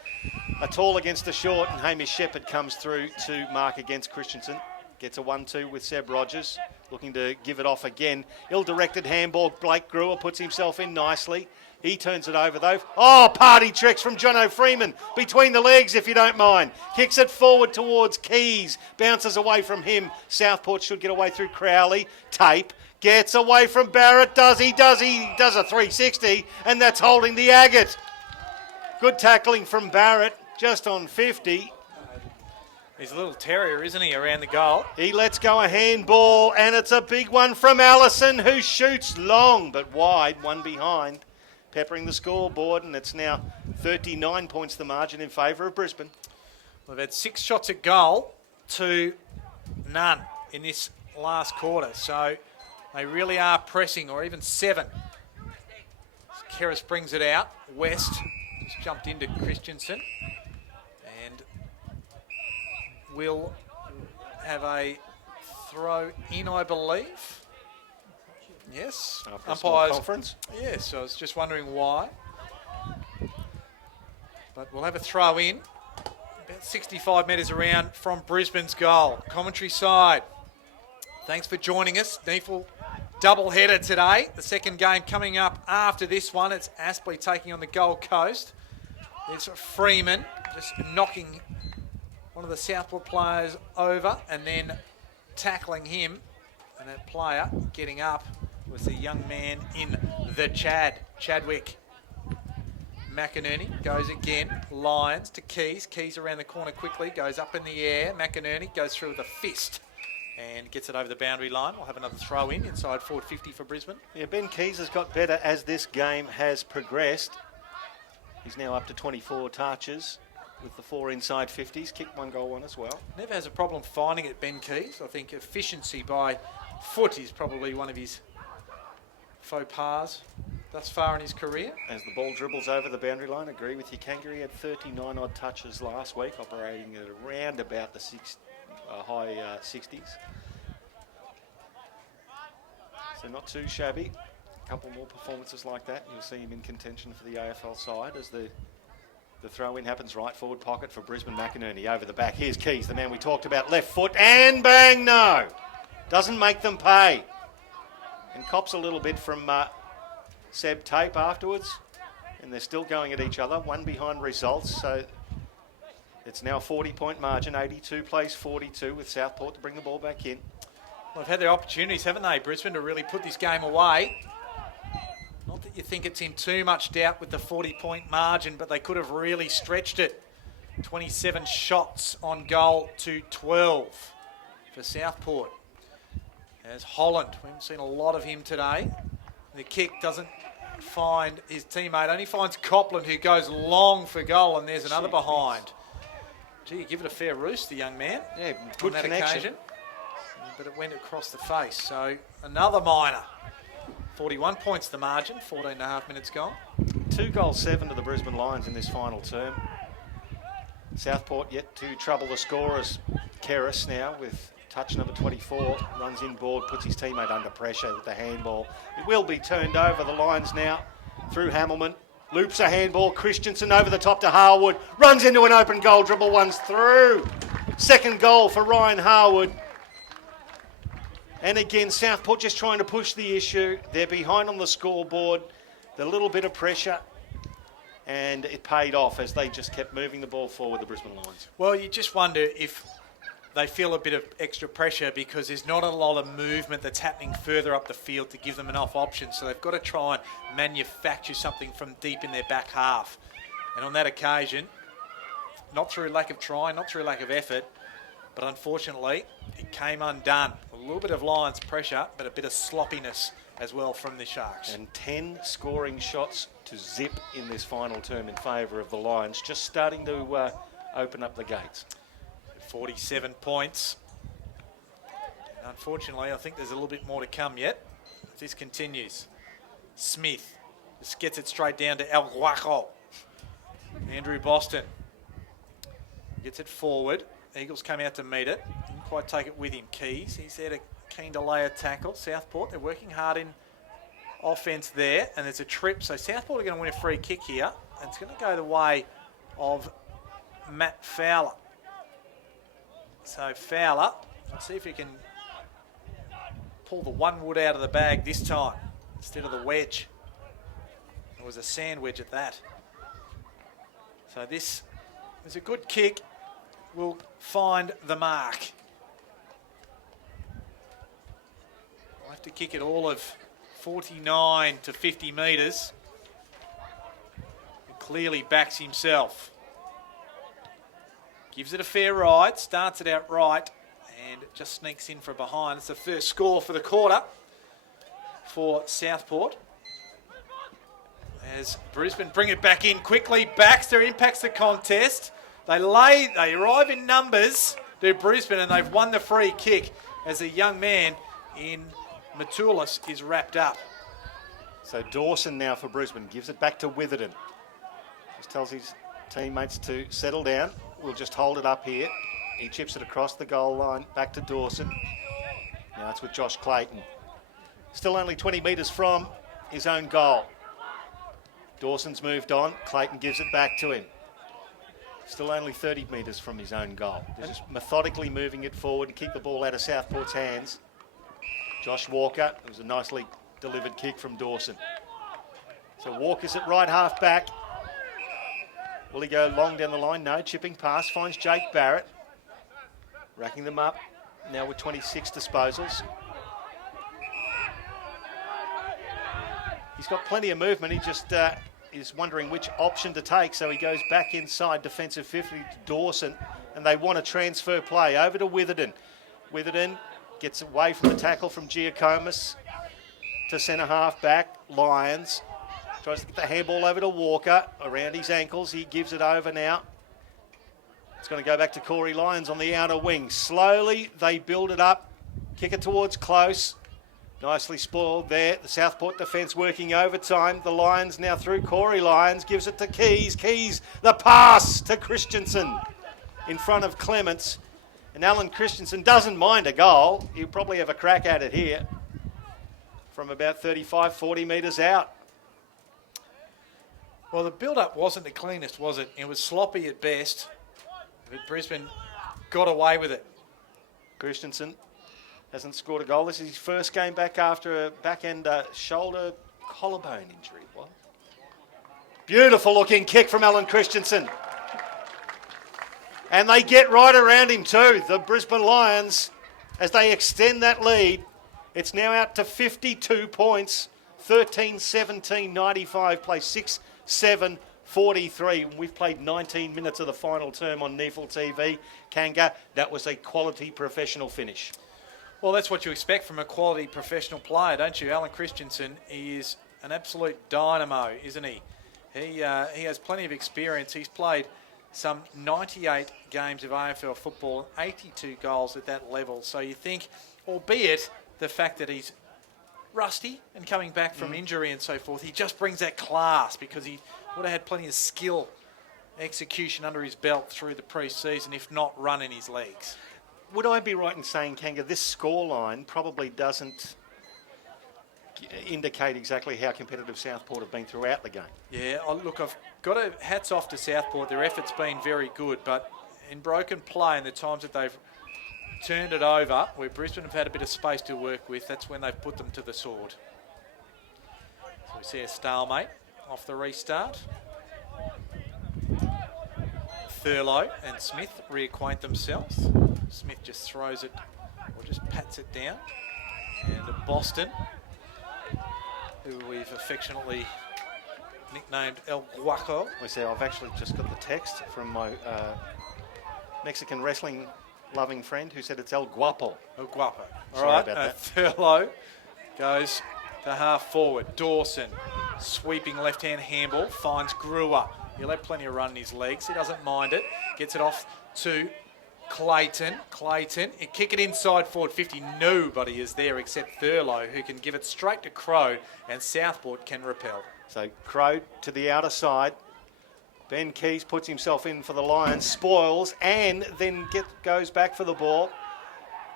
tall against a short, and Hamish Shepherd comes through to mark against Christensen. Gets a 1-2 with Seb Rogers, looking to give it off again. Ill-directed handball. Blake Brewer puts himself in nicely. He turns it over though. Oh, party tricks from Jono Freeman. Between the legs, if you don't mind. Kicks it forward towards Keys. Bounces away from him. Southport should get away through Crowley. Tape. Gets away from Barrett. Does he does a 360. And that's holding the agate. Good tackling from Barrett. Just on 50. He's a little terrier, isn't he, around the goal? He lets go a handball, and it's a big one from Allison, who shoots long but wide, one behind, peppering the scoreboard, and it's now 39 points the margin in favour of Brisbane. We've had 6 shots at goal to none in this last quarter, so they really are pressing, or even 7. Keris brings it out. West just jumped into Christensen. And will have a throw in, I believe. Yes. After a small conference. Yes, I was just wondering why. But we'll have a throw in. About 65 metres around from Brisbane's goal. Commentary side. Thanks for joining us. NEAFL double-header today. The second game coming up after this one. It's Aspley taking on the Gold Coast. It's Freeman just knocking one of the Southport players over and then tackling him. And that player getting up was the young man in the Chadwick. McInerney goes again. Lyons to Keys. Keys around the corner quickly. Goes up in the air. McInerney goes through with a fist and gets it over the boundary line. We'll have another throw in inside forward 50 for Brisbane. Yeah, Ben Keys has got better as this game has progressed. He's now up to 24 touches with the 4 inside 50s. Kicked 1 goal, 1 as well. Never has a problem finding it, Ben Keys. I think efficiency by foot is probably one of his faux pas thus far in his career. As the ball dribbles over the boundary line, agree with you, Kangaroo. He had 39 odd touches last week, operating at around about the high 60s. So not too shabby. A couple more performances like that, you'll see him in contention for the AFL side as the throw-in happens right forward pocket for Brisbane. McInerney over the back. Here's Keys, the man we talked about. Left foot and bang, no. Doesn't make them pay. And cops a little bit from Seb Tape afterwards. And they're still going at each other. 1 behind results. So it's now a 40-point margin. 82 plays 42 with Southport to bring the ball back in. Well, they've had their opportunities, haven't they, Brisbane, to really put this game away. Not that you think it's in too much doubt with the 40-point margin, but they could have really stretched it. 27 shots on goal to 12 for Southport. As Holland, we haven't seen a lot of him today. The kick doesn't find his teammate, only finds Copland, who goes long for goal, and there's another behind. Gee, you give it a fair roost, the young man. Yeah, good connection. Occasion. But it went across the face, so another minor 41 points the margin, 14 and a half minutes gone. 2 goals 7 to the Brisbane Lions in this final term. Southport yet to trouble the scorers. Keris now with touch number 24, runs inboard, puts his teammate under pressure with the handball. It will be turned over. The Lions now through Hamilman. Loops a handball. Christensen over the top to Harwood. Runs into an open goal. Dribble one's through. Second goal for Ryan Harwood. And again, Southport just trying to push the issue. They're behind on the scoreboard. The little bit of pressure. And it paid off as they just kept moving the ball forward, the Brisbane Lions. Well, you just wonder if they feel a bit of extra pressure because there's not a lot of movement that's happening further up the field to give them enough options. So they've got to try and manufacture something from deep in their back half. And on that occasion, not through lack of trying, not through lack of effort, but unfortunately, it came undone. A little bit of Lions pressure, but a bit of sloppiness as well from the Sharks. And 10 scoring shots to zip in this final term in favour of the Lions, just starting to open up the gates. 47 points. And unfortunately, I think there's a little bit more to come yet. If this continues. Smith just gets it straight down to El Guaco. Andrew Boston gets it forward. Eagles come out to meet it. Didn't quite take it with him. Keys, he's there to keen to lay a tackle. Southport, they're working hard in offence there. And there's a trip. So Southport are going to win a free kick here. And it's going to go the way of Matt Fowler. So Fowler, let's see if he can pull the one wood out of the bag this time instead of the wedge. It was a sand wedge at that. So this is a good kick. Will find the mark. We'll have to kick it all of 49 to 50 metres. He clearly backs himself. Gives it a fair ride, starts it out right, and just sneaks in from behind. It's the first score for the quarter for Southport. As Brisbane bring it back in quickly. Baxter impacts the contest. They arrive in numbers to Brisbane, and they've won the free kick as a young man in Matulis is wrapped up. So Dawson now for Brisbane gives it back to Witherden. Just tells his teammates to settle down. We'll just hold it up here. He chips it across the goal line, back to Dawson. Now it's with Josh Clayton. Still only 20 metres from his own goal. Dawson's moved on. Clayton gives it back to him. Still only 30 metres from his own goal. They're just methodically moving it forward to keep the ball out of Southport's hands. Josh Walker, it was a nicely delivered kick from Dawson. So Walker's at right half back. Will he go long down the line? No, chipping pass, finds Jake Barrett. Racking them up, now with 26 disposals. He's got plenty of movement, he just is wondering which option to take, so he goes back inside defensive 50 to Dawson, and they want a transfer play over to Witherden. Witherden gets away from the tackle from Giacomis to centre half back, Lyons. Tries to get the handball over to Walker, around his ankles. He gives it over now. It's going to go back to Corey Lyons on the outer wing. Slowly, they build it up. Kick it towards close. Nicely spoiled there. The Southport defence working overtime. The Lions now through. Corey Lyons gives it to Keys. Keys, the pass to Christensen in front of Clements. And Alan Christensen doesn't mind a goal. He'll probably have a crack at it here from about 35, 40 metres out. Well, the build-up wasn't the cleanest, was it? It was sloppy at best, but Brisbane got away with it. Christensen hasn't scored a goal. This is his first game back after a back-end shoulder collarbone injury. What? Beautiful looking kick from Alan Christensen. And they get right around him too, the Brisbane Lions, as they extend that lead. It's now out to 52 points, 13-17-95, play 6-7-43. We've played 19 minutes of the final term on NEAFL TV. Kanga, that was a quality professional finish. Well, that's what you expect from a quality professional player, don't you? Alan Christensen is an absolute dynamo, isn't he? He has plenty of experience. He's played some 98 games of AFL football, 82 goals at that level. So you think, albeit the fact that he's rusty and coming back from injury and so forth, he just brings that class because he would have had plenty of skill, execution under his belt through the pre-season, if not run in his legs. Would I be right in saying, Kanga, this scoreline probably doesn't indicate exactly how competitive Southport have been throughout the game? Yeah, look, I've got to hats off to Southport. Their effort's been very good, but in broken play and the times that they've turned it over, where Brisbane have had a bit of space to work with, that's when they've put them to the sword. So we see a stalemate off the restart. Thurlow and Smith reacquaint themselves. Smith just throws it, or just pats it down. And Boston, who we've affectionately nicknamed El Guaco. I say I've actually just got the text from my Mexican wrestling loving friend who said it's El Guapo. El Guapo. All Sorry right, about that. Thurlow goes to half forward. Dawson, sweeping left-hand handball, finds Brewer. He'll have plenty of run in his legs. He doesn't mind it. Gets it off to Clayton. He kick it inside forward 50. Nobody is there except Thurlow, who can give it straight to Crow, and Southport can repel. So Crow to the outer side. Ben Keys puts himself in for the Lions, spoils, and then goes back for the ball.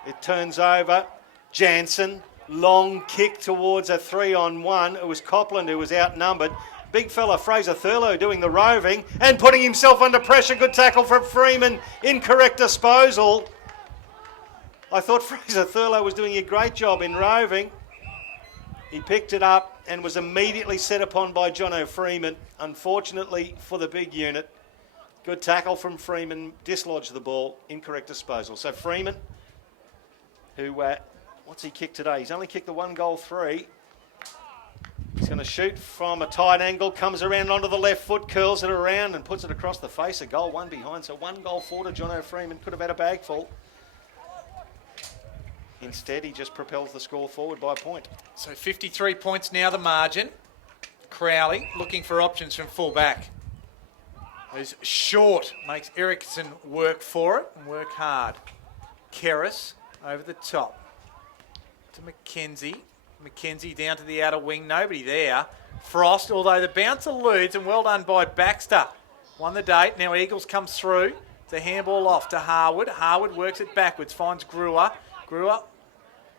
It turns over. Jansen, long kick towards a 3-on-1. It was Copland who was outnumbered. Big fella Fraser Thurlow doing the roving and putting himself under pressure. Good tackle from Freeman. Incorrect disposal. I thought Fraser Thurlow was doing a great job in roving. He picked it up and was immediately set upon by Jono Freeman. Unfortunately for the big unit, good tackle from Freeman, dislodged the ball, incorrect disposal. So Freeman, who, what's he kicked today? He's only kicked the 1-goal-3. He's going to shoot from a tight angle, comes around onto the left foot, curls it around and puts it across the face. A goal, one behind. So 1-goal-4 to Jono Freeman. Could have had a bag full. Instead, he just propels the score forward by a point. So 53 points now the margin. Crowley looking for options from full back. Who's short, makes Erickson work for it and work hard. Kerris over the top to Mackenzie. Mackenzie down to the outer wing, nobody there. Frost, although the bounce eludes, and well done by Baxter. Won the date, now Eagles comes through. It's a handball off to Harwood. Harwood works it backwards, finds Brewer. Brewer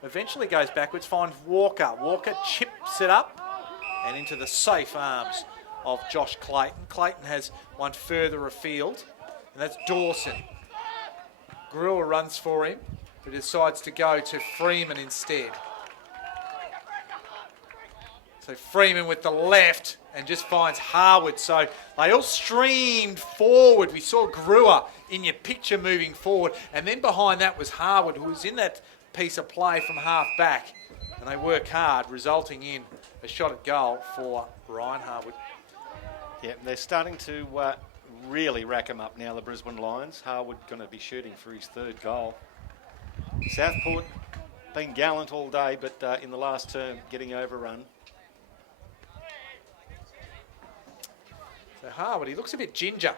eventually goes backwards, finds Walker. Walker chips it up and into the safe arms of Josh Clayton. Clayton has one further afield, and that's Dawson. Brewer runs for him, but decides to go to Freeman instead. So Freeman with the left and just finds Harwood. So they all streamed forward. We saw Brewer in your picture moving forward. And then behind that was Harwood, who was in that piece of play from half back. And they work hard, resulting in a shot at goal for Ryan Harwood. Yeah, they're starting to really rack him up now, the Brisbane Lions. Harwood going to be shooting for his third goal. Southport been gallant all day, but in the last term, getting overrun. So Harwood, he looks a bit ginger.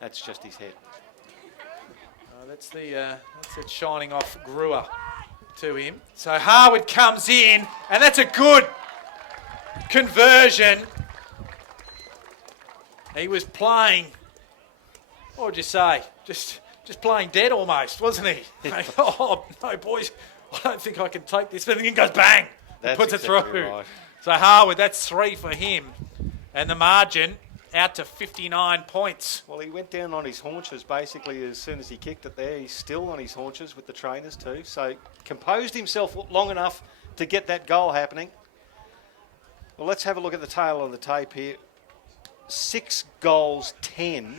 That's just his head. That's it shining off Brewer to him. So Harwood comes in, and that's a good conversion. He was playing, what would you say? Just playing dead almost, wasn't he? Like, oh, no, boys, I don't think I can take this. But then it goes bang, puts it through. Right. So Harwood, that's 3 for him. And the margin out to 59 points. Well, he went down on his haunches basically as soon as he kicked it there. He's still on his haunches with the trainers too. So composed himself long enough to get that goal happening. Well, let's have a look at the tail of the tape here. 6 goals, 10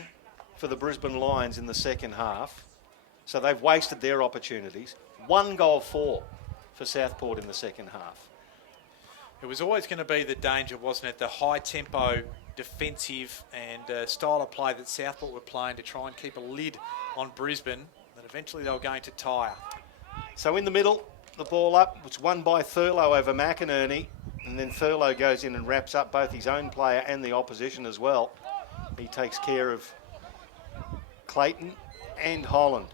for the Brisbane Lions in the second half. So they've wasted their opportunities. 1-goal-4 for Southport in the second half. It was always going to be the danger, wasn't it? The high-tempo defensive and style of play that Southport were playing to try and keep a lid on Brisbane, that eventually they were going to tire. So in the middle, the ball up. It's won by Thurlow over McInerney. And then Thurlow goes in and wraps up both his own player and the opposition as well. He takes care of Clayton and Holland.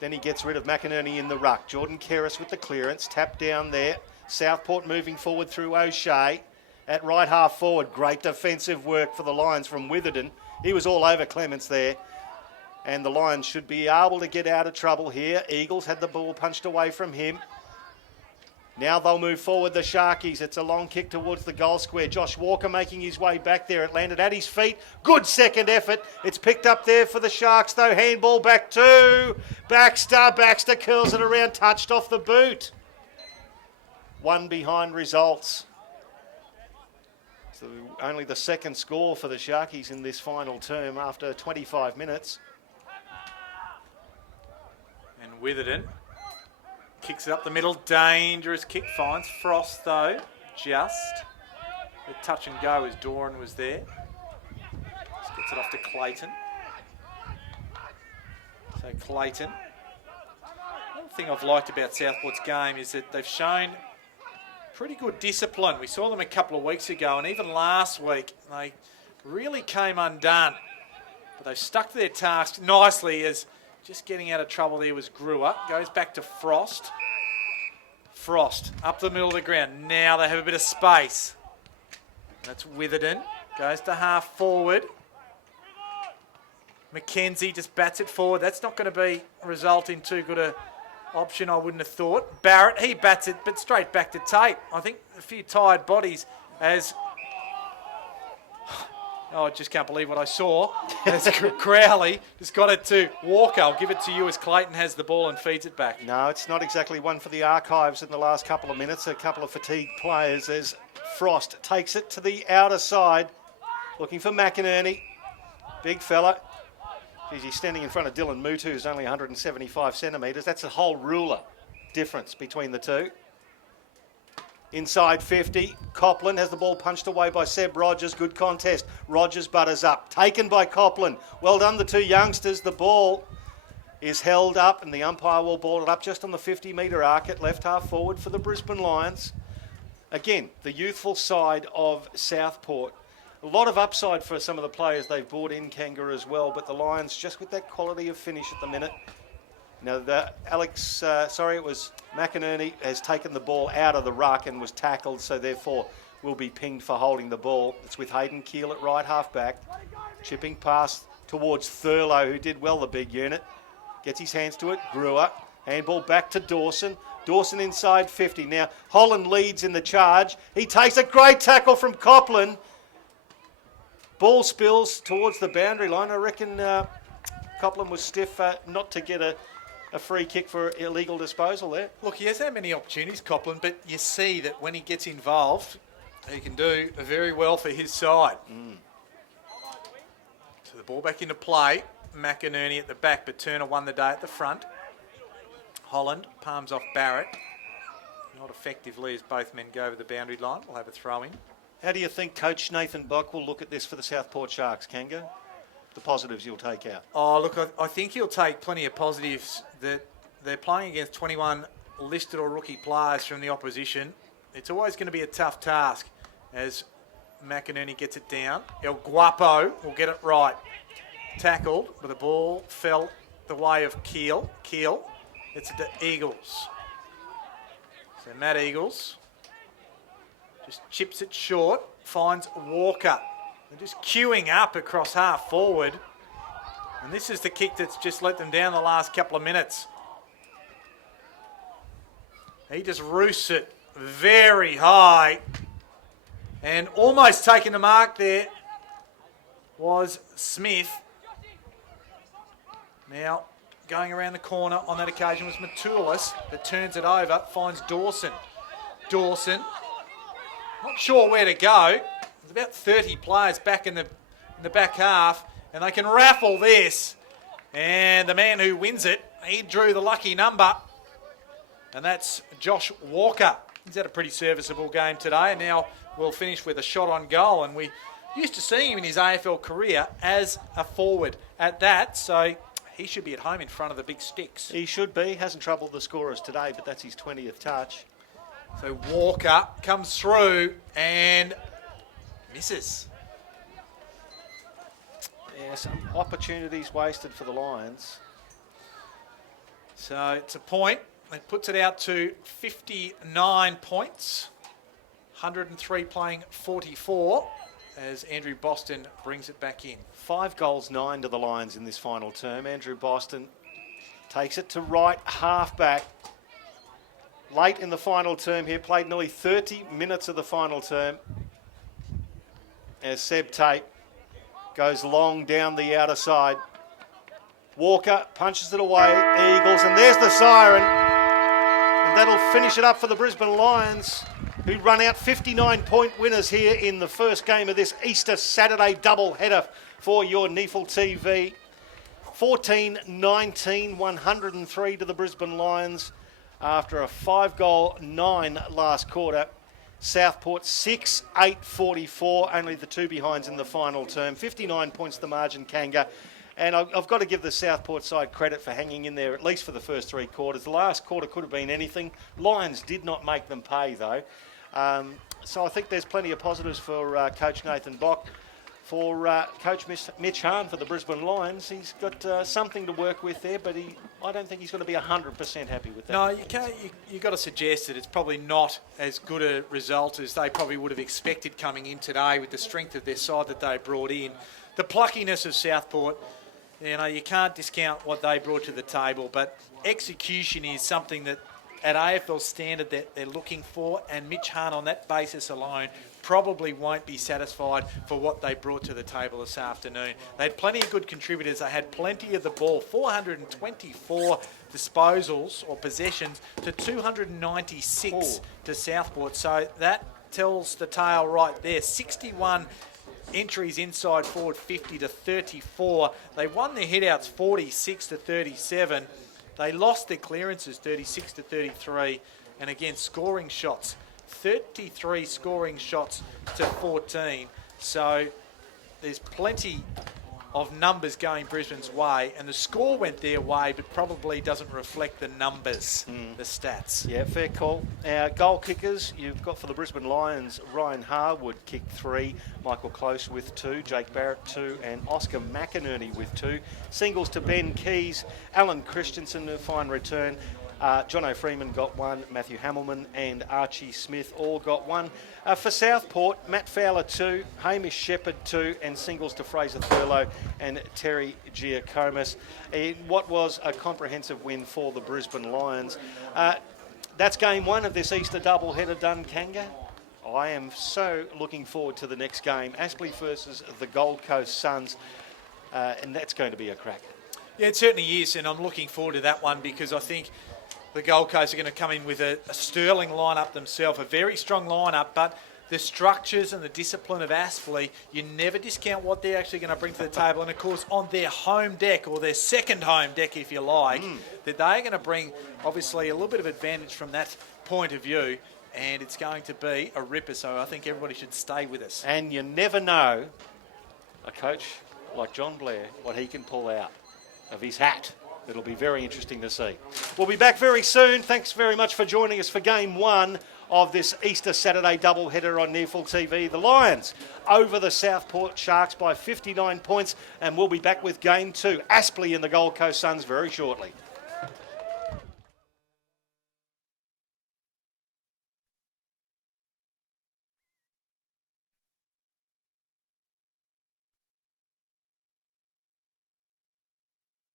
Then he gets rid of McInerney in the ruck. Jordan Kerris with the clearance. Tap down there. Southport moving forward through O'Shea. At right half forward, great defensive work for the Lions from Witherden. He was all over Clements there. And the Lions should be able to get out of trouble here. Eagles had the ball punched away from him. Now they'll move forward, the Sharkies. It's a long kick towards the goal square. Josh Walker making his way back there. It landed at his feet. Good second effort. It's picked up there for the Sharks, though. Handball back to Baxter. Baxter curls it around, touched off the boot. One behind results. So only the second score for the Sharkies in this final term after 25 minutes. And Witherden kicks it up the middle. Dangerous kick. Finds Frost, though. Just. The touch and go as Doran was there. Just gets it off to Clayton. So Clayton. One thing I've liked about Southport's game is that they've shown pretty good discipline. We saw them a couple of weeks ago, and even last week they really came undone. But they've stuck to their task nicely, as just getting out of trouble there was Brewer. Goes back to Frost. Frost up the middle of the ground. Now they have a bit of space. That's Witherden. Goes to half forward. McKenzie just bats it forward. That's not going to be result in too good a option, I wouldn't have thought. Barrett, he bats it, but straight back to Tate. I think a few tired bodies as... Oh, I just can't believe what I saw. As Crowley just got it to Walker. I'll give it to you as Clayton has the ball and feeds it back. No, it's not exactly one for the archives in the last couple of minutes. A couple of fatigued players as Frost takes it to the outer side. Looking for McInerney. Big fella. Geez, he's standing in front of Dylan Mutu, who's only 175 centimetres. That's a whole ruler difference between the two. Inside 50, Copland has the ball punched away by Seb Rogers. Good contest. Rogers butters up. Taken by Copland. Well done, the two youngsters. The ball is held up and the umpire will ball it up just on the 50-metre arc at left half forward for the Brisbane Lions. Again, the youthful side of Southport. A lot of upside for some of the players they've brought in, Kanga as well, but the Lions just with that quality of finish at the minute. Now, it was McInerney has taken the ball out of the ruck and was tackled, so therefore will be pinged for holding the ball. It's with Hayden Keel at right half back. Chipping pass towards Thurlow, who did well, the big unit. Gets his hands to it. Brewer. Handball back to Dawson. Dawson inside 50. Now, Holland leads in the charge. He takes a great tackle from Copland. Ball spills towards the boundary line. I reckon Copland was stiff not to get a free kick for illegal disposal there. Look, he hasn't had many opportunities, Copland, but you see that when he gets involved, he can do very well for his side. So the ball back into play. McInerney at the back, but Turner won the day at the front. Holland palms off Barrett. Not effectively as both men go over the boundary line. We'll have a throw in. How do you think Coach Nathan Bock will look at this for the Southport Sharks, Kanga? The positives you'll take out. Oh, look, I think he'll take plenty of positives. That they're playing against 21 listed or rookie players from the opposition. It's always going to be a tough task as McInerney gets it down. El Guapo will get it right. Tackled, but the ball fell the way of Keel. It's the Eagles. So Matt Eagles just chips it short, finds Walker. They're just queuing up across half forward. And this is the kick that's just let them down the last couple of minutes. He just roosts it very high. And almost taking the mark there was Smith. Now, going around the corner on that occasion was Matulis, that turns it over, finds Dawson. Dawson, not sure where to go. There's about 30 players back in the back half, and they can raffle this. And the man who wins it, he drew the lucky number, and that's Josh Walker. He's had a pretty serviceable game today, and now we'll finish with a shot on goal. And we used to see him in his AFL career as a forward at that, so he should be at home in front of the big sticks. He should be. Hasn't troubled the scorers today, but that's his 20th touch. So Walker comes through and misses. Yeah, some opportunities wasted for the Lions. So it's a point It puts it out to 59 points. 103 playing 44 as Andrew Boston brings it back in. 5 goals, 9 to the Lions in this final term. Andrew Boston takes it to right half back. Late in the final term here, played nearly 30 minutes of the final term. As Seb Tate goes long down the outer side. Walker punches it away, Eagles, and there's the siren. And that'll finish it up for the Brisbane Lions, who run out 59-point winners here in the first game of this Easter Saturday double-header for your NEAFL TV. 14-19, 103 to the Brisbane Lions after a 5-goal 9 last quarter. Southport 6-8-44, only the 2 behinds in the final term. 59 points the margin, Kanga. And I've got to give the Southport side credit for hanging in there, at least for the first 3 quarters. The last quarter could have been anything. Lions did not make them pay, though. So I think there's plenty of positives for Coach Nathan Bock. For Coach Mitch Hahn for the Brisbane Lions, he's got something to work with there, but I don't think he's going to be 100% happy with that. No, you can't. You've got to suggest that it's probably not as good a result as they probably would have expected coming in today with the strength of their side that they brought in. The pluckiness of Southport, you can't discount what they brought to the table, but execution is something that at AFL standard that they're looking for, and Mitch Hahn on that basis alone probably won't be satisfied for what they brought to the table this afternoon. They had plenty of good contributors. They had plenty of the ball, 424 disposals or possessions to 296 to Southport. So that tells the tale right there. 61 entries inside forward, 50 to 34. They won their hitouts 46 to 37. They lost their clearances 36 to 33. And again, scoring shots, 33 scoring shots to 14. So there's plenty of numbers going Brisbane's way, and the score went their way, but probably doesn't reflect the numbers, the stats. Yeah, fair call. Our goal kickers, you've got for the Brisbane Lions, Ryan Harwood kicked 3, Michael Close with 2, Jake Barrett 2, and Oscar McInerney with 2. Singles to Ben Keys, Alan Christensen, a fine return. Jono Freeman got 1, Matthew Hamilman and Archie Smith all got 1. For Southport, Matt Fowler 2, Hamish Shepherd 2, and singles to Fraser Thurlow and Terry Giacomis. In what was a comprehensive win for the Brisbane Lions. That's game 1 of this Easter doubleheader done, Kanga. I am so looking forward to the next game, Aspley versus the Gold Coast Suns, and that's going to be a cracker. Yeah, it certainly is, and I'm looking forward to that one because I think the Gold Coast are going to come in with a sterling lineup themselves, a very strong lineup, but the structures and the discipline of Aspley, you never discount what they're actually going to bring to the table. And of course, on their home deck, or their second home deck, if you like, that they're going to bring obviously a little bit of advantage from that point of view, and it's going to be a ripper. So I think everybody should stay with us. And you never know, a coach like John Blair, what he can pull out of his hat. It'll be very interesting to see. We'll be back very soon. Thanks very much for joining us for Game 1 of this Easter Saturday doubleheader on NEAFL TV. The Lions over the Southport Sharks by 59 points, and we'll be back with Game 2. Aspley and the Gold Coast Suns very shortly.